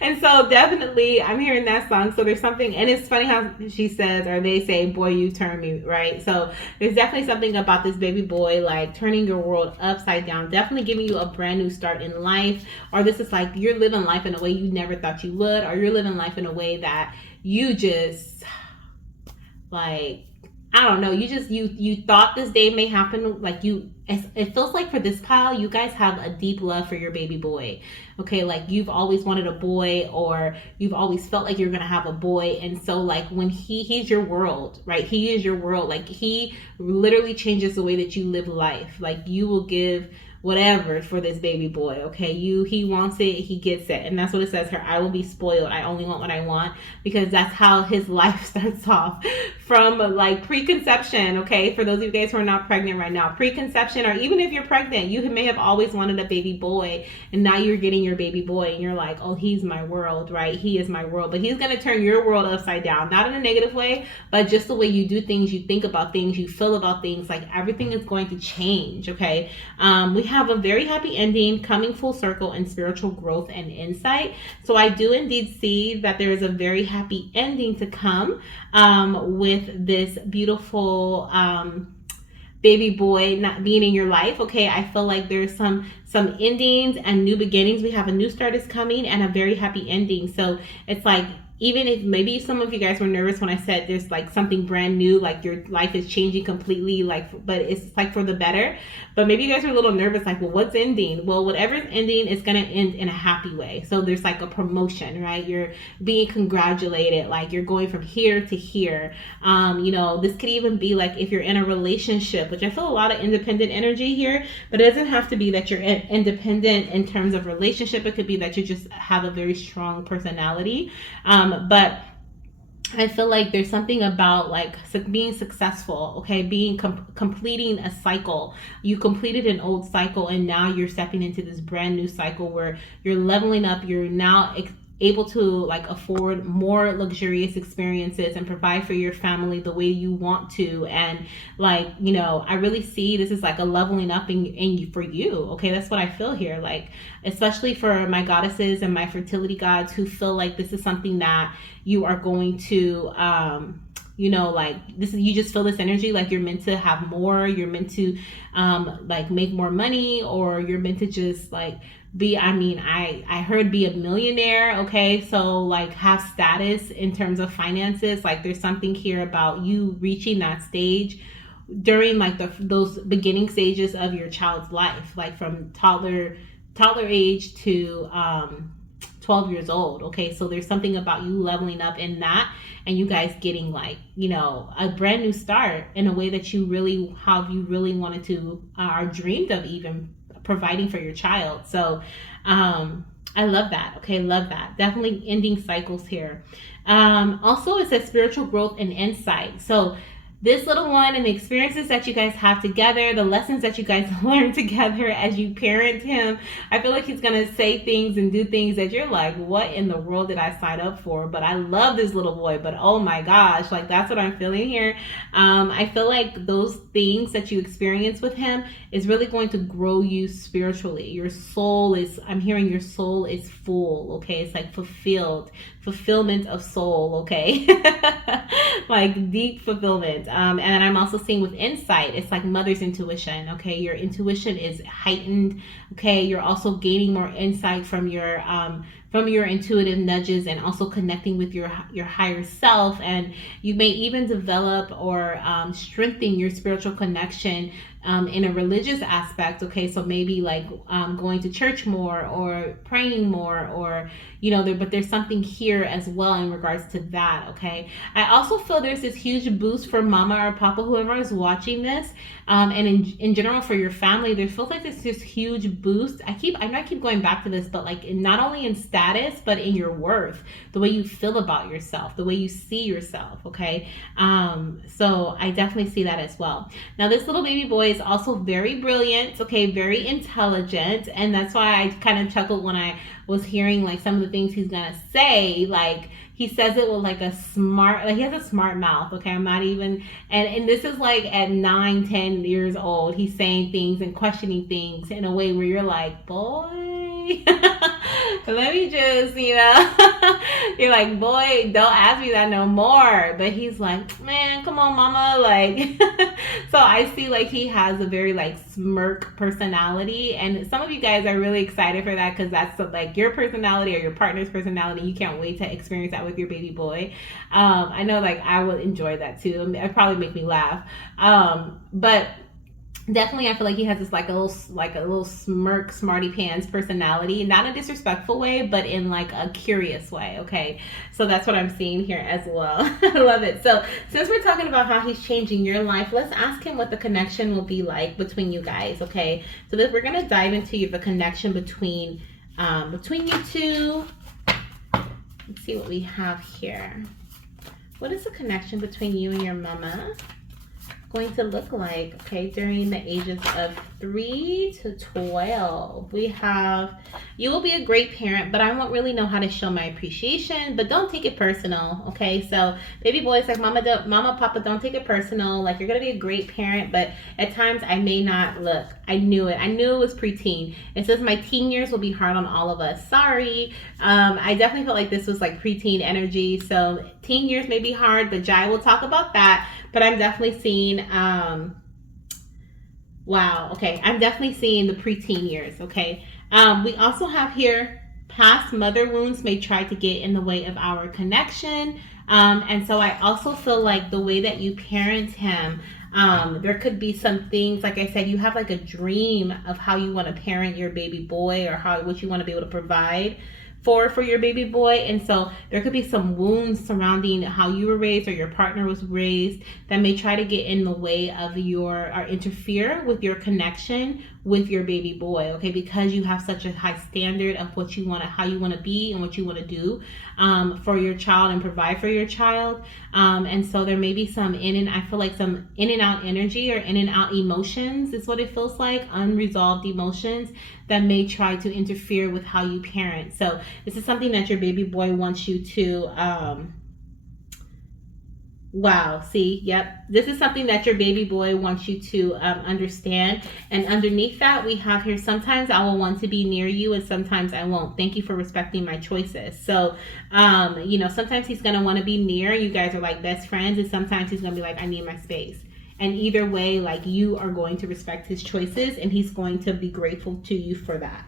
And so definitely I'm hearing that song. So there's something, and it's funny how she says, or they say, boy, you turn me, right? So there's definitely something about this baby boy, like turning your world upside down, definitely giving you a brand new start in life. Or this is like you're living life in a way you never thought you would, or you're living life in a way that you just, like, I don't know, you thought this day may happen, like it feels like for this pile, you guys have a deep love for your baby boy. Okay, like you've always wanted a boy, or you've always felt like you're gonna have a boy, and so like when he's your world, right? He is your world. Like he literally changes the way that you live life. Like you will give whatever for this baby boy. Okay, he wants it, he gets it, and that's what it says here. I will be spoiled. I only want what I want, because that's how his life starts off from like preconception. Okay, for those of you guys who are not pregnant right now, preconception, or even if you're pregnant, you may have always wanted a baby boy, and now you're getting your baby boy, and you're like, oh, he's my world, right? He is my world. But he's going to turn your world upside down, not in a negative way, but just the way you do things, you think about things, you feel about things, like everything is going to change. Okay, we have a very happy ending, coming full circle in spiritual growth and insight. So I do indeed see that there is a very happy ending to come with this beautiful baby boy not being in your life. Okay, I feel like there's some endings and new beginnings. We have a new start is coming and a very happy ending. So it's like, even if maybe some of you guys were nervous when I said there's like something brand new, like your life is changing completely, like, but it's like for the better. But maybe you guys are a little nervous, like, well, what's ending? Well, whatever's ending is going to end in a happy way. So there's like a promotion, right? You're being congratulated, like you're going from here to here. You know, this could even be like if you're in a relationship, which I feel a lot of independent energy here, but it doesn't have to be that you're independent in terms of relationship. It could be that you just have a very strong personality. But I feel like there's something about like being successful, okay, being completing a cycle. You completed an old cycle and now you're stepping into this brand new cycle where you're leveling up. You're now able to like afford more luxurious experiences and provide for your family the way you want to. And like, you know, I really see this is like a leveling up in for you. Okay, that's what I feel here. Like, especially for my goddesses and my fertility gods who feel like this is something that you are going to you know, like this is, you just feel this energy like you're meant to have more, you're meant to like make more money, or you're meant to just like be, I mean, I heard be a millionaire. Okay, so like have status in terms of finances. Like there's something here about you reaching that stage during like those beginning stages of your child's life, like from toddler age to 12 years old. Okay, so there's something about you leveling up in that, and you guys getting like, you know, a brand new start in a way that you really wanted to or dreamed of, even providing for your child. So I love that. Okay, love that. Definitely ending cycles here. Also, it says spiritual growth and insight. So this little one and the experiences that you guys have together, the lessons that you guys learn together as you parent him, I feel like he's gonna say things and do things that you're like, what in the world did I sign up for? But I love this little boy, but oh my gosh, like that's what I'm feeling here. I feel like those things that you experience with him is really going to grow you spiritually. Your soul is, I'm hearing your soul is full. Okay, it's like fulfillment of soul. Okay, like deep fulfillment. And I'm also seeing with insight, it's like mother's intuition. Okay, your intuition is heightened. Okay, you're also gaining more insight from your intuitive nudges, and also connecting with your higher self. And you may even develop or strengthen your spiritual connection in a religious aspect. Okay, so maybe like going to church more or praying more, or you know, but there's something here as well in regards to that. Okay, I also feel there's this huge boost for mama or papa, whoever is watching this, and in general for your family. There feels like there's this huge boost. I know I keep going back to this, but like not only in status but in your worth, the way you feel about yourself, the way you see yourself. Okay, so I definitely see that as well. Now this little baby boy is also very brilliant. Okay, very intelligent, and that's why I kind of chuckled when I was hearing like some of the things he's gonna say. Like he says it with like a smart, like he has a smart mouth. Okay, I'm not even, and this is like at 9-10 years old, he's saying things and questioning things in a way where you're like, boy, let me just, you know, you're like, boy, don't ask me that no more. But he's like, man, come on mama, like so I see like he has a very like smirk personality, and some of you guys are really excited for that because that's like your personality or your partner's personality. You can't wait to experience that with your baby boy. I know like I will enjoy that too. It probably make me laugh, but definitely I feel like he has this like a little smirk, smarty pants personality, not in a disrespectful way but in like a curious way. Okay, so that's what I'm seeing here as well. I love it. So since we're talking about how he's changing your life, let's ask him what the connection will be like between you guys. Okay, so that we're gonna dive into the connection between you two. Let's see what we have here. What is the connection between you and your mama going to look like, okay, during the ages of 3 to 12? We have, you will be a great parent, but I won't really know how to show my appreciation, but don't take it personal. Okay, so baby boys, like mama, papa, don't take it personal. Like you're gonna be a great parent, but at times I may not. Look, I knew it was preteen. It says my teen years will be hard on all of us. Sorry. I definitely felt like this was like preteen energy, so teen years may be hard, but Jai will talk about that. But I'm definitely seeing, wow, okay, I'm definitely seeing the preteen years. Okay, we also have here past mother wounds may try to get in the way of our connection, and so I also feel like the way that you parent him, there could be some things, like I said, you have like a dream of how you want to parent your baby boy, or what you want to be able to provide for your baby boy. And so there could be some wounds surrounding how you were raised or your partner was raised that may try to get in the way of your, or interfere with your connection with your baby boy, okay? Because you have such a high standard of what you want to, how you want to be and what you want to do for your child and provide for your child. And so there may be some I feel like some in and out energy or in and out emotions is what it feels like, unresolved emotions that may try to interfere with how you parent. So this is something that your baby boy wants you to, this is something that your baby boy wants you to understand. And underneath that, we have here, sometimes I will want to be near you and sometimes I won't. Thank you for respecting my choices. So, sometimes he's going to want to be near. You guys are like best friends. And sometimes he's going to be like, I need my space. And either way, like, you are going to respect his choices and he's going to be grateful to you for that.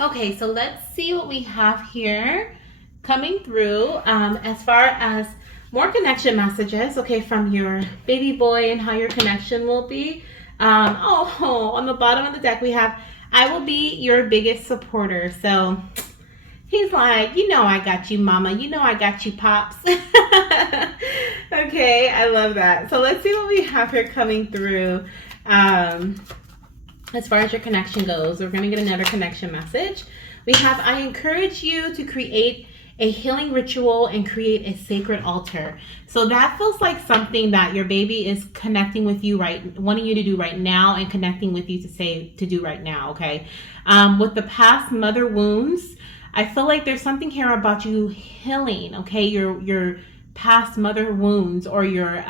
Okay, so let's see what we have here coming through as far as more connection messages, okay, from your baby boy and how your connection will be. On the bottom of the deck, we have, I will be your biggest supporter. So he's like, I got you, mama. I got you, pops. Okay, I love that. So let's see what we have here coming through. As far as your connection goes, we're going to get another connection message. We have, I encourage you to create a healing ritual and create a sacred altar. So that feels like something that your baby is connecting with you, wanting you to do right now and connecting with you to do right now, okay? With the past mother wounds, I feel like there's something here about you healing, okay? Your past mother wounds or your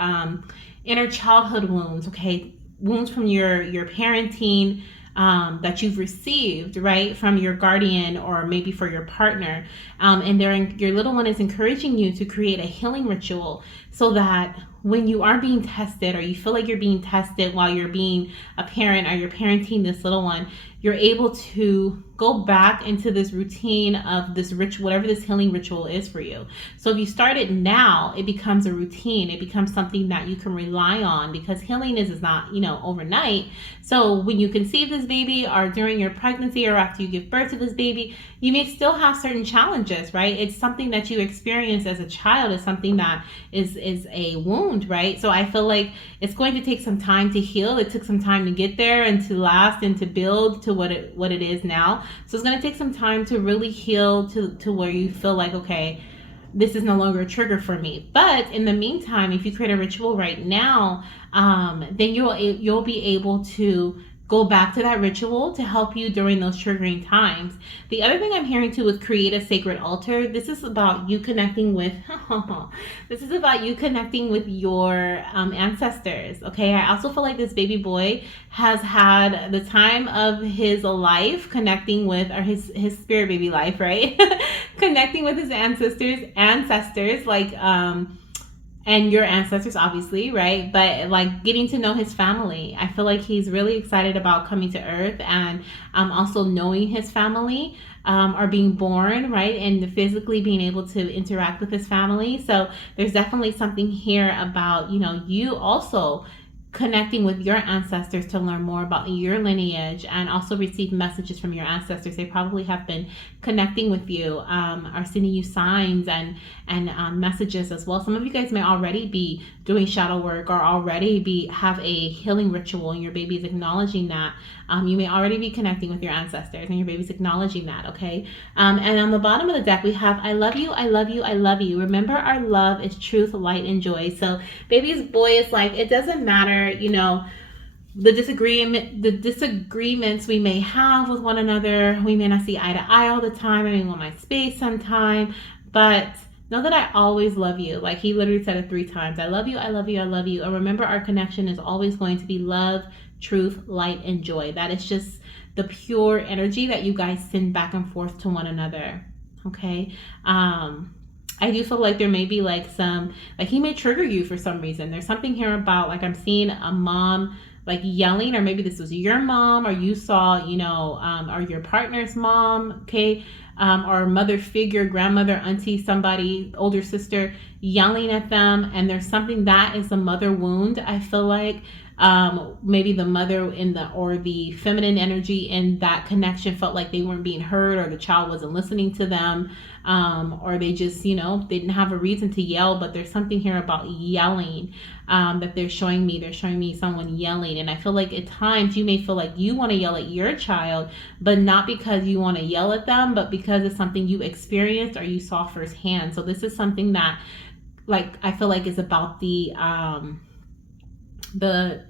inner childhood wounds, okay? Wounds from your parenting that you've received, right, from your guardian or maybe for your partner. And your little one is encouraging you to create a healing ritual so that when you are being tested or you feel like you're being tested while you're being a parent or you're parenting this little one, you're able to go back into this routine of this ritual, whatever this healing ritual is for you. So if you start it now, it becomes a routine. It becomes something that you can rely on because healing is not, overnight. So when you conceive this baby or during your pregnancy or after you give birth to this baby, you may still have certain challenges, right? It's something that you experience as a child. It's something that is a wound, right? So I feel like it's going to take some time to heal. It took some time to get there and to last and to build to what it is now. So it's going to take some time to really heal to where you feel like, okay, this is no longer a trigger for me. But in the meantime, if you create a ritual right now, then you'll be able to go back to that ritual to help you during those triggering times. The other thing I'm hearing too is create a sacred altar. This is about you connecting with your ancestors. Okay, I also feel like this baby boy has had the time of his life connecting with, or his spirit baby life, right? Connecting with his ancestors, like and your ancestors, obviously, right? But like getting to know his family. I feel like he's really excited about coming to earth and also knowing his family or being born, right? And physically being able to interact with his family. So there's definitely something here about, you also connecting with your ancestors to learn more about your lineage and also receive messages from your ancestors. They probably have been connecting with you, are sending you signs and messages as well. Some of you guys may already be doing shadow work or already have a healing ritual and your baby is acknowledging that. You may already be connecting with your ancestors and your baby's acknowledging that, okay? And on the bottom of the deck, we have, I love you, I love you, I love you. Remember, our love is truth, light, and joy. So baby's boy is like, it doesn't matter, the disagreements we may have with one another. We may not see eye to eye all the time. I may want my space sometime, but know that I always love you. Like he literally said it 3 times. I love you, I love you, I love you. And remember, our connection is always going to be love, truth, light, and joy. That is just the pure energy that you guys send back and forth to one another. Okay. I do feel like there may be like some, like he may trigger you for some reason. There's something here about, like I'm seeing a mom like yelling, or maybe this was your mom, or you saw, or your partner's mom, okay, or mother figure, grandmother, auntie, somebody, older sister, yelling at them, and there's something that is a mother wound, I feel like, maybe the mother or the feminine energy in that connection felt like they weren't being heard, or the child wasn't listening to them, or they just, they didn't have a reason to yell. But there's something here about yelling that they're showing me. They're showing me someone yelling, and I feel like at times you may feel like you want to yell at your child, but not because you want to yell at them, but because it's something you experienced or you saw firsthand. So this is something that, like, I feel like is about the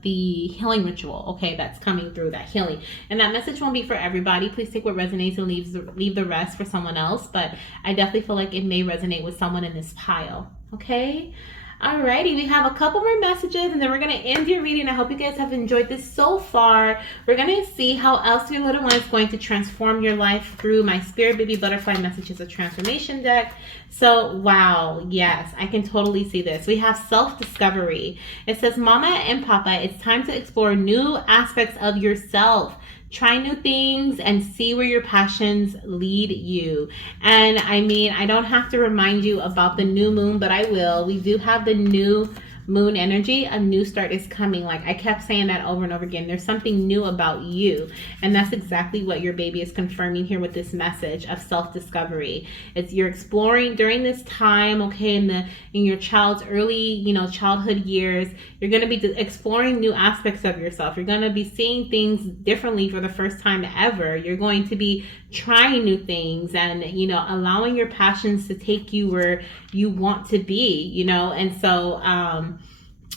healing ritual, okay, that's coming through, that healing. And that message won't be for everybody. Please take what resonates and leave the rest for someone else. But I definitely feel like it may resonate with someone in this pile, okay? Alrighty, we have a couple more messages and then we're going to end your reading. I hope you guys have enjoyed this so far. We're going to see how else your little one is going to transform your life through my Spirit Baby Butterfly Messages of Transformation deck. So, wow, yes, I can totally see this. We have self-discovery. It says, Mama and Papa, it's time to explore new aspects of yourself. Try new things and see where your passions lead you. And I mean, I don't have to remind you about the new moon, but I will. We do have the new moon energy. A new start is coming. Like I kept saying that over and over again. There's something new about you. And that's exactly what your baby is confirming here with this message of self-discovery. It's you're exploring during this time, okay, in your child's early, childhood years. You're going to be exploring new aspects of yourself. You're going to be seeing things differently for the first time ever. You're going to be trying new things and, allowing your passions to take you where you want to be, and so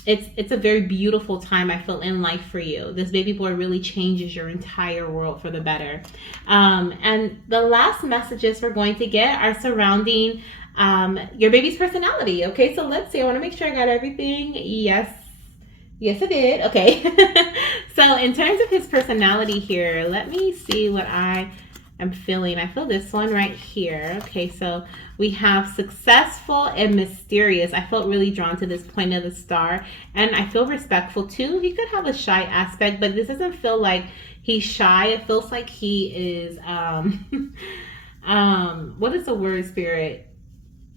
it's a very beautiful time, I feel, in life for you. This baby boy really changes your entire world for the better. And the last messages we're going to get are surrounding your baby's personality. Okay, so let's see. I want to make sure I got everything. Yes, I did. Okay. So in terms of his personality here, let me see what I'm feeling. I feel this one right here. Okay, so we have successful and mysterious. I felt really drawn to this point of the star, and I feel respectful too. He could have a shy aspect, but this doesn't feel like he's shy. It feels like he is what is the word, Spirit?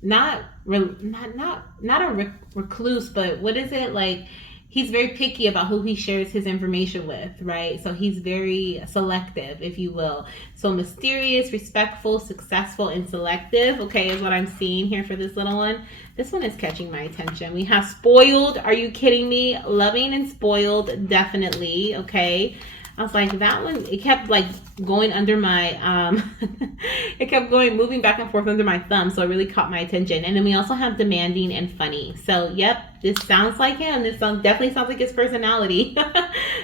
Not a recluse, but what is it, like? He's very picky about who he shares his information with, right? So he's very selective, if you will. So mysterious, respectful, successful, and selective, okay, is what I'm seeing here for this little one. This one is catching my attention. We have spoiled. Are you kidding me? Loving and spoiled, definitely, okay. I was like, that one, it kept like going under my, it kept moving back and forth under my thumb. So it really caught my attention. And then we also have demanding and funny. So, yep, this sounds like him. This definitely sounds like his personality.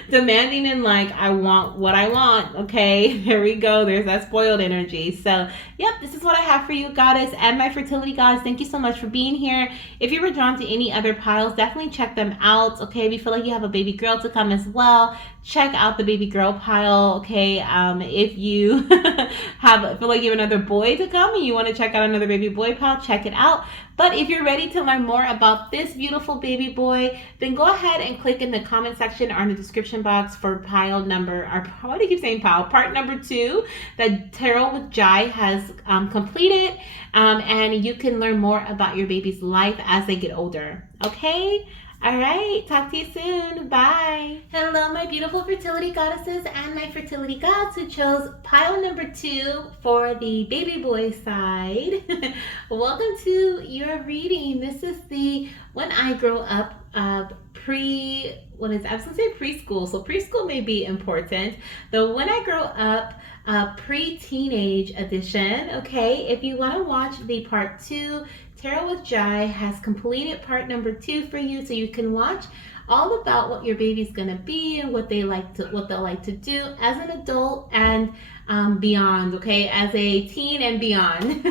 Demanding and like, I want what I want. Okay, there we go. There's that spoiled energy. So, yep, this is what I have for you, Goddess, and my fertility gods. Thank you so much for being here. If you were drawn to any other piles, definitely check them out. Okay, if you feel like you have a baby girl to come as well, check out the baby girl pile. Okay, if you feel like you have another boy to come and you want to check out another baby boy pile, check it out. But if you're ready to learn more about this beautiful baby boy, then go ahead and click in the comment section or in the description box for pile number, or why do I keep saying pile? Part number 2 that Tarot with Jai has completed. And you can learn more about your baby's life as they get older. Okay? All right, talk to you soon. Bye. Hello, my beautiful fertility goddesses and my fertility gods who chose pile number 2 for the baby boy side. Welcome to your reading. This is the When I Grow Up I was gonna say preschool. So preschool may be important. The When I Grow Up pre-teenage edition. Okay, if you want to watch the part 2, Tarot with Jai has completed part number 2 for you, so you can watch all about what your baby's gonna be and what they'll like to do as an adult and beyond, okay, as a teen and beyond.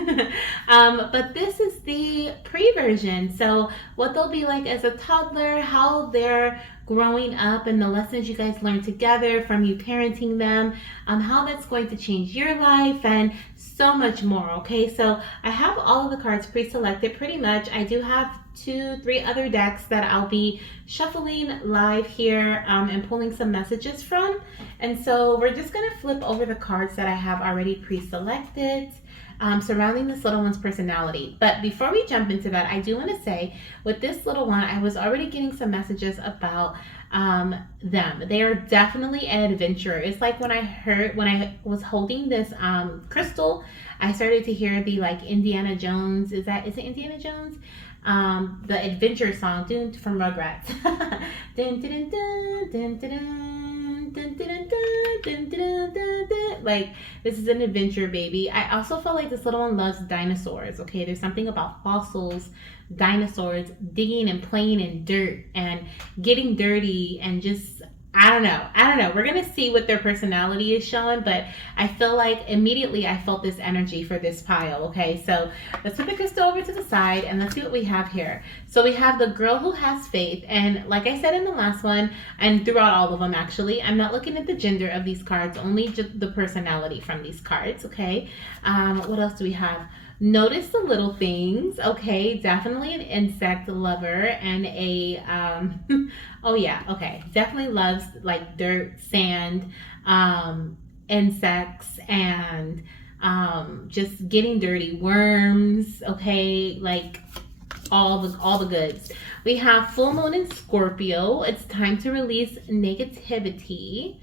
But this is the pre-version, so what they'll be like as a toddler, how they're growing up, and the lessons you guys learn together from you parenting them, how that's going to change your life, and so much more. Okay, so I have all of the cards pre-selected pretty much. I do have 2-3 other decks that I'll be shuffling live here and pulling some messages from, and so we're just going to flip over the cards that I have already pre-selected surrounding this little one's personality. But before we jump into that, I do want to say with this little one, I was already getting some messages about them. They are definitely an adventurer. It's like when I was holding this crystal, I started to hear the like Indiana Jones. Is it Indiana Jones? The adventure song from Rugrats. Dun, dun, dun, dun, dun, dun, dun, dun, dun, dun, dun, dun, dun. Like, this is an adventure baby. I also felt like this little one loves dinosaurs. Okay, there's something about fossils, dinosaurs, digging and playing in dirt and getting dirty and just I don't know. We're gonna see what their personality is showing, but I feel like immediately I felt this energy for this pile. Okay, so let's put the crystal over to the side and let's see what we have here. So we have the girl who has faith, and like I said in the last one, and throughout all of them actually, I'm not looking at the gender of these cards, only just the personality from these cards. Okay, what else do we have? Notice the little things. Okay, definitely an insect lover and a oh yeah, okay, definitely loves like dirt, sand, insects, and just getting dirty, worms. Okay, like all the goods. We have full moon in Scorpio. It's time to release negativity.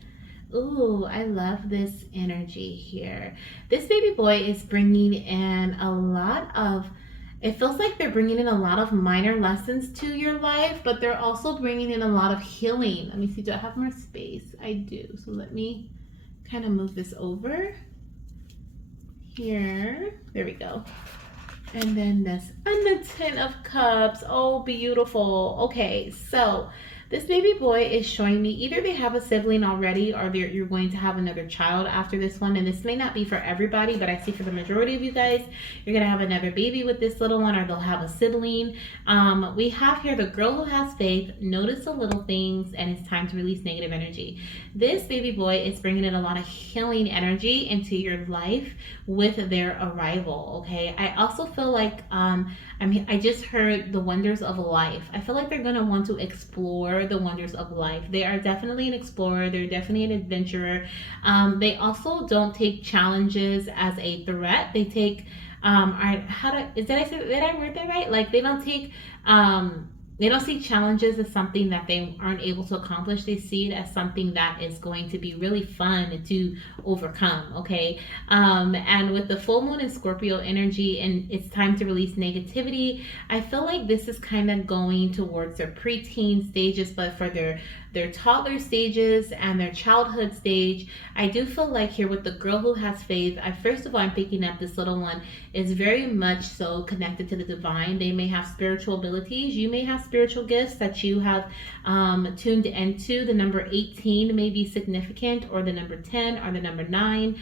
Ooh, I love this energy here. This baby boy is bringing in a lot of, it feels like they're bringing in a lot of minor lessons to your life, but they're also bringing in a lot of healing. Let me see, do I have more space? I do. So let me kind of move this over here. There we go. And then this, and the Ten of Cups. Oh, beautiful. Okay, so this baby boy is showing me either they have a sibling already or you're going to have another child after this one. And this may not be for everybody, but I see for the majority of you guys, you're going to have another baby with this little one or they'll have a sibling. We have here the girl who has faith, notice the little things, and it's time to release negative energy. This baby boy is bringing in a lot of healing energy into your life with their arrival, okay? I also feel like, I just heard the wonders of life. I feel like they're going to want to explore the wonders of life. They are definitely an explorer. They're definitely an adventurer. They also don't take challenges as a threat. They take, did I word that right? Like they don't see challenges as something that they aren't able to accomplish. They see it as something that is going to be really fun to overcome, okay? And with the full moon in Scorpio energy and it's time to release negativity, I feel like this is kind of going towards their preteen stages, but for their toddler stages and their childhood stage. I do feel like here with the girl who has faith, first of all, I'm picking up this little one is very much so connected to the divine. They may have spiritual abilities. You may have spiritual gifts that you have tuned into. The number 18 may be significant, or the number 10, or the number 9.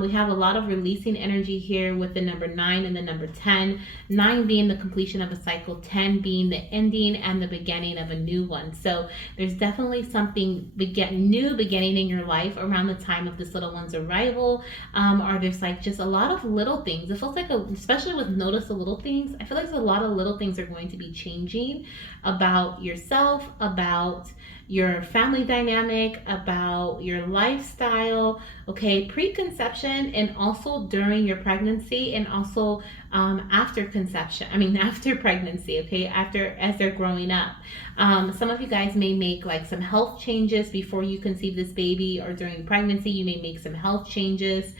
We have a lot of releasing energy here with the number 9 and the number 10. 9 being the completion of a cycle, 10 being the ending and the beginning of a new one. So there's definitely something new beginning in your life around the time of this little one's arrival, or there's like just a lot of little things. It feels like, especially with notice the little things, I feel like there's a lot of little things are going to be changing about yourself, about your family dynamic, about your lifestyle, okay, preconception, and also during your pregnancy, and also after pregnancy, okay, as they're growing up. Some of you guys may make like some health changes before you conceive this baby, or during pregnancy you may make some health changes.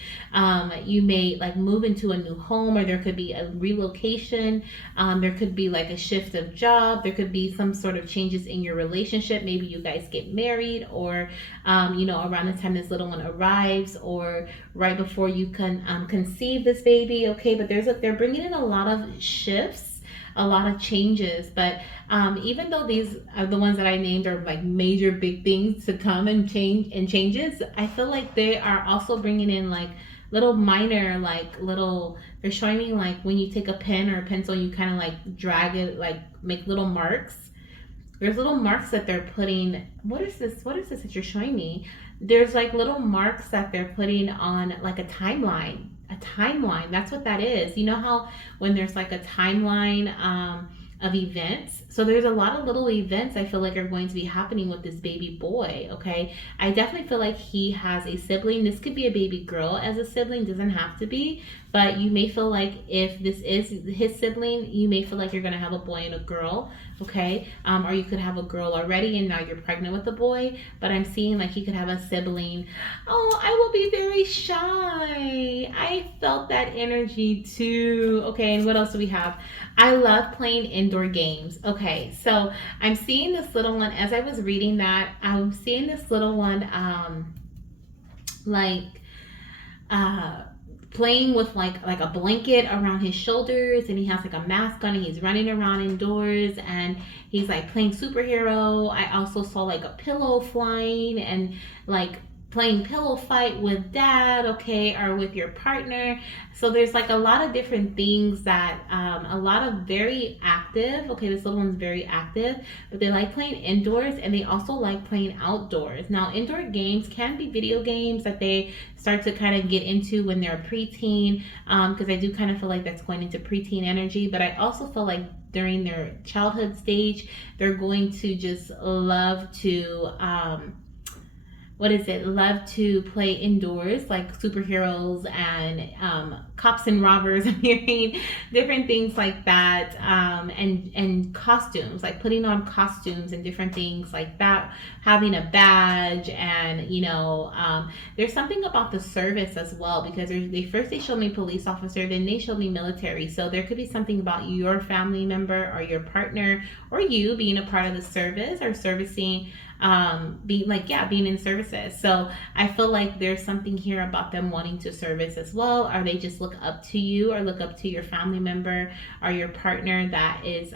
You may like move into a new home, or there could be a relocation. There could be like a shift of job. There could be some sort of changes in your relationship. Maybe you guys get married, or around the time this little one arrives, or right before you can conceive this baby, okay? But they're bringing in a lot of shifts, a lot of changes. But even though these are the ones that I named are like major big things to come and changes, I feel like they are also bringing in like little minor, they're showing me like when you take a pen or a pencil, you kind of like drag it, like make little marks. There's little marks that they're putting. What is this that you're showing me? There's like little marks that they're putting on like a timeline. That's what that is. You know how when there's like a timeline of events. So there's a lot of little events I feel like are going to be happening with this baby boy, okay? I definitely feel like he has a sibling. This could be a baby girl as a sibling, doesn't have to be, but you may feel like if this is his sibling, you may feel like you're going to have a boy and a girl, okay? Or you could have a girl already and now you're pregnant with a boy, but I'm seeing like he could have a sibling. Oh, I will be very shy. I felt that energy too. Okay, and what else do we have? I love playing indoor games. Okay, so I'm seeing this little one, as I was reading that, I'm seeing this little one like uh playing with like a blanket around his shoulders, and he has like a mask on and he's running around indoors and he's like playing superhero. I also saw like a pillow flying and like playing pillow fight with dad, okay, or with your partner. So there's like a lot of different things that a lot of very active, okay, this little one's very active, but they like playing indoors and they also like playing outdoors. Now indoor games can be video games that they start to kind of get into when they're preteen, because I do kind of feel like that's going into preteen energy, but I also feel like during their childhood stage they're going to just love to love to play indoors like superheroes and cops and robbers. I'm hearing different things like that, and costumes, like putting on costumes and different things like that, having a badge, and there's something about the service as well, because they showed me police officer, then they showed me military, so there could be something about your family member or your partner or you being a part of the service or servicing, being in services. So I feel like there's something here about them wanting to service as well, or they just look up to you or look up to your family member or your partner that is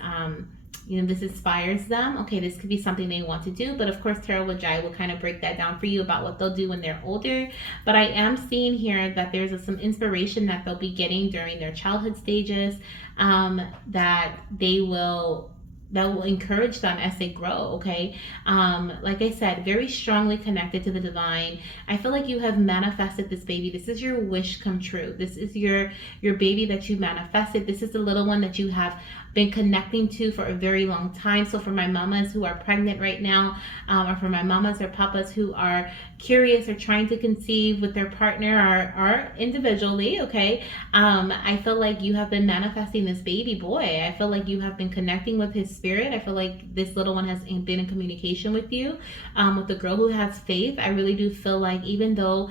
this inspires them. Okay, this could be something they want to do, but of course Tarot with Jai will kind of break that down for you about what they'll do when they're older. But I am seeing here that there's some inspiration that they'll be getting during their childhood stages, that will encourage them as they grow, okay? Like I said, very strongly connected to the divine. I feel like you have manifested this baby. This is your wish come true. This is your baby that you manifested. This is the little one that you have been connecting to for a very long time. So for my mamas who are pregnant right now, or for my mamas or papas who are curious or trying to conceive with their partner or individually, okay, I feel like you have been manifesting this baby boy. I feel like you have been connecting with his spirit. I feel like this little one has been in communication with you. With the girl who has faith, I really do feel like even though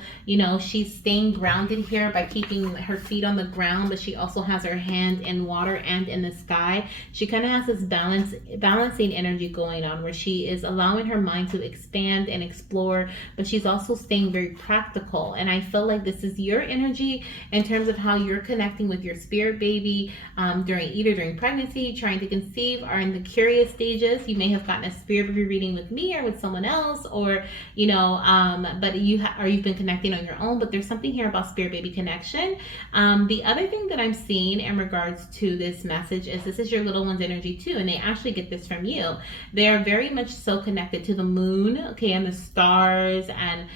she's staying grounded here by keeping her feet on the ground, but she also has her hand in water and in the sky. She kind of has this balancing energy going on, where she is allowing her mind to expand and explore, but she's also staying very practical. And I feel like this is your energy in terms of how you're connecting with your spirit baby, during pregnancy, trying to conceive, or in the curious stages. You may have gotten a spirit baby reading with me or with someone else, or but you've been connecting on your own. But there's something here about spirit baby connection. The other thing that I'm seeing in regards to this message is this is your little one's energy too, and they actually get this from you. They are very much so connected to the moon, okay, and the stars, and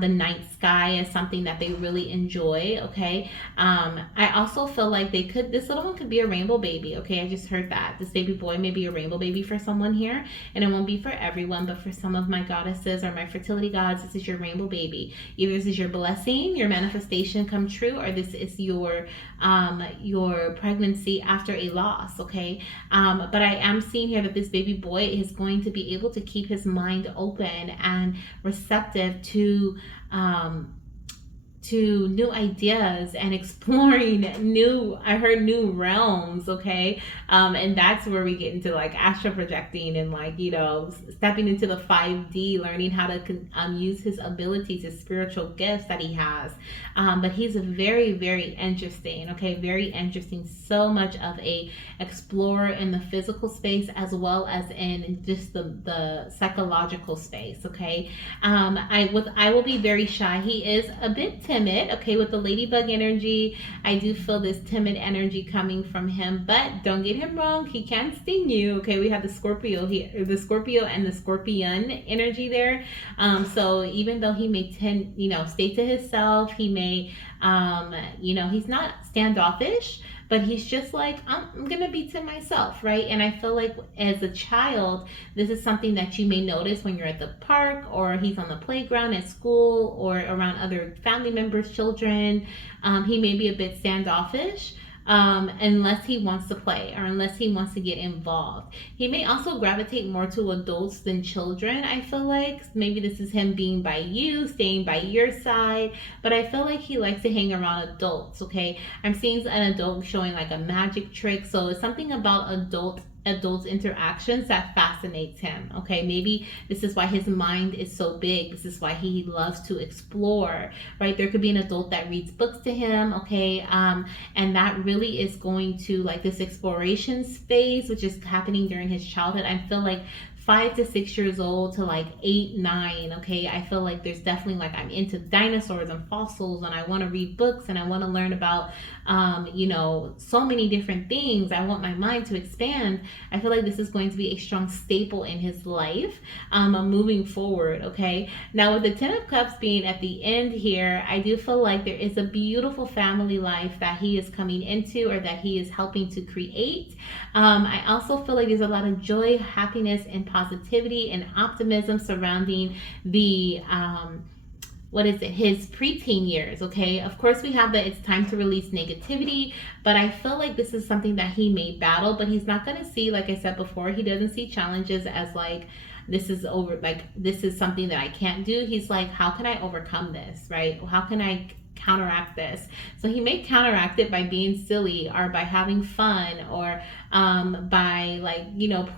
the night sky is something that they really enjoy, okay. I also feel like this little one could be a rainbow baby, okay. I just heard that this baby boy may be a rainbow baby for someone here, and it won't be for everyone, but for some of my goddesses or my fertility gods, this is your rainbow baby. Either this is your blessing, your manifestation come true, or this is your pregnancy after a loss, okay. But I am seeing here that this baby boy is going to be able to keep his mind open and receptive to new ideas and exploring new realms, okay. And that's where we get into like astral projecting and like stepping into the 5D, learning how to use his abilities, his spiritual gifts that he has. But he's very, very interesting, okay, very interesting. So much of a explorer in the physical space as well as in just the psychological space, okay. I will be very shy. He is a bit timid, okay, with the ladybug energy. I do feel this timid energy coming from him, but don't get him wrong, he can sting you, okay. We have the Scorpio here, the Scorpio and the Scorpion energy there. So even though he may stay to himself, he may he's not standoffish, but he's just like, I'm gonna be to myself, right? And I feel like as a child, this is something that you may notice when you're at the park, or he's on the playground at school, or around other family members, children. He may be a bit standoffish, unless he wants to play or unless he wants to get involved. He may also gravitate more to adults than children, I feel like. Maybe this is him being by you, staying by your side, but I feel like he likes to hang around adults, okay? I'm seeing an adult showing like a magic trick, so it's something about adults interactions that fascinates him, okay? Maybe this is why his mind is so big. This is why he loves to explore, right? There could be an adult that reads books to him, okay? And that really is going to, like, this exploration phase, which is happening during his childhood. I feel like 5 to 6 years old to like 8, 9, okay? I feel like there's definitely, like, I'm into dinosaurs and fossils, and I want to read books, and I want to learn about so many different things. I want my mind to expand. I feel like this is going to be a strong staple in his life, moving forward, okay? Now, with the Ten of Cups being at the end here, I do feel like there is a beautiful family life that he is coming into, or that he is helping to create. I also feel like there's a lot of joy, happiness, and positivity and optimism surrounding the his preteen years, okay? Of course, we have that it's time to release negativity, but I feel like this is something that he may battle, but he's not going to see, like I said before, he doesn't see challenges as like, this is over, like, this is something that I can't do. He's like, how can I overcome this, right? How can I counteract this? So he may counteract it by being silly, or by having fun, or by, like,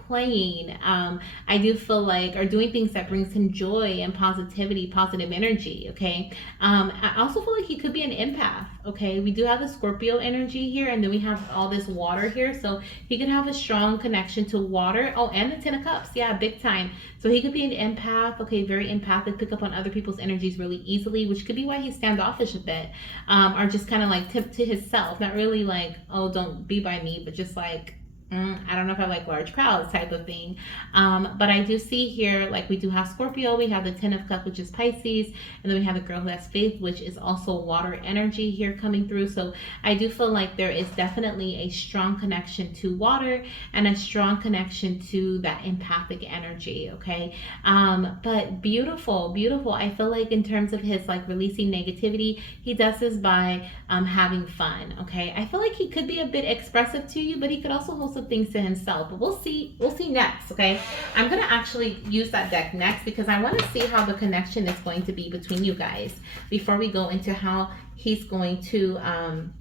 playing. I do feel like, or doing things that brings him joy and positivity, positive energy, okay? I also feel like he could be an empath, okay? We do have the Scorpio energy here, and then we have all this water here, so he could have a strong connection to water. Oh, and the Ten of Cups, yeah, big time. So he could be an empath, okay, very empathic, pick up on other people's energies really easily, which could be why he's standoffish a bit, or just kind of like tip to himself, not really like, oh, don't be by me, but just like, I don't know if I like large crowds type of thing. But I do see here, like, we do have Scorpio, we have the Ten of Cups, which is Pisces, and then we have the girl who has faith, which is also water energy here coming through. So I do feel like there is definitely a strong connection to water, and a strong connection to that empathic energy, okay? But beautiful, beautiful. I feel like in terms of his, like, releasing negativity, he does this by having fun, okay? I feel like he could be a bit expressive to you, but he could also hold some things to himself, but we'll see next, okay? I'm gonna actually use that deck next, because I want to see how the connection is going to be between you guys before we go into how he's going to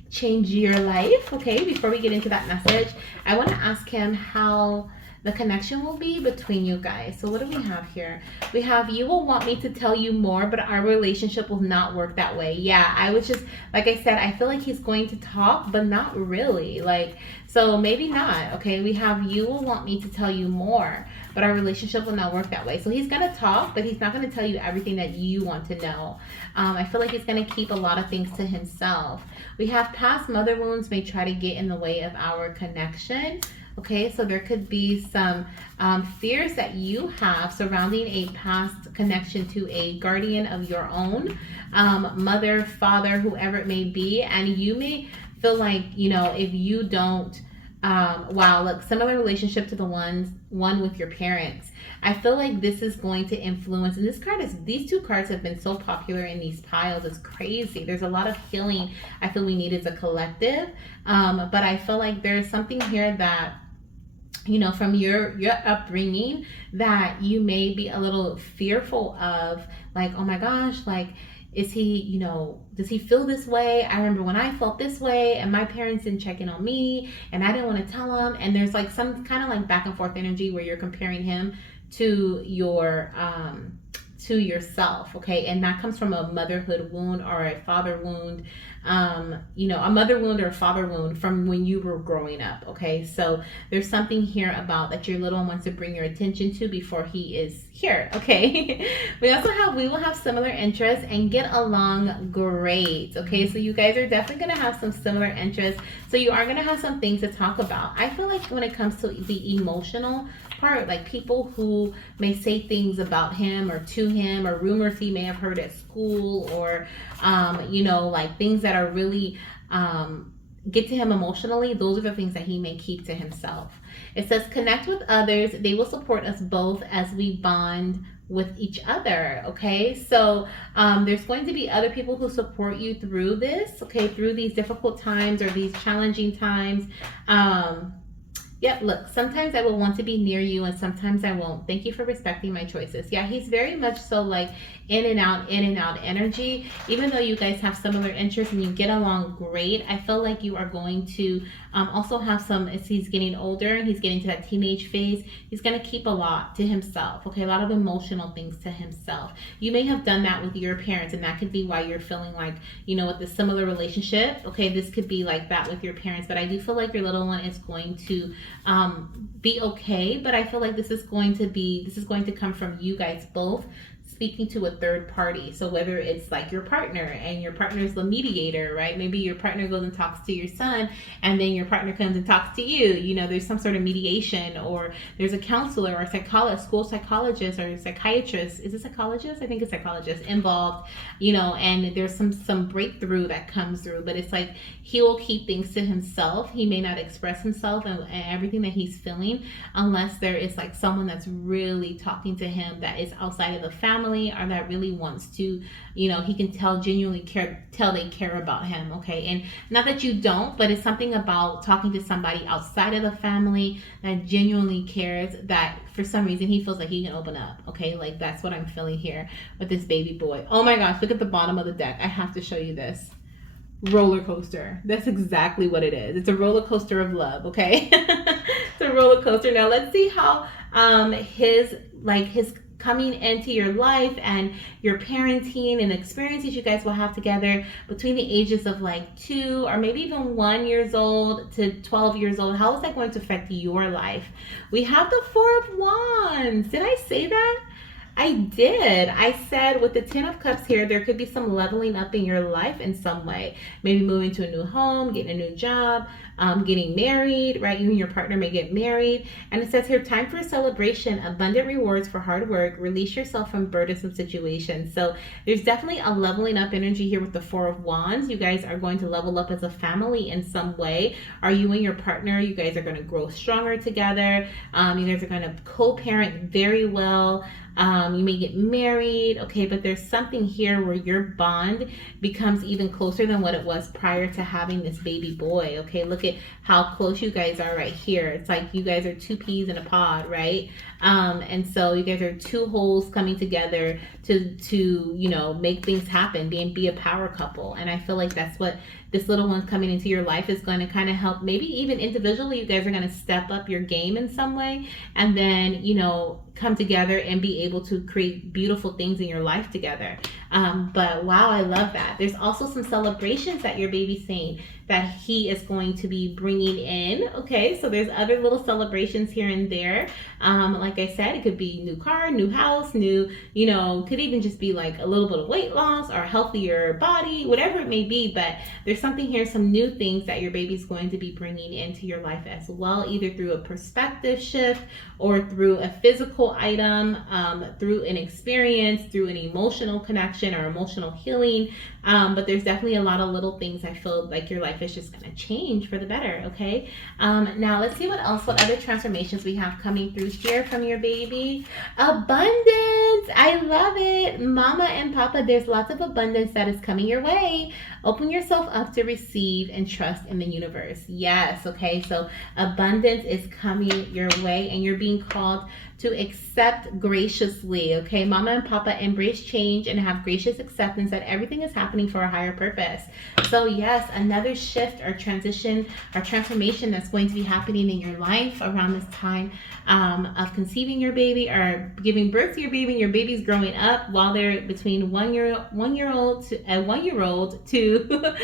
change your life, okay? Before we get into that message, I want to ask him how the connection will be between you guys. So what do we have here? We have, you will want me to tell you more, but our relationship will not work that way. Yeah, I was just, like I said, I feel like he's going to talk, but not really. Like, so maybe not, okay? We have, you will want me to tell you more, but our relationship will not work that way. So he's gonna talk, but he's not gonna tell you everything that you want to know. I feel like he's gonna keep a lot of things to himself. We have, past mother wounds may try to get in the way of our connection. Okay, so there could be some fears that you have surrounding a past connection to a guardian of your own, mother, father, whoever it may be, and you may feel like, if you don't, wow, look, similar relationship to the one with your parents. I feel like this is going to influence, and these two cards have been so popular in these piles. It's crazy. There's a lot of healing I feel we need as a collective, but I feel like there's something here that, from your upbringing, that you may be a little fearful of, like, oh my gosh, like, is he, does he feel this way? I remember when I felt this way, and my parents didn't check in on me, and I didn't want to tell them. And there's like some kind of like back and forth energy where you're comparing him to yourself, okay? And that comes from a motherhood wound or a father wound, a mother wound or a father wound from when you were growing up, okay? So there's something here about that your little one wants to bring your attention to before he is here, okay? We will have similar interests and get along great, okay? So you guys are definitely gonna have some similar interests. So you are gonna have some things to talk about. I feel like when it comes to the emotional part, like people who may say things about him or to him, or rumors he may have heard at school, or like things that are really get to him emotionally, those are the things that he may keep to himself. It says, connect with others. They will support us both as we bond with each other. Okay, so there's going to be other people who support you through this, okay, through these difficult times or these challenging times. Yep, look, sometimes I will want to be near you and sometimes I won't. Thank you for respecting my choices. Yeah, he's very much so like in and out energy. Even though you guys have similar interests and you get along great, I feel like you are going to also have some, as he's getting older and he's getting to that teenage phase, he's going to keep a lot to himself, okay? A lot of emotional things to himself. You may have done that with your parents, and that could be why you're feeling like, you know, with the similar relationship, okay, this could be like that with your parents. But I do feel like your little one is going to be okay, but I feel like this is going to come from you guys both speaking to a third party. So whether it's like your partner and your partner is the mediator, right? Maybe your partner goes and talks to your son and then your partner comes and talks to you. You know, there's some sort of mediation, or there's a counselor or a psychologist, school psychologist or psychiatrist. Is it psychologist? I think it's psychologist involved, you know, and there's some breakthrough that comes through, but it's like he will keep things to himself. He may not express himself and everything that he's feeling unless there is like someone that's really talking to him that is outside of the family, or that really wants to, you know, he can tell they care about him, okay? And not that you don't, but it's something about talking to somebody outside of the family that genuinely cares, that for some reason he feels like he can open up, okay? Like that's what I'm feeling here with this baby boy. Oh my gosh, look at the bottom of the deck. I have to show you this. Roller coaster. That's exactly what it is. It's a roller coaster of love, okay? It's a roller coaster. Now let's see how his coming into your life and your parenting and experiences you guys will have together between the ages of like 2 or maybe even 1 years old to 12 years old. How is that going to affect your life? We have the 4 of Wands. Did I say that? I did. I said with the 10 of Cups here, there could be some leveling up in your life in some way. Maybe moving to a new home, getting a new job, getting married, right? You and your partner may get married. And it says here, time for a celebration, abundant rewards for hard work, release yourself from burdensome situations. So there's definitely a leveling up energy here with the 4 of Wands. You guys are going to level up as a family in some way. Are you and your partner, you guys are going to grow stronger together. You guys are going to co-parent very well. You may get married, okay, but there's something here where your bond becomes even closer than what it was prior to having this baby boy, okay? Look at how close you guys are right here. It's like you guys are 2 peas in a pod, right? And so you guys are 2 wholes coming together to you know, make things happen, be a power couple. And I feel like that's what this little one coming into your life is going to kind of help. Maybe even individually, you guys are going to step up your game in some way, and then, you know, come together and be able to create beautiful things in your life together. But wow, I love that. There's also some celebrations that your baby's saying that he is going to be bringing in. Okay, so there's other little celebrations here and there. Like I said, it could be new car, new house, new, you know, could even just be like a little bit of weight loss or a healthier body, whatever it may be. But there's something here, some new things that your baby's going to be bringing into your life as well, either through a perspective shift or through a physical item, through an experience, through an emotional connection or emotional healing. But there's definitely a lot of little things I feel like your life is just going to change for the better, okay? Now let's see what other transformations we have coming through here from your baby. Abundance! I love it. Mama and Papa, there's lots of abundance that is coming your way. Open yourself up to receive and trust in the universe. Yes, okay? So abundance is coming your way and you're being called to accept graciously, okay? Mama and Papa, embrace change and have gracious acceptance that everything is happening for a higher purpose. So yes, another shift or transition or transformation that's going to be happening in your life around this time of conceiving your baby or giving birth to your baby, and your baby's growing up while they're between 1 year old to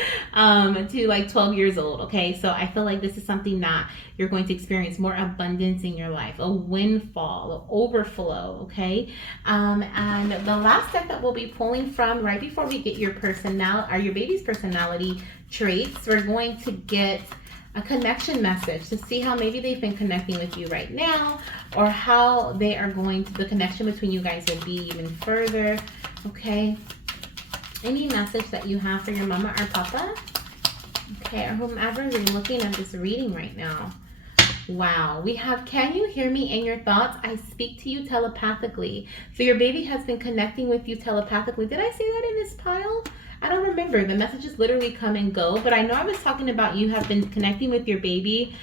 like 12 years old, okay? So I feel like this is something that you're going to experience more abundance in your life, a windfall, an overflow, okay? And the last deck that we'll be pulling from right before we get your baby's personality traits, we're going to get a connection message to see how maybe they've been connecting with you right now, or how they are going to, the connection between you guys will be even further, okay? Any message that you have for your mama or papa? Okay, or whomever is looking at this reading right now. Wow, we have, can you hear me in your thoughts? I speak to you telepathically. So your baby has been connecting with you telepathically. Did I say that in this pile? I don't remember. The messages literally come and go, but I know I was talking about you have been connecting with your baby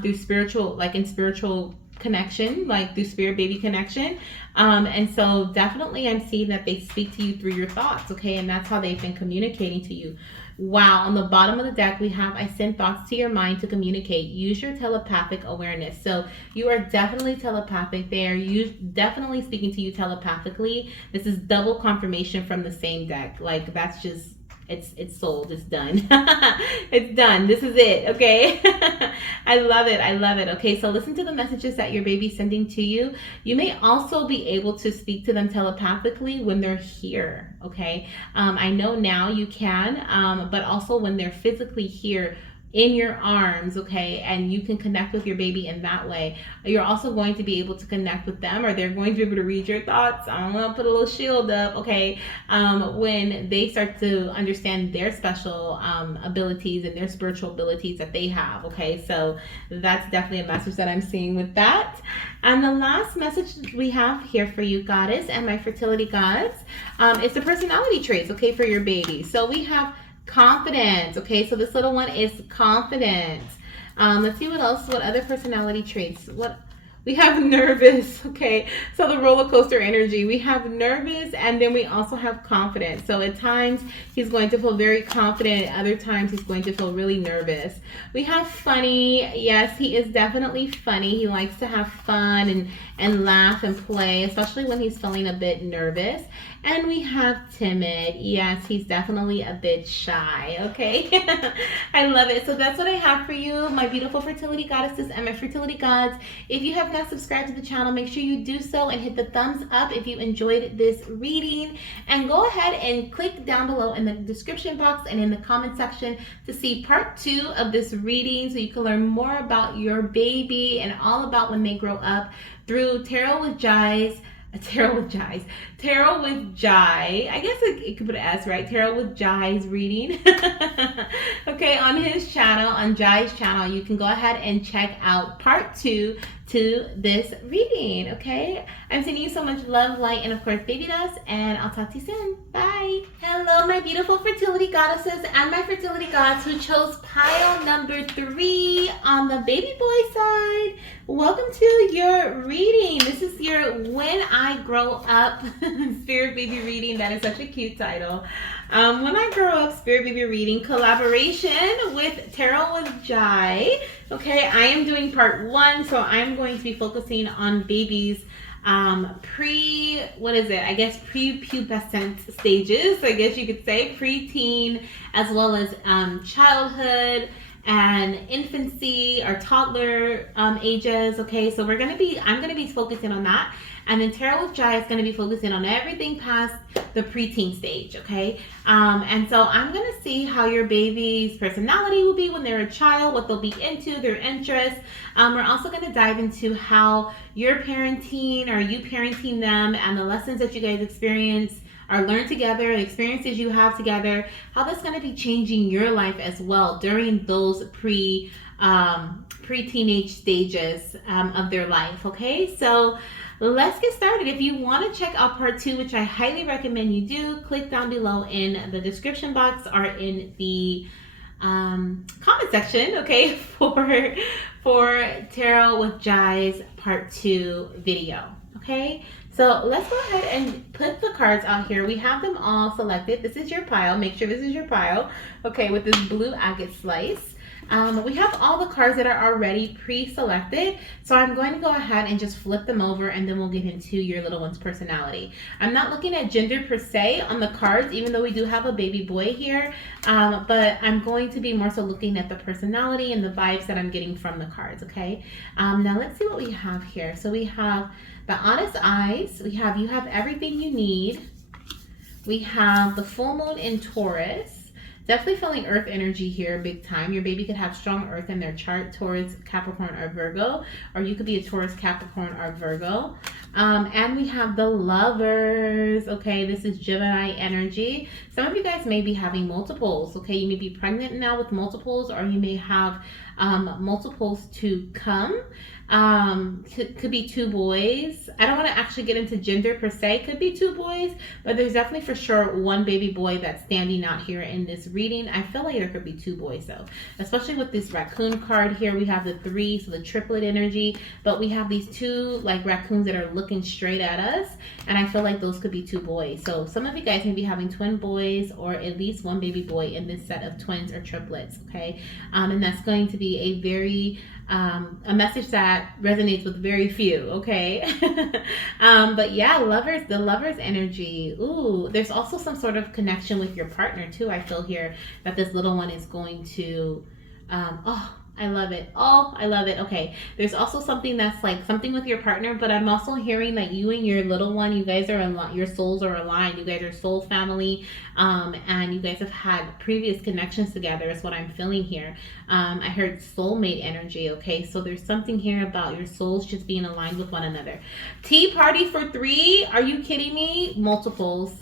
through spiritual, like in spiritual connection, like through spirit baby connection. And so definitely I'm seeing that they speak to you through your thoughts, okay? And that's how they've been communicating to you. Wow, on the bottom of the deck, we have, I send thoughts to your mind to communicate. Use your telepathic awareness. So you are definitely telepathic there. You definitely speaking to you telepathically. This is double confirmation from the same deck. Like, that's just, it's sold. It's done. It's done. This is it. Okay. I love it. I love it. Okay. So listen to the messages that your baby's sending to you. You may also be able to speak to them telepathically when they're here. Okay. I know now you can, but also when they're physically here in your arms, okay, and you can connect with your baby in that way. You're also going to be able to connect with them, or they're going to be able to read your thoughts. I'm gonna put a little shield up, okay, when they start to understand their special abilities and their spiritual abilities that they have, okay. So that's definitely a message that I'm seeing with that. And the last message we have here for you, Goddess and my fertility gods, is the personality traits, okay, for your baby. So we have confident. Okay, so this little one is confident. Let's see what else, what other personality traits. What we have nervous. Okay, so the roller coaster energy. We have nervous, and then we also have confident. So at times he's going to feel very confident, at other times he's going to feel really nervous. We have funny. Yes, he is definitely funny. He likes to have fun and laugh and play, especially when he's feeling a bit nervous. And we have timid. Yes, he's definitely a bit shy. Okay. I love it. So that's what I have for you, my beautiful fertility goddesses and my fertility gods. If you have not subscribed to the channel, make sure you do so and hit the thumbs up if you enjoyed this reading. And go ahead and click down below in the description box and in the comment section to see part 2 of this reading, so you can learn more about your baby and all about when they grow up through Tarot with Jai's. Tarot with Jai. I guess it could put an S, right? Tarot with Jai's reading. Okay, on his channel, on Jai's channel, you can go ahead and check out part 2 to this reading. Okay, I'm sending you so much love, light, and of course baby dust, and I'll talk to you soon. Bye. Hello, my beautiful fertility goddesses and my fertility gods who chose pile number 3 on the baby boy side. Welcome to your reading. This is your When I Grow Up Spirit Baby reading. That is such a cute title. When I Grow Up Spirit Baby reading, collaboration with Tarot with Jai. Okay, I am doing part 1, so I'm going to be focusing on babies prepubescent stages, I guess you could say, preteen, as well as childhood and infancy or toddler ages. Okay, so I'm gonna be focusing on that, and then Tarot with Jai is gonna be focusing on everything past the preteen stage. Okay, and so I'm gonna see how your baby's personality will be when they're a child, what they'll be into, their interests. We're also gonna dive into how you're parenting or you parenting them, and the lessons that you guys experience or learn together, the experiences you have together, how that's going to be changing your life as well during those pre-teenage stages of their life. Okay, so let's get started. If you want to check out part 2, which I highly recommend you do, click down below in the description box or in the comment section, okay, for Tarot with Jai's part 2 video. Okay, so let's go ahead and put the cards out here. We have them all selected. This is your pile. Make sure this is your pile. Okay, with this blue agate slice. We have all the cards that are already pre-selected. So I'm going to go ahead and just flip them over, and then we'll get into your little one's personality. I'm not looking at gender per se on the cards, even though we do have a baby boy here. But I'm going to be more so looking at the personality and the vibes that I'm getting from the cards, okay? Now let's see what we have here. So we have the honest eyes. We have you have everything you need. We have the full moon in Taurus. Definitely feeling earth energy here big time. Your baby could have strong earth in their chart, Taurus, Capricorn, or Virgo. Or you could be a Taurus, Capricorn, or Virgo. And we have the lovers. Okay, this is Gemini energy. Some of you guys may be having multiples. Okay, you may be pregnant now with multiples, or you may have multiples to come. Could be two boys. I don't want to actually get into gender per se. Could be two boys, but there's definitely for sure one baby boy that's standing out here in this reading. I feel like there could be two boys though, especially with this raccoon card here. We have the three, so the triplet energy, but we have these two like raccoons that are looking straight at us, and I feel like those could be two boys. So some of you guys may be having twin boys or at least one baby boy in this set of twins or triplets. Okay, and that's going to be a very a message that resonates with very few. Okay. But yeah, lovers, the lovers energy. Ooh, there's also some sort of connection with your partner too. I feel here that this little one is going to oh, I love it. Oh, I love it. Okay. There's also something that's like something with your partner, but I'm also hearing that you and your little one, you guys are your souls are aligned. You guys are soul family. And you guys have had previous connections together is what I'm feeling here. I heard soulmate energy. Okay. So there's something here about your souls just being aligned with one another. Tea party for 3. Are you kidding me? Multiples.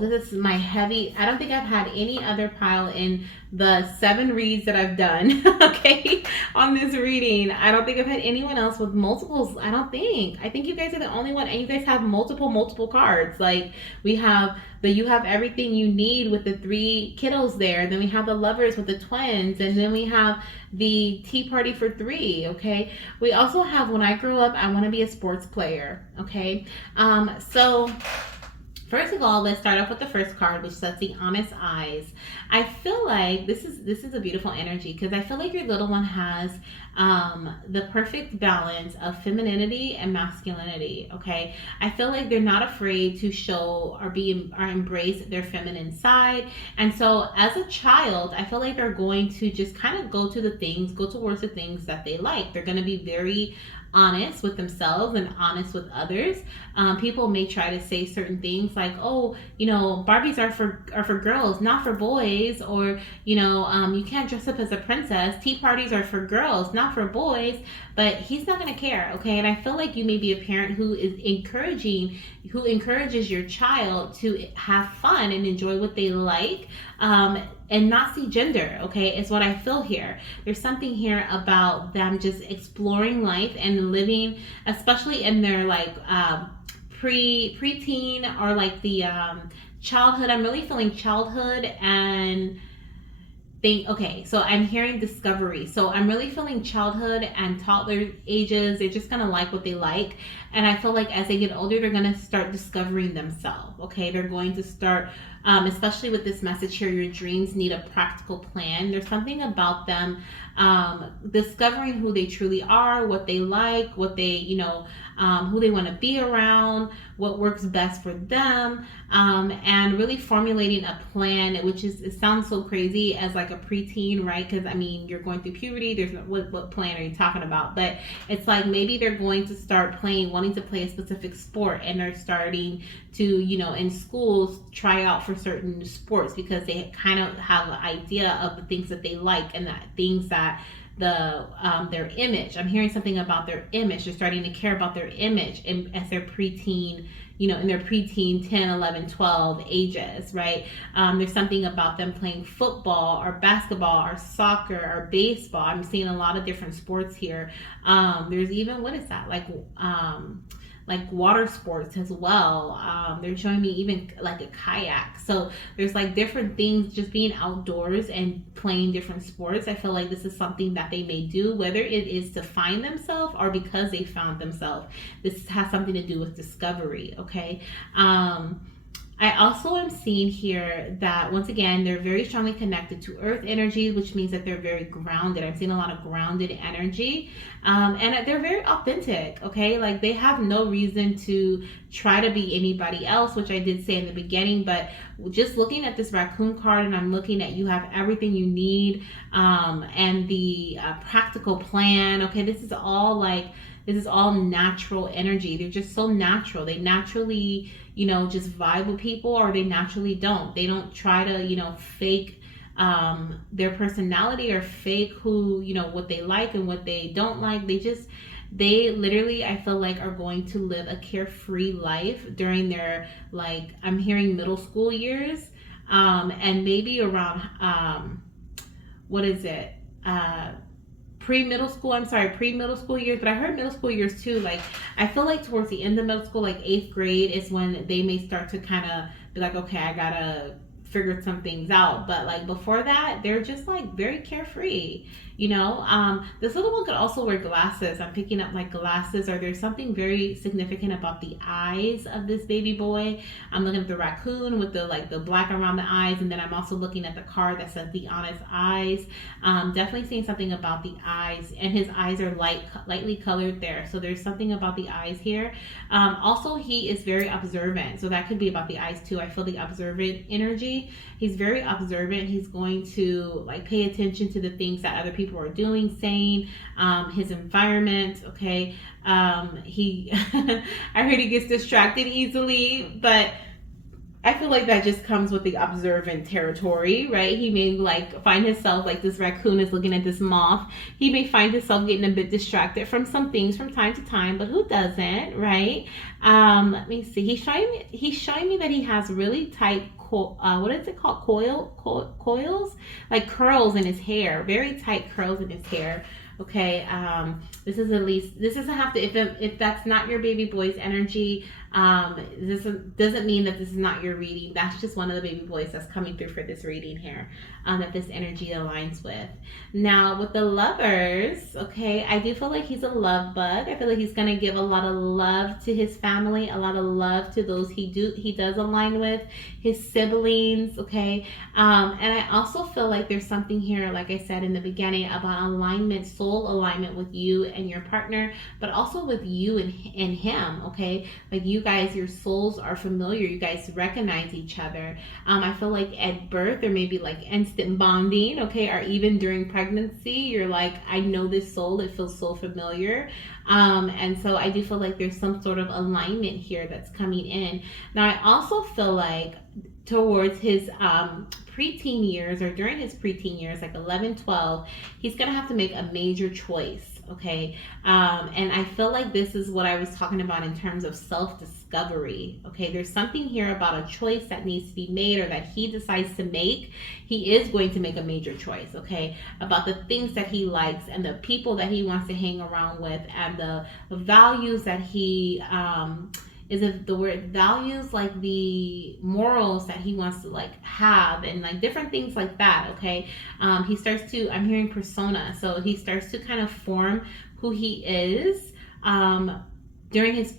This is my heavy. I don't think I've had any other pile in the 7 reads that I've done. Okay, on this reading, I don't think I've had anyone else with multiples. I think you guys are the only one, and you guys have multiple cards. Like we have you have everything you need with the 3 kiddos there. Then we have the lovers with the twins, and then we have the tea party for 3. Okay, we also have when I grow up, I want to be a sports player. Okay, so first of all, let's start off with the first card, which says the honest eyes. I feel like this is a beautiful energy because I feel like your little one has the perfect balance of femininity and masculinity. Okay, I feel like they're not afraid to show or embrace their feminine side, and so as a child, I feel like they're going to just kind of go towards the things that they like. They're going to be very honest with themselves and honest with others. People may try to say certain things like, oh, Barbies are for girls, not for boys, or you can't dress up as a princess. Tea parties are for girls, not for boys. But he's not going to care. Okay, and I feel like you may be a parent who encourages your child to have fun and enjoy what they like, and not see gender. Okay, is what I feel here. There's something here about them just exploring life and living, especially in their like preteen or like the childhood. I'm really feeling childhood and okay, so I'm hearing discovery. So I'm really feeling childhood and toddler ages. They're just gonna like what they like, and I feel like as they get older, they're gonna start discovering themselves. Okay, they're going to start, especially with this message here. Your dreams need a practical plan. There's something about them discovering who they truly are, what they like, what they who they want to be around, what works best for them, and really formulating a plan, which it sounds so crazy as like a preteen, right? Because I mean, you're going through puberty. There's no, what plan are you talking about? But it's like maybe they're going to start wanting to play a specific sport, and they're starting to, in schools, try out for certain sports because they kind of have an idea of the things that they like and the things that their image. I'm hearing something about their image. They're starting to care about their image as their preteen, in their preteen 10, 11, 12 ages, right? There's something about them playing football or basketball or soccer or baseball. I'm seeing a lot of different sports here. There's even, what is that? Like water sports as well. They're showing me even like a kayak. So there's like different things, just being outdoors and playing different sports. I feel like this is something that they may do, whether it is to find themselves or because they found themselves. This has something to do with discovery, okay? I also am seeing here that, once again, they're very strongly connected to earth energy, which means that they're very grounded. I'm seeing a lot of grounded energy, and they're very authentic, okay? Like, they have no reason to try to be anybody else, which I did say in the beginning, but just looking at this raccoon card, and I'm looking at you have everything you need, and the practical plan, okay? This is all natural energy. They're just so natural. They naturally, just vibe with people, or they naturally don't. They don't try to, fake their personality or fake who, what they like and what they don't like. They just, they literally, I feel like, are going to live a carefree life during their, like, I'm hearing middle school years, and maybe around, what is it? Pre-middle school, I'm sorry, pre-middle school years, but I heard middle school years too. Like, I feel like towards the end of middle school, like 8th grade is when they may start to kind of be like, okay, I gotta figure some things out. But like before that, they're just like very carefree, you know. This little one could also wear glasses. I'm picking up like glasses, or there's something very significant about the eyes of this baby boy. I'm looking at the raccoon with the, like, the black around the eyes, and then I'm also looking at the card that says the honest eyes. Definitely seeing something about the eyes, and his eyes are lightly colored there, so there's something about the eyes here. Also, he is very observant, so that could be about the eyes too. I feel the observant energy. He's very observant. He's going to like pay attention to the things that other people are doing, saying, his environment. Okay. He I heard he gets distracted easily, but I feel like that just comes with the observant territory, right? He may like find himself, like this raccoon is looking at this moth. He may find himself getting a bit distracted from some things from time to time, but who doesn't, right? Let me see. He's showing me that he has really tight what is it called? Coils, like curls in his hair, very tight curls in his hair. Okay, this is at least, this doesn't have to, if that's not your baby boy's energy, this doesn't mean that this is not your reading. That's just one of the baby boys that's coming through for this reading here, that this energy aligns with. Now with the lovers, okay, I do feel like he's a love bug. I feel like he's gonna give a lot of love to his family, a lot of love to those he does align with, his siblings, okay. And I also feel like there's something here, like I said in the beginning, about alignment, soul alignment with you and your partner, but also with you and him, okay. Like you guys, your souls are familiar, you guys recognize each other. I feel like at birth there may be like instant bonding, okay, or even during pregnancy, you're like, I know this soul, it feels so familiar. And so I do feel like there's some sort of alignment here that's coming in. Now I also feel like towards his preteen years, or during his preteen years, like 11, 12, he's gonna have to make a major choice, okay. And I feel like this is what I was talking about in terms of self-discovery, okay. There's something here about a choice that needs to be made, or that he decides to make. He is going to make a major choice, okay, about the things that he likes and the people that he wants to hang around with, and the values that he is, if the word values, like the morals that he wants to like have, and like different things like that, okay. He starts to, I'm hearing persona, so he starts to kind of form who he is during his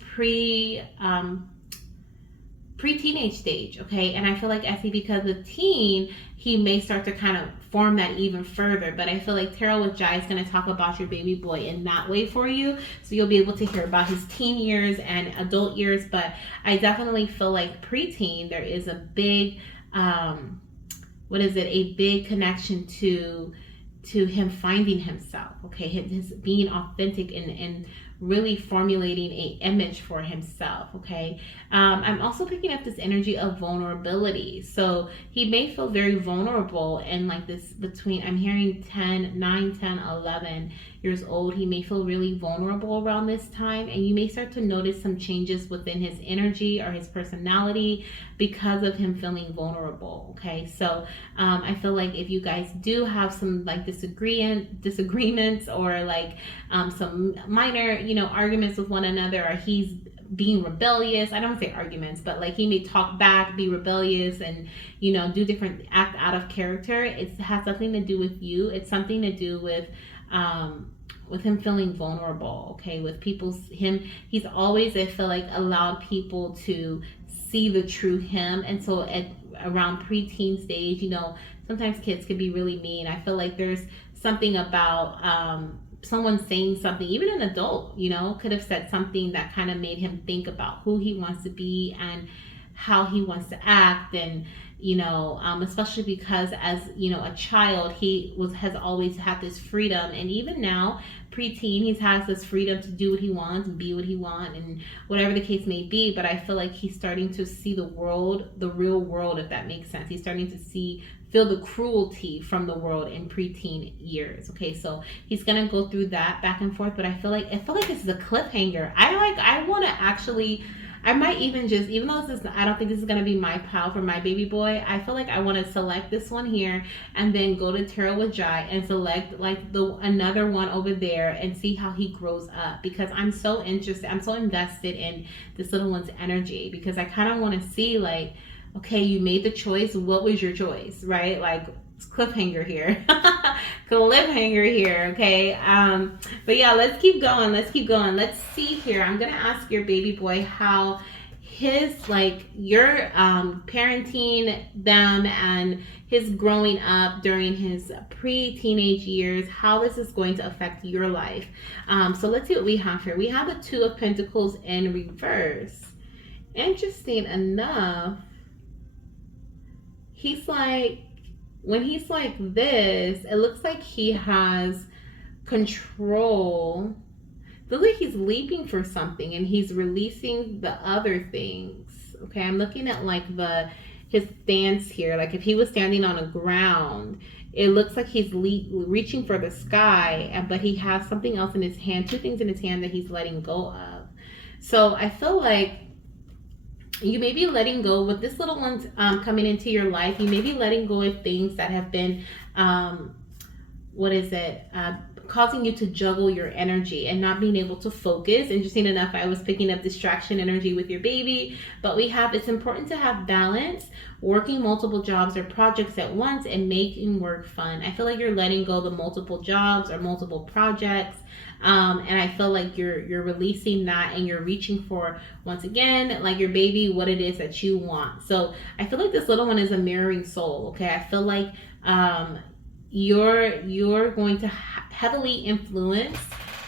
pre-teenage stage, okay. And I feel like as he becomes a teen, he may start to kind of form that even further. But I feel like Tarot with Jai is going to talk about your baby boy in that way for you, so you'll be able to hear about his teen years and adult years. But I definitely feel like preteen, there is a big a big connection to him finding himself, okay, his being authentic and really formulating a image for himself, okay. I'm also picking up this energy of vulnerability, so he may feel very vulnerable, and like this between, I'm hearing 9, 10, 11 years old, he may feel really vulnerable around this time, and you may start to notice some changes within his energy or his personality because of him feeling vulnerable, okay. So I feel like if you guys do have some like disagreements, or like some minor, arguments with one another, or he's being rebellious, I don't say arguments, but like he may talk back, be rebellious, and do different, act out of character, it has nothing to do with you. It's something to do with him feeling vulnerable, okay, with he's always, I feel like, allowed people to see the true him. And so around preteen stage, sometimes kids can be really mean. I feel like there's something about someone saying something, even an adult, could have said something that kind of made him think about who he wants to be and how he wants to act. And especially because as a child, has always had this freedom, and even now preteen, he has this freedom to do what he wants and be what he wants, and whatever the case may be. But I feel like he's starting to see the real world, if that makes sense. He's starting to see feel the cruelty from the world in preteen years. Okay, so he's gonna go through that back and forth, but I feel like this is a cliffhanger. I want to actually, I might even just, even though this is, I don't think this is gonna be my pal for my baby boy. I feel like I want to select this one here and then go to Tarot with Jai and select like the another one over there and see how he grows up, because I'm so interested. I'm so invested in this little one's energy, because I kind of want to see like, okay, you made the choice. What was your choice, right? Like, cliffhanger here. Cliffhanger here, okay? But yeah, let's keep going. Let's see here. I'm going to ask your baby boy how his, like, your parenting them and his growing up during his pre-teenage years, how this is going to affect your life. So let's see what we have here. We have the Two of Pentacles in reverse. Interesting enough, he's like, when he's like this, it looks like he has control. It looks like he's leaping for something and he's releasing the other things. Okay, I'm looking at like his stance here. Like if he was standing on a ground, it looks like he's reaching for the sky, but he has something else in his hand, two things in his hand that he's letting go of. So I feel like you may be letting go with this little one's coming into your life. You may be letting go of things that have been, causing you to juggle your energy and not being able to focus. Interesting enough, I was picking up distraction energy with your baby, but it's important to have balance, working multiple jobs or projects at once and making work fun. I feel like you're letting go of the multiple jobs or multiple projects. And I feel like you're releasing that and you're reaching for, once again, like your baby, what it is that you want. So I feel like this little one is a mirroring soul. Okay. I feel like, you're going to heavily influence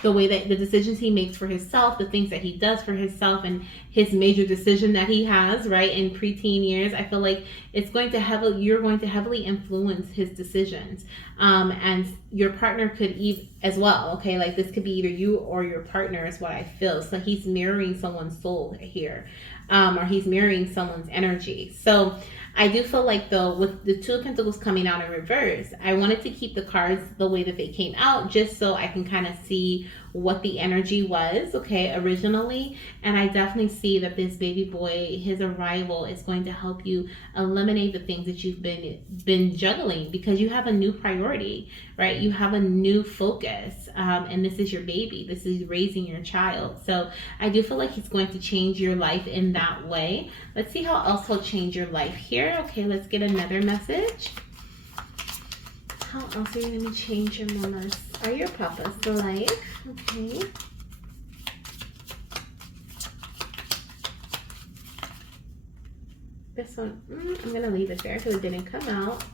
the way that the decisions he makes for himself, the things that he does for himself, and his major decision that he has, right, in preteen years. I feel like you're going to heavily influence his decisions. And your partner could as well, okay? Like this could be either you or your partner is what I feel. So he's mirroring someone's soul here, or he's mirroring someone's energy. So I do feel like, though, with the Two of Pentacles coming out in reverse, I wanted to keep the cards the way that they came out just so I can kind of see what the energy was, okay, originally. And I definitely see that this baby boy, his arrival is going to help you eliminate the things that you've been juggling, because you have a new priority, right? You have a new focus, and this is your baby. This is raising your child. So I do feel like he's going to change your life in that way. Let's see how else he'll change your life here. Okay, let's get another message. How else are you going to change your mama's or your papa's life? Okay. This one, I'm going to leave it there because it didn't come out.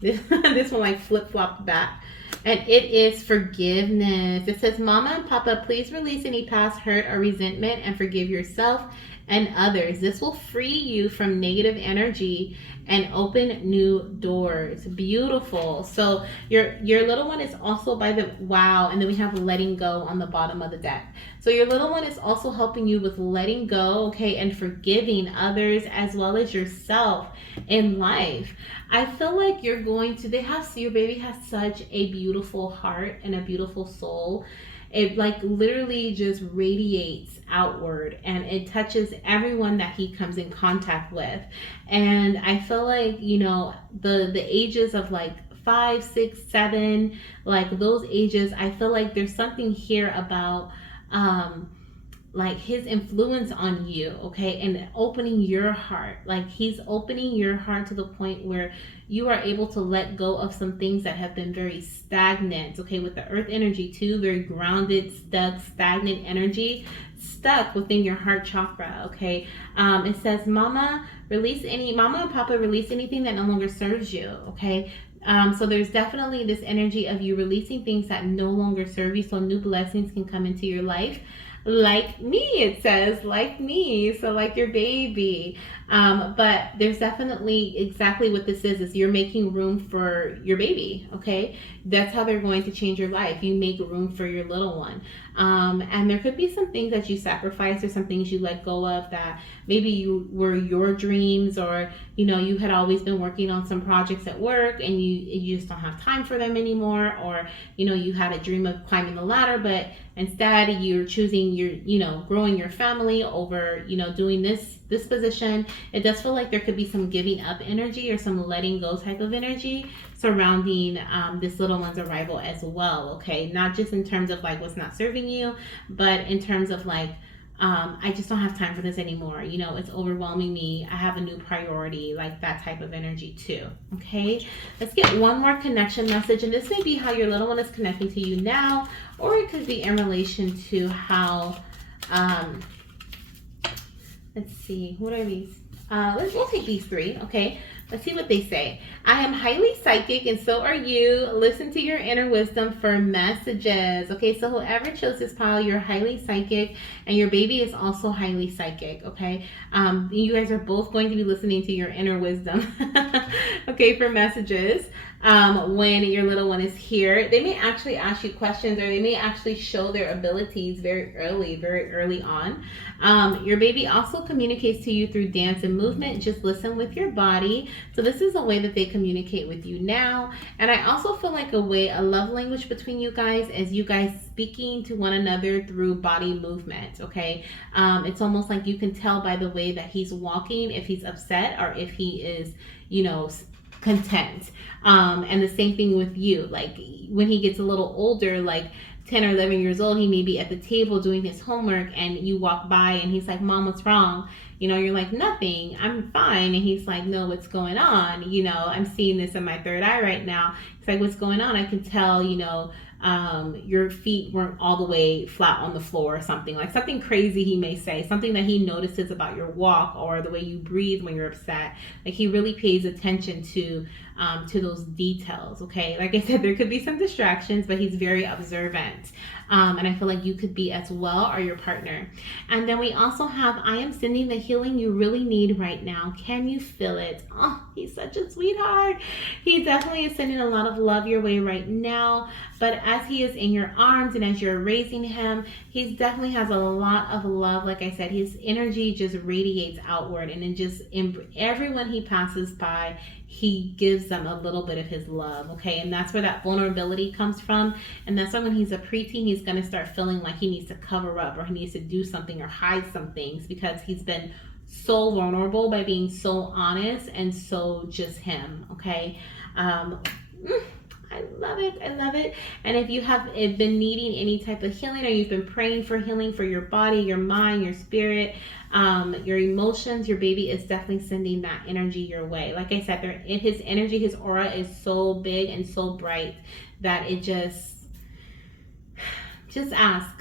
This one like flip-flopped back. And it is forgiveness. It says, Mama and Papa, please release any past hurt or resentment and forgive yourself and others. This will free you from negative energy and open new doors. Beautiful. So your little one is also by the wow, and then we have letting go on the bottom of the deck. So your little one is also helping you with letting go, okay, and forgiving others as well as yourself in life. I feel like your baby has such a beautiful heart and a beautiful soul. It like literally just radiates outward and it touches everyone that he comes in contact with. And I feel like, the ages of like 5, 6, 7, like those ages, I feel like there's something here about like his influence on you, okay, and opening your heart. Like he's opening your heart to the point where you are able to let go of some things that have been very stagnant, okay, with the earth energy too, very grounded, stuck, stagnant energy, stuck within your heart chakra, okay. It says, Mama and Papa, release anything that no longer serves you, okay. So there's definitely this energy of you releasing things that no longer serve you so new blessings can come into your life. Like me, it says, like me, so like your baby. But there's definitely exactly what this is you're making room for your baby, okay? That's how they're going to change your life. You make room for your little one. And there could be some things that you sacrifice or some things you let go of that maybe you were your dreams, or you had always been working on some projects at work and you just don't have time for them anymore, or you had a dream of climbing the ladder, but instead you're choosing growing your family over doing this position. It does feel like there could be some giving up energy or some letting go type of energy surrounding this little one's arrival as well, okay? Not just in terms of like what's not serving you, but in terms of like I just don't have time for this anymore. It's overwhelming me. I have a new priority, like that type of energy too. Okay, let's get one more connection message. And this may be how your little one is connecting to you now, or it could be in relation to how, let's see, what are these? We'll take these three, okay? Let's see what they say. I am highly psychic and so are you. Listen to your inner wisdom for messages. Okay, so whoever chose this pile, you're highly psychic and your baby is also highly psychic, okay? You guys are both going to be listening to your inner wisdom, okay, for messages. When your little one is here, they may actually ask you questions, or they may actually show their abilities very early on. Your baby also communicates to you through dance and movement. Just listen with your body. So this is a way that they communicate with you now. And I also feel like a love language between you guys is you guys speaking to one another through body movement, okay? It's almost like you can tell by the way that he's walking if he's upset or if he is, content. And the same thing with you. Like when he gets a little older, like 10 or 11 years old, he may be at the table doing his homework and you walk by and he's like, Mom, what's wrong? You're like, nothing, I'm fine. And he's like, no, what's going on? I'm seeing this in my third eye right now. It's like, what's going on? I can tell, your feet weren't all the way flat on the floor, or something crazy he may say, something that he notices about your walk or the way you breathe when you're upset. Like he really pays attention to those details, okay? Like I said, there could be some distractions, but he's very observant. And I feel like you could be as well, or your partner. And then we also have, I am sending the healing you really need right now. Can you feel it? Oh, he's such a sweetheart. He definitely is sending a lot of love your way right now. But as he is in your arms and as you're raising him, he definitely has a lot of love. Like I said, his energy just radiates outward, and then just everyone he passes by, he gives them a little bit of his love, okay? And that's where that vulnerability comes from. And that's why when he's a preteen, he's going to start feeling like he needs to cover up, or he needs to do something or hide some things, because he's been so vulnerable by being so honest and so just him, okay? I love it. I love it. And if you have been needing any type of healing, or you've been praying for healing for your body, your mind, your spirit, your emotions, your baby is definitely sending that energy your way. Like I said, his energy, his aura is so big and so bright that it just ask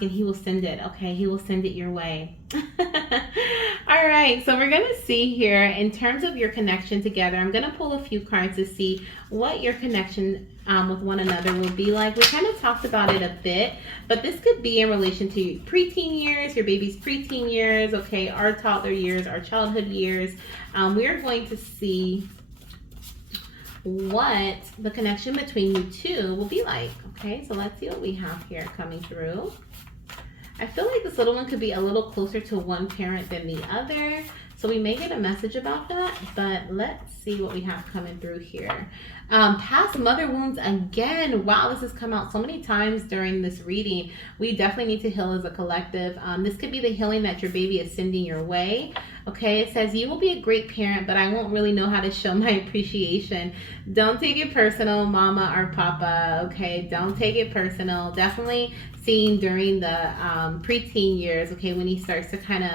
and he will send it, okay? He will send it your way. All right, so we're gonna see here in terms of your connection together. I'm gonna pull a few cards to see what your connection with one another will be like. We kind of talked about it a bit, but this could be in relation to preteen years, your baby's preteen years, okay, our toddler years, our childhood years. We are going to see what the connection between you two will be like. Okay, so let's see what we have here coming through. I feel like this little one could be a little closer to one parent than the other, so we may get a message about that, but let's see what we have coming through here. Past mother wounds again. Wow, this has come out so many times during this reading. We definitely need to heal as a collective. This could be the healing that your baby is sending your way. Okay, it says, you will be a great parent, but I won't really know how to show my appreciation. Don't take it personal, mama or papa, okay? Don't take it personal. Definitely seeing during the preteen years, okay, when he starts to kind of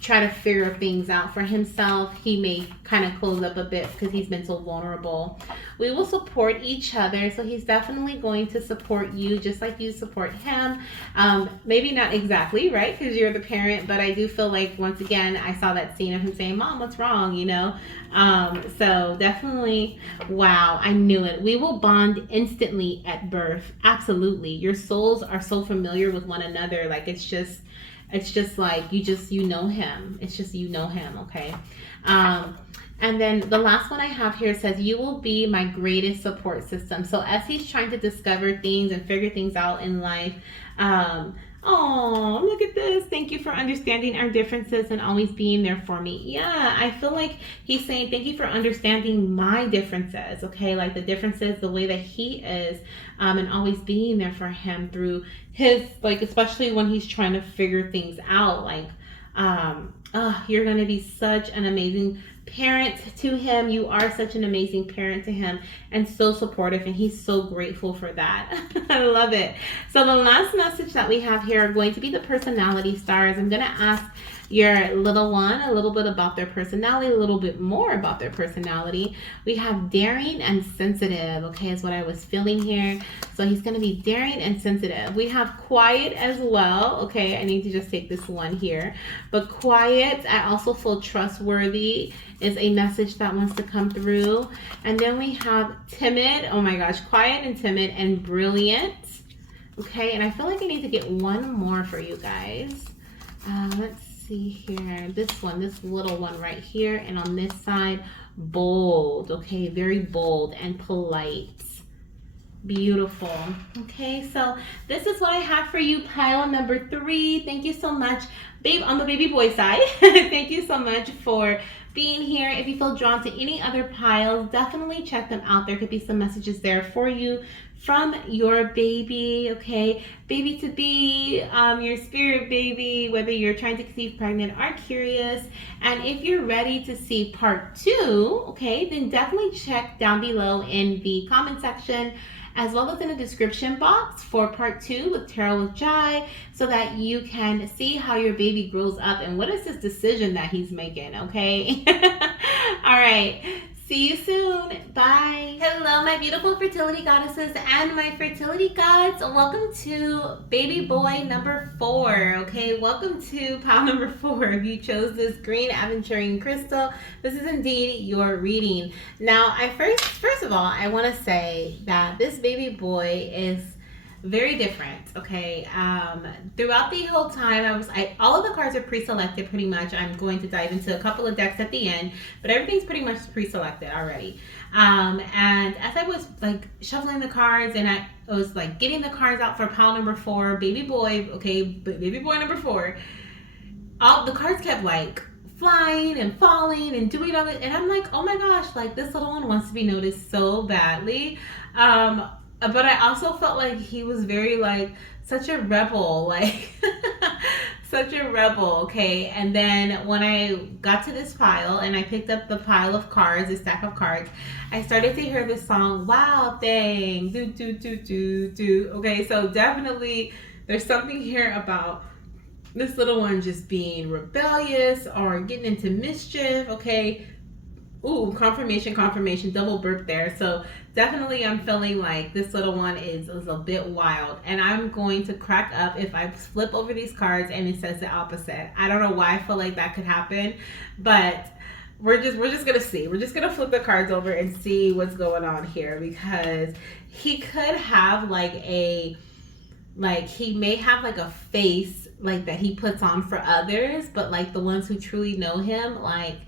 try to figure things out for himself. He may kind of close up a bit because he's been so vulnerable. We will support each other, so he's definitely going to support you just like you support him. Maybe not exactly, right, because you're the parent, but I do feel like, once again, I saw that scene of him saying, Mom, what's wrong, you know? So definitely, wow, I knew it. We will bond instantly at birth. Absolutely. Your souls are so familiar with one another. Like, it's just like you know him. It's just you know him, okay? And then the last one I have here says, you will be my greatest support system. So as he's trying to discover things and figure things out in life, oh, look at this. Thank you for understanding our differences and always being there for me. Yeah, I feel like he's saying, thank you for understanding my differences, okay? Like the differences, the way that he is, and always being there for him through his, like, especially when he's trying to figure things out. Like, you're going to be such an amazing parent to him. You are such an amazing parent to him and so supportive, and he's so grateful for that. I love it. So the last message that we have here are going to be the personality stars. I'm going to ask your little one a little bit about their personality, a little bit more about their personality. We have daring and sensitive, okay, is what I was feeling here. So he's going to be daring and sensitive. We have quiet as well, okay. I need to just take this one here. But quiet, I also feel trustworthy is a message that wants to come through. And then we have timid, oh my gosh, quiet and timid and brilliant, okay. And I feel like I need to get one more for you guys. Let's see here. This little one right here, and on this side, bold, okay, very bold and polite. Beautiful. Okay, so this is what I have for you, pile number 3. Thank you so much, babe, on the baby boy side. Thank you so much for being here. If you feel drawn to any other piles, definitely check them out. There could be some messages there for you from your baby, okay? Baby to be, your spirit baby, whether you're trying to conceive, pregnant, or curious. And if you're ready to see part 2, okay, then definitely check down below in the comment section, as well as in the description box for part 2 with Tarot with Jai, so that you can see how your baby grows up and what is this decision that he's making, okay? All right. See you soon. Bye. Hello, my beautiful fertility goddesses and my fertility gods. Welcome to baby boy number 4. Okay, welcome to pile number 4. If you chose this green aventurine crystal, this is indeed your reading. Now, first of all, I want to say that this baby boy is very different, okay? Throughout the whole time, all of the cards are pre-selected pretty much. I'm going to dive into a couple of decks at the end, but everything's pretty much pre-selected already. And as I was like shuffling the cards and I was like getting the cards out for pile number 4, baby boy, okay, baby boy number 4, all the cards kept like flying and falling and doing all it, and I'm like, oh my gosh, like this little one wants to be noticed so badly. But I also felt like he was very like such a rebel, like such a rebel, okay? And then when I got to this pile and I picked up the pile of cards, the stack of cards, I started to hear this song, Wild Thing, do, do, do, do, do. Okay, so definitely there's something here about this little one just being rebellious or getting into mischief, okay? Ooh, confirmation, double burp there. So definitely I'm feeling like this little one is a bit wild. And I'm going to crack up if I flip over these cards and it says the opposite. I don't know why I feel like that could happen, but we're just gonna see. We're just gonna flip the cards over and see what's going on here, because he could have he may have like a face like that he puts on for others, but like the ones who truly know him, like,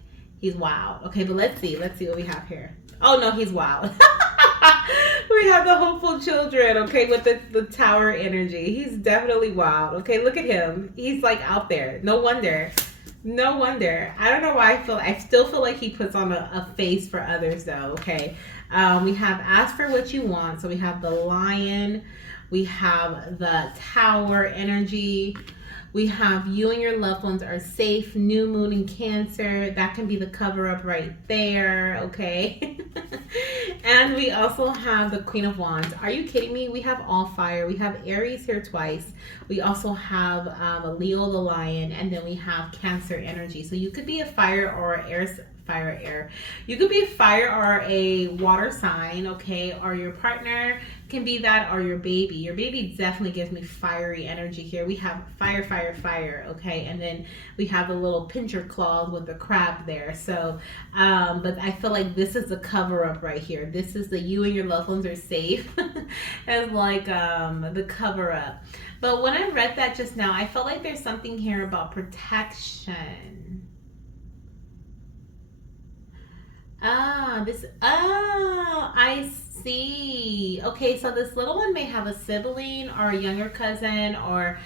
he's wild. Okay, but let's see what we have here. Oh no, he's wild. We have the hopeful children, okay, with the tower energy. He's definitely wild. Okay, look at him. He's like out there. No wonder. I don't know why I still feel like he puts on a face for others though, okay. We have ask for what you want. So we have the lion. We have the tower energy. We have you and your loved ones are safe. New moon in Cancer. That can be the cover up right there. Okay. And we also have the Queen of Wands. Are you kidding me? We have all fire. We have Aries here twice. We also have a Leo the Lion, and then we have Cancer energy. So you could be a fire or air. You could be a fire or a water sign, okay? Or your partner can be that, or your baby. Your baby definitely gives me fiery energy here. We have fire, okay? And then we have the little pincher claws with the crab there. So, but I feel like this is the cover up right here. This is the you and your loved ones are safe as like the cover up. But when I read that just now, I felt like there's something here about protection. I see. Okay, so this little one may have a sibling or a younger cousin, or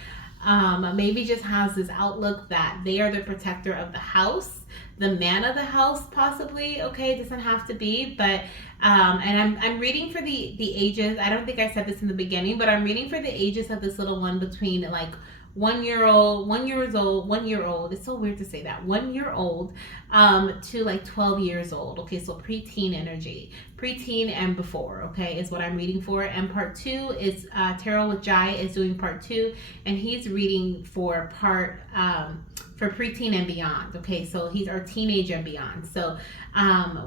maybe just has this outlook that they are the protector of the house, the man of the house, possibly. Okay, it doesn't have to be, but and I'm reading for the ages. I don't think I said this in the beginning, but I'm reading for the ages of this little one between like 1 year old, 1 year old, 1 year old. It's so weird to say that. 1 year old to like 12 years old. Okay, so preteen energy, preteen and before. Okay, is what I'm reading for. And part two is Tarot with Jai is doing part two, and he's reading for part for preteen and beyond. Okay, so he's our teenage and beyond. So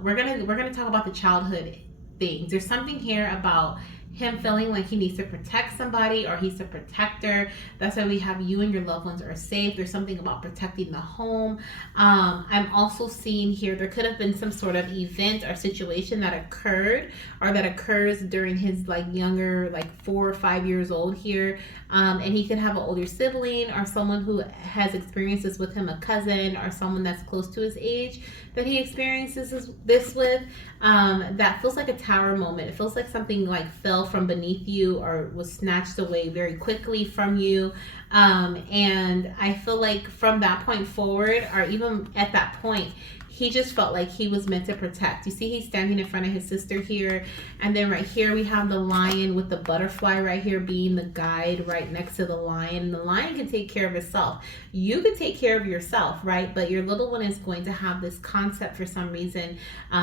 we're gonna talk about the childhood things. There's something here about him feeling like he needs to protect somebody, or he's a protector. That's why we have you and your loved ones are safe. There's something about protecting the home. I'm also seeing here there could have been some sort of event or situation that occurred or that occurs during his like younger, like 4 or 5 years old here. And he could have an older sibling or someone who has experienced this with him, a cousin or someone that's close to his age that he experiences this with. That feels like a tower moment. It feels like something like fell from beneath you or was snatched away very quickly from you. And I feel like from that point forward, or even at that point, he just felt like he was meant to protect. You see, he's standing in front of his sister here. And then right here, we have the lion with the butterfly right here being the guide right next to the lion. The lion can take care of itself. You could take care of yourself, right? But your little one is going to have this concept for some reason.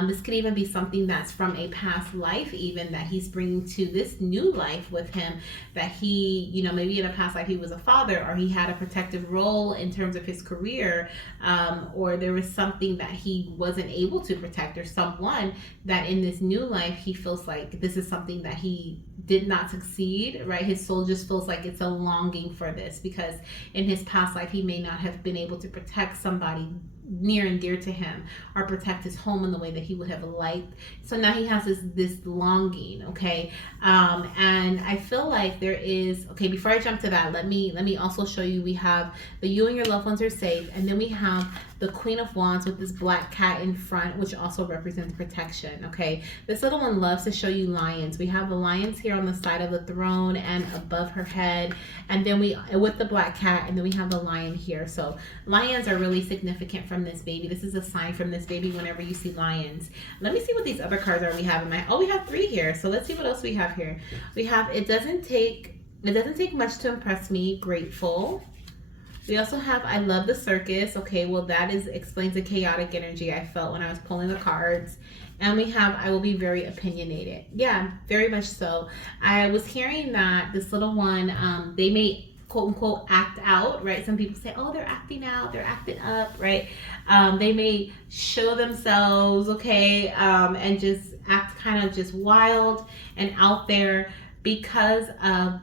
This could even be something that's from a past life, even that he's bringing to this new life with him. That he, you know, maybe in a past life he was a father, or he had a protective role in terms of his career, or there was something that he wasn't able to protect, or someone that in this new life he feels like this is something that he did not succeed, right? His soul just feels like it's a longing for this, because in his past life he may not have been able to protect somebody near and dear to him, or protect his home in the way that he would have liked. So now he has this longing, okay? And I feel like there is, okay, before I jump to that, let me also show you, we have the you and your loved ones are safe, and then we have the Queen of Wands with this black cat in front, which also represents protection, okay? This little one loves to show you lions. We have the lions here on the side of the throne and above her head, and then we, with the black cat, and then we have the lion here. So lions are really significant from this baby. This is a sign from this baby whenever you see lions. Let me see what these other cards are we have in my, oh, we have 3 here. So let's see what else we have here. We have, it doesn't take much to impress me, grateful. We also have, I love the circus. Okay, well that explains the chaotic energy I felt when I was pulling the cards. And we have, I will be very opinionated. Yeah, very much so. I was hearing that this little one, they may quote unquote act out, right? Some people say, oh, they're acting out, they're acting up, right? They may show themselves, okay, and just act kind of just wild and out there because of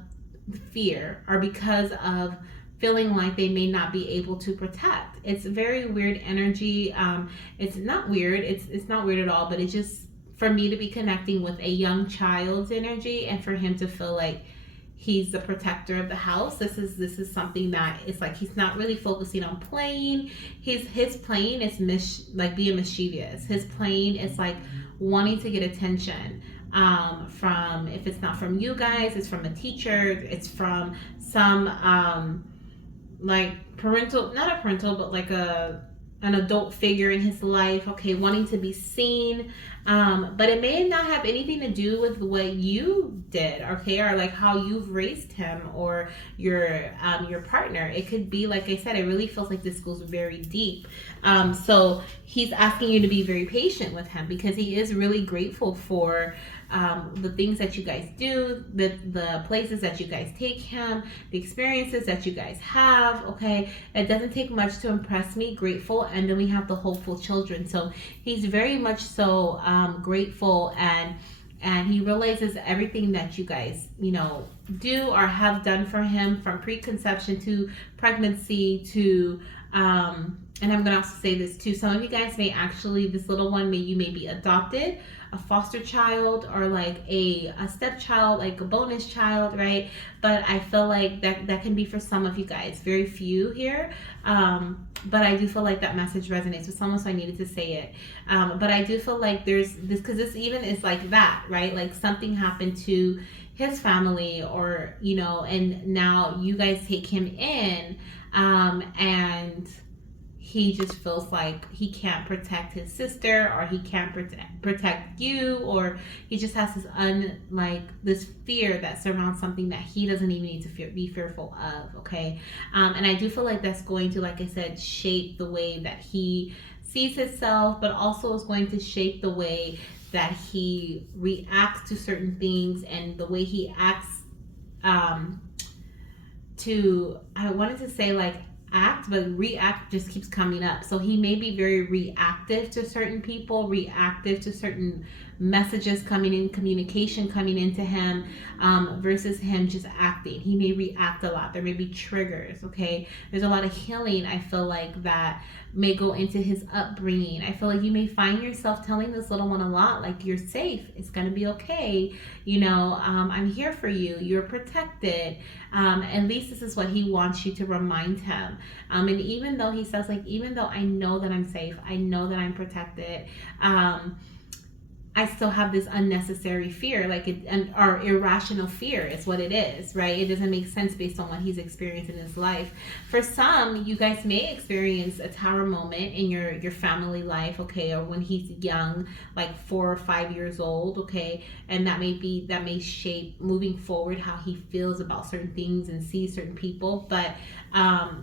fear, or because of feeling like they may not be able to protect. It's very weird energy. It's not weird. It's not weird at all, but it's just for me to be connecting with a young child's energy, and for him to feel like he's the protector of the house. This is something that it's like he's not really focusing on playing. His playing is like being mischievous. His playing is like wanting to get attention. From, if it's not from you guys, it's from a teacher, it's from some like parental, not a parental, but like an adult figure in his life, okay, wanting to be seen, But it may not have anything to do with what you did, okay, or like how you've raised him or your partner. It could be, like I said, it really feels like this goes very deep. So he's asking you to be very patient with him because he is really grateful for the things that you guys do, the places that you guys take him, the experiences that you guys have. Okay, it doesn't take much to impress me. Grateful, and then we have the hopeful children. So he's very much so grateful, and he realizes everything that you guys do or have done for him, from preconception to pregnancy to and I'm gonna also say this too, some of you guys may actually, this little one you may be adopted, a foster child, or like a stepchild, like a bonus child, right? But I feel like that can be for some of you guys, very few here. But I do feel like that message resonates with someone, so I needed to say it. But I do feel like there's this, because this even is like that, right? Like something happened to his family, or and now you guys take him in, and he just feels like he can't protect his sister, or he can't protect you, or he just has this fear that surrounds something that he doesn't even need to be fearful of. Okay, and I do feel like that's going to, like I said, shape the way that he sees himself, but also is going to shape the way that he reacts to certain things, and the way he acts to, I wanted to say like act, but react just keeps coming up. So he may be very reactive to certain people, reactive to certain messages coming in, communication coming into him, versus him just acting. He may react a lot. There may be triggers. Okay, there's a lot of healing, I feel like, that may go into his upbringing. I feel like you may find yourself telling this little one a lot, like, you're safe, it's gonna be okay, I'm here for you, you're protected. At least this is what he wants you to remind him. And even though he says, like, even though I know that I'm safe, I know that I'm protected, I still have this unnecessary fear, or irrational fear is what it is, right? It doesn't make sense based on what he's experienced in his life. For some, you guys may experience a tower moment in your family life, okay, or when he's young, like 4 or 5 years old, okay, and that may shape moving forward how he feels about certain things and sees certain people. But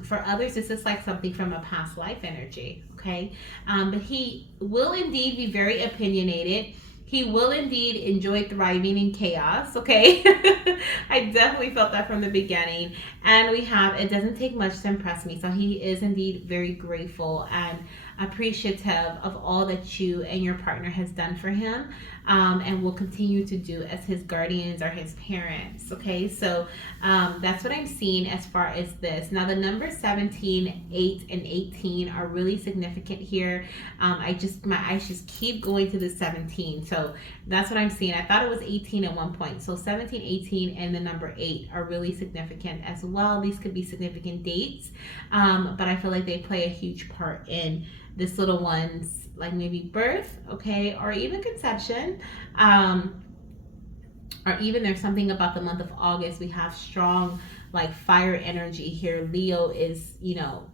for others, this is like something from a past life energy, okay? But he will indeed be very opinionated. He will indeed enjoy thriving in chaos, okay? I definitely felt that from the beginning. And we have, it doesn't take much to impress me. So he is indeed very grateful and appreciative of all that you and your partner has done for him, and will continue to do as his guardians or his parents. Okay, so that's what I'm seeing as far as this. Now the numbers 17, 8, and 18 are really significant here. My eyes just keep going to the 17, so that's what I'm seeing. I thought it was 18 at one point. So 17, 18, and the number 8 are really significant as well. These could be significant dates, but I feel like they play a huge part in this little one's, like, maybe birth, okay, or even conception, or even there's something about the month of August. We have strong, like, fire energy here. Leo is,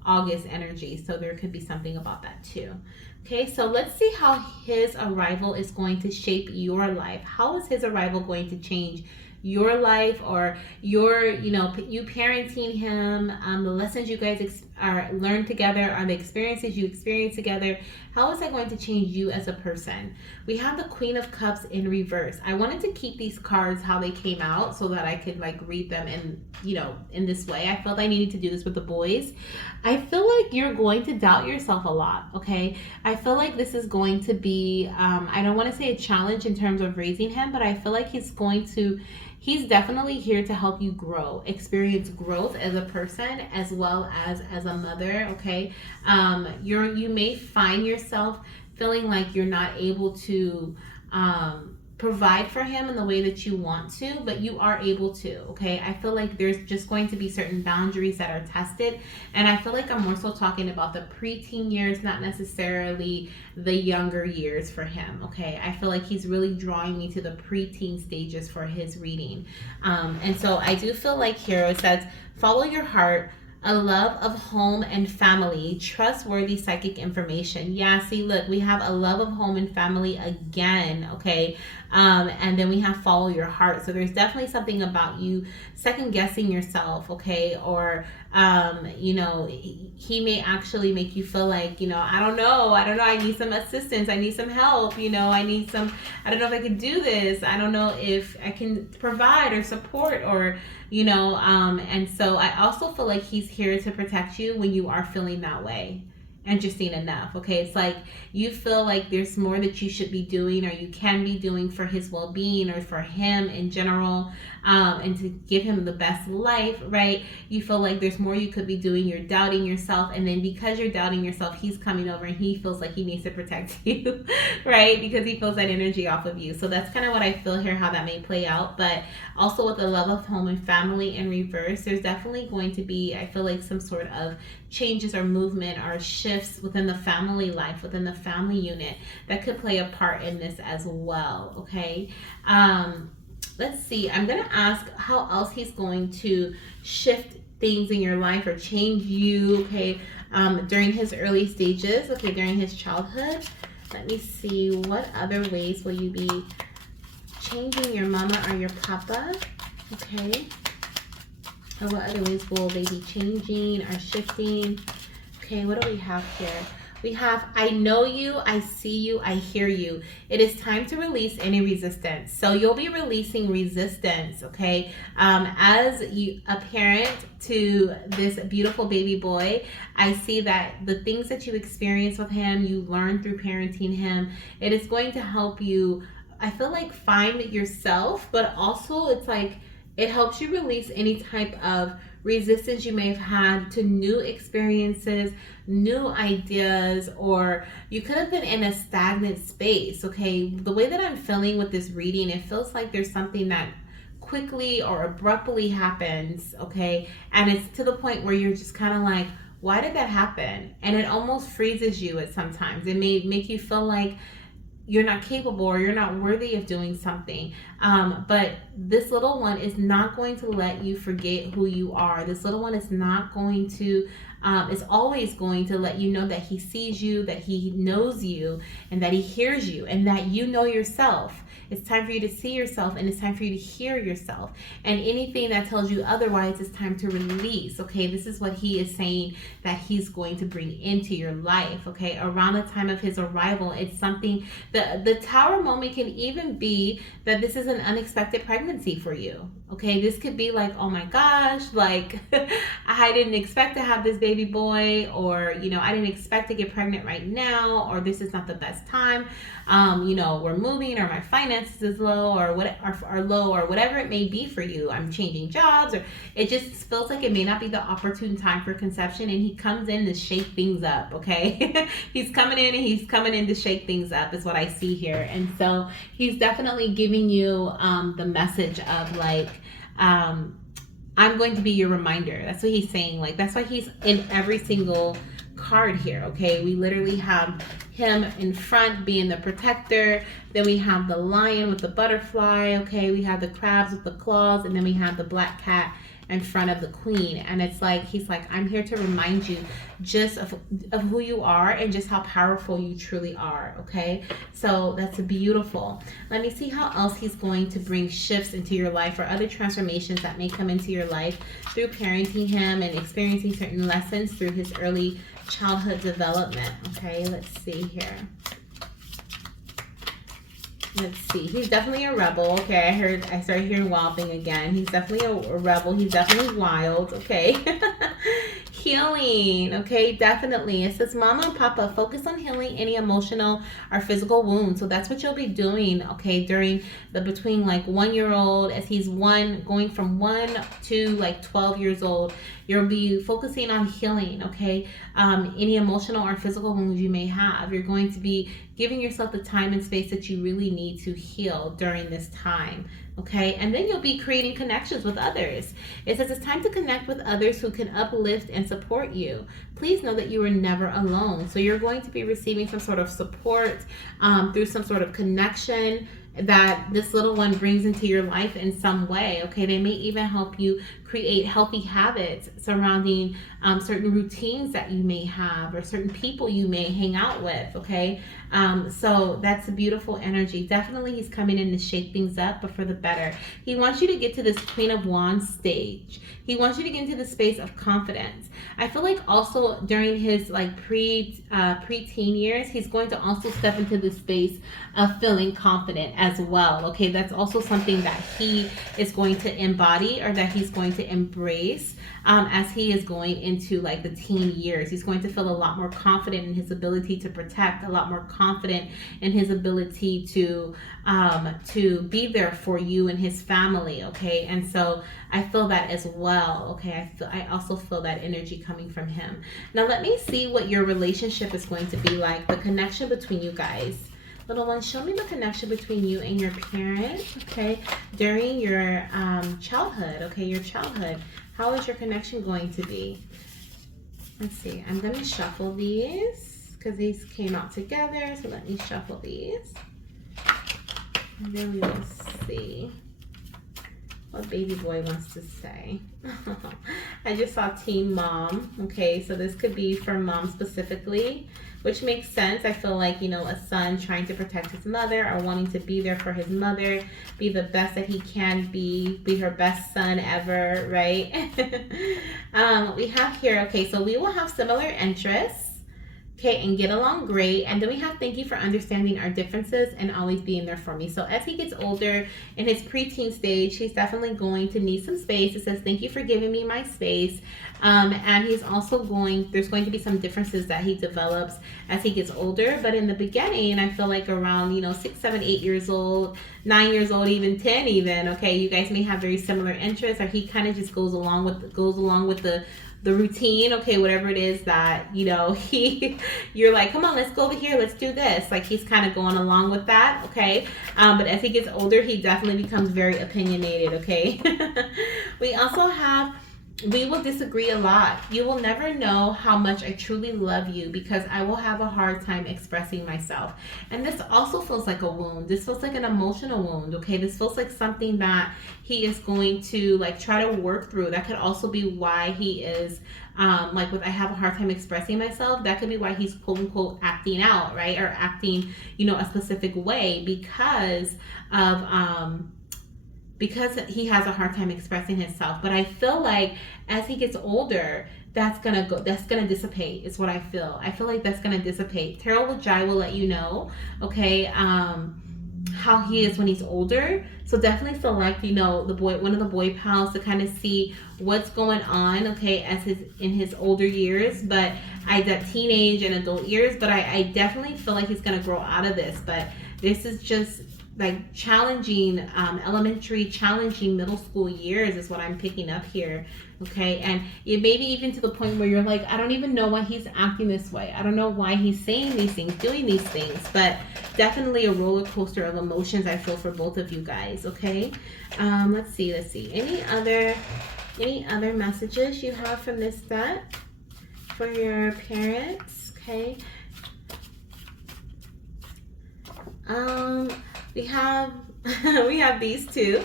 August energy, so there could be something about that too. Okay, so let's see how his arrival is going to shape your life. How is his arrival going to change your life, or your, you parenting him, the lessons you guys learn together, or the experiences you experience together? How is that going to change you as a person? We have the Queen of Cups in reverse. I wanted to keep these cards how they came out so that I could, like, read them in this way. I felt I needed to do this with the boys. I feel like you're going to doubt yourself a lot, okay? I feel like this is going to be, I don't want to say a challenge in terms of raising him, but I feel like he's definitely here to help you grow, experience growth as a person as well as a mother, okay? You may find yourself feeling like you're not able to provide for him in the way that you want to, but you are able to, okay? I feel like there's just going to be certain boundaries that are tested, and I feel like I'm more so talking about the preteen years, not necessarily the younger years for him, okay? I feel like he's really drawing me to the preteen stages for his reading. And so I do feel like here it says, follow your heart, a love of home and family, trustworthy psychic information. Yeah, see, look, we have a love of home and family again, okay? And then we have follow your heart. So there's definitely something about you second guessing yourself, okay? Or, he may actually make you feel like, I don't know, I need some assistance, I need some help, I don't know if I can do this, I don't know if I can provide or support, or and so I also feel like he's here to protect you when you are feeling that way. Interesting enough, okay? It's like you feel like there's more that you should be doing or you can be doing for his well-being or for him in general, and to give him the best life, right? You feel like there's more you could be doing. You're doubting yourself, and then because you're doubting yourself, he's coming over and he feels like he needs to protect you, right? Because he feels that energy off of you. So that's kind of what I feel here, how that may play out. But also with the love of home and family in reverse, there's definitely going to be, I feel like, some sort of changes or movement or shifts within the family life, within the family unit, that could play a part in this as well, okay? Let's see, I'm going to ask how else he's going to shift things in your life or change you, okay, during his early stages, okay, during his childhood. Let me see, what other ways will you be changing your mama or your papa, okay? Or what other ways will they be changing or shifting? Okay, what do we have here? We have, I know you, I see you, I hear you. It is time to release any resistance. So you'll be releasing resistance, okay? As a parent to this beautiful baby boy, I see that the things that you experience with him, you learn through parenting him, it is going to help you, I feel like, find yourself, but also it's like, it helps you release any type of resistance you may have had to new experiences, new ideas, or you could have been in a stagnant space, okay? The way that I'm feeling with this reading, it feels like there's something that quickly or abruptly happens, okay? And it's to the point where you're just kind of like, why did that happen? And it almost freezes you at sometimes. It may make you feel like you're not capable or you're not worthy of doing something. But this little one is not going to let you forget who you are. This little one is not going to, is always going to let you know that he sees you, that he knows you, and that he hears you, and that you know yourself. It's time for you to see yourself, and it's time for you to hear yourself. And anything that tells you otherwise, it's time to release, okay? This is what he is saying that he's going to bring into your life, okay? Around the time of his arrival, it's something, the tower moment can even be that this is an unexpected pregnancy for you, okay? This could be like, oh my gosh, like, I didn't expect to have this baby boy, or, I didn't expect to get pregnant right now, or this is not the best time. We're moving, or my finances is low, or are low, or whatever it may be for you. I'm changing jobs, or it just feels like it may not be the opportune time for conception, and he comes in to shake things up, okay? He's coming in to shake things up is what I see here. And so he's definitely giving you the message of like, I'm going to be your reminder. That's what he's saying. Like, that's why he's in every single card here, okay? We literally have him in front being the protector, then we have the lion with the butterfly, okay? We have the crabs with the claws, and then we have the black cat in front of the queen. And it's like, he's like, I'm here to remind you just of who you are and just how powerful you truly are, okay? So that's beautiful. Let me see how else he's going to bring shifts into your life, or other transformations that may come into your life through parenting him and experiencing certain lessons through his early childhood development, okay? Let's see here. Let's see. He's definitely a rebel. Okay, I started hearing wild thing again. He's definitely a rebel. He's definitely wild. Okay. Healing. Okay, definitely. It says, Mama and Papa, focus on healing any emotional or physical wounds. So that's what you'll be doing, okay, during between like 1 year old, as he's going from 1 to like 12 years old. You'll be focusing on healing, okay? Any emotional or physical wounds you may have. You're going to be giving yourself the time and space that you really need to heal during this time, okay? And then you'll be creating connections with others. It says it's time to connect with others who can uplift and support you. Please know that you are never alone. So you're going to be receiving some sort of support through some sort of connection that this little one brings into your life in some way. Okay, they may even help you create healthy habits surrounding certain routines that you may have, or certain people you may hang out with. Okay, so that's a beautiful energy. Definitely he's coming in to shake things up, but for the better. He wants you to get to this Queen of Wands stage. He wants you to get into the space of confidence. I feel like also during his like preteen years, he's going to also step into the space of feeling confident as well. Okay, that's also something that he is going to embody, or that he's going to embrace as he is going into like the teen years. He's going to feel a lot more confident in his ability to protect, a lot more confident in his ability to be there for you and his family. Okay, and so I feel that as well. Okay, I also feel that energy coming from him. Now let me see what your relationship is going to be like, the connection between you guys. Little one, show me the connection between you and your parent, okay, during your childhood, okay, your childhood. How is your connection going to be? Let's see. I'm going to shuffle these because these came out together. So let me shuffle these. And then we will see what baby boy wants to say. I just saw Team Mom. Okay, so this could be for mom specifically, which makes sense. I feel like, you know, a son trying to protect his mother, or wanting to be there for his mother, be the best that he can be her best son ever, right? We have here, okay, so we will have similar interests. Okay, and get along great. And then we have, thank you for understanding our differences and always being there for me. So as he gets older in his preteen stage, he's definitely going to need some space. It says, thank you for giving me my space. And he's also there's going to be some differences that he develops as he gets older. But in the beginning, I feel like around, you know, 6, 7, 8 years old, 9 years old, even 10 even, okay, you guys may have very similar interests, or he kind of just goes along with the routine, okay, whatever it is that, you know, you're like, come on, let's go over here, let's do this. Like, he's kind of going along with that, okay? But as he gets older, he definitely becomes very opinionated, okay? We also have, we will disagree a lot. You will never know how much I truly love you because I will have a hard time expressing myself. And this also feels like a wound. This feels like an emotional wound, okay? This feels like something that he is going to like try to work through. That could also be why he is like with I have a hard time expressing myself. That could be why he's quote unquote acting out, right? Or acting, you know, a specific way because he has a hard time expressing himself. But I feel like as he gets older, that's gonna dissipate is what I feel. I feel like that's gonna dissipate. Tarot with Jai will let you know, okay, how he is when he's older. So definitely select, you know, one of the boy pals to kind of see what's going on, okay, in his older years, but that teenage and adult years. But I definitely feel like he's gonna grow out of this. But this is just like challenging elementary, challenging middle school years is what I'm picking up here, okay? And it maybe even to the point where you're like, I don't even know why he's acting this way. I don't know why he's saying these things, doing these things, but definitely a roller coaster of emotions I feel for both of you guys, okay? Let's see. Any other messages you have from this set for your parents, okay? We have these two.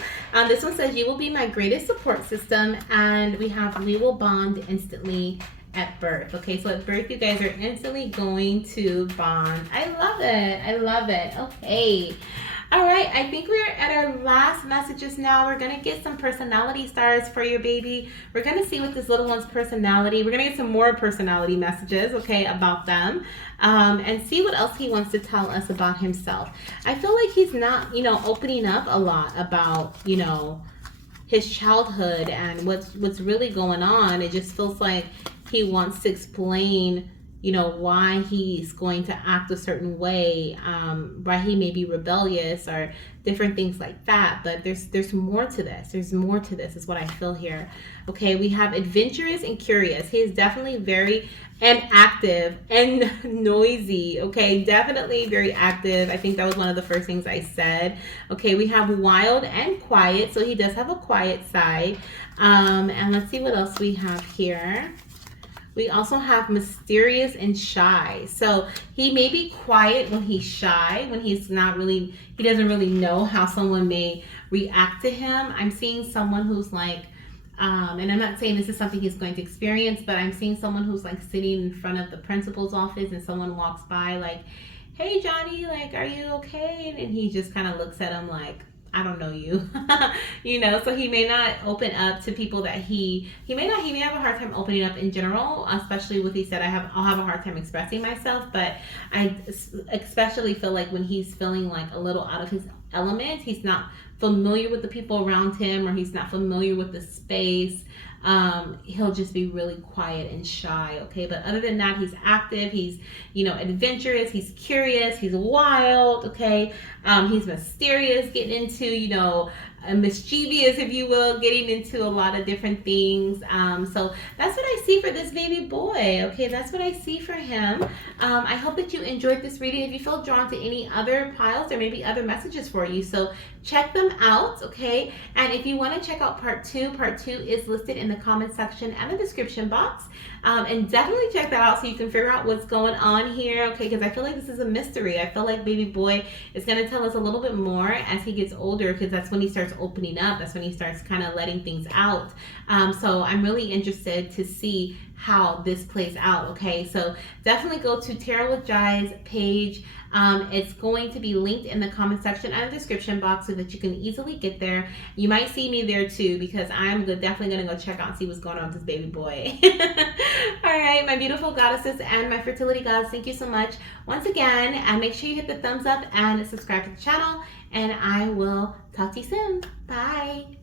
This one says, you will be my greatest support system. And we will bond instantly at birth. Okay, so at birth, you guys are instantly going to bond. I love it. Okay. All right, I think we're at our last messages now. We're going to get some personality stars for your baby. We're going to see what this little one's personality, we're going to get some more personality messages, okay, about them, and see what else he wants to tell us about himself. I feel like he's not, you know, opening up a lot about, you know, his childhood and what's really going on. It just feels like he wants to explain, you know, why he's going to act a certain way, why he may be rebellious or different things like that. But there's more to this. There's more to this is what I feel here. Okay, we have adventurous and curious. He is definitely very active and noisy. Okay, definitely very active. I think that was one of the first things I said. Okay, we have wild and quiet. So he does have a quiet side. And let's see what else we have here. We also have mysterious and shy. So he may be quiet when he's shy, when he doesn't really know how someone may react to him. I'm seeing someone who's like, and I'm not saying this is something he's going to experience, but I'm seeing someone who's like sitting in front of the principal's office and someone walks by like, hey Johnny, like, are you okay? And he just kind of looks at him like, I don't know you. So he may not open up to people that he may have a hard time opening up in general, especially with he said I'll have a hard time expressing myself, but I especially feel like when he's feeling like a little out of his element, he's not familiar with the people around him, or he's not familiar with the space, he'll just be really quiet and shy. Okay, but other than that, he's active, he's adventurous, he's curious, he's wild. Okay, he's mysterious, getting into mischievous, if you will, getting into a lot of different things. So that's what I see for this baby boy. Okay, that's what I see for him. I hope that you enjoyed this reading. If you feel drawn to any other piles, there may be other messages for you, so check them out. Okay, and if you want to check out part 2 is listed in the comment section and the description box. And definitely check that out so you can figure out what's going on here. Okay, because I feel like this is a mystery. I feel like baby boy is going to tell us a little bit more as he gets older, because that's when he starts opening up. That's when he starts kind of letting things out. So I'm really interested to see how this plays out. Okay, so definitely go to Tarot with Jai's page. It's going to be linked in the comment section and the description box so that you can easily get there. You might see me there too, because I'm definitely going to go check out and see what's going on with this baby boy. All right, my beautiful goddesses and my fertility gods, thank you so much once again, and make sure you hit the thumbs up and subscribe to the channel, and I will talk to you soon. Bye.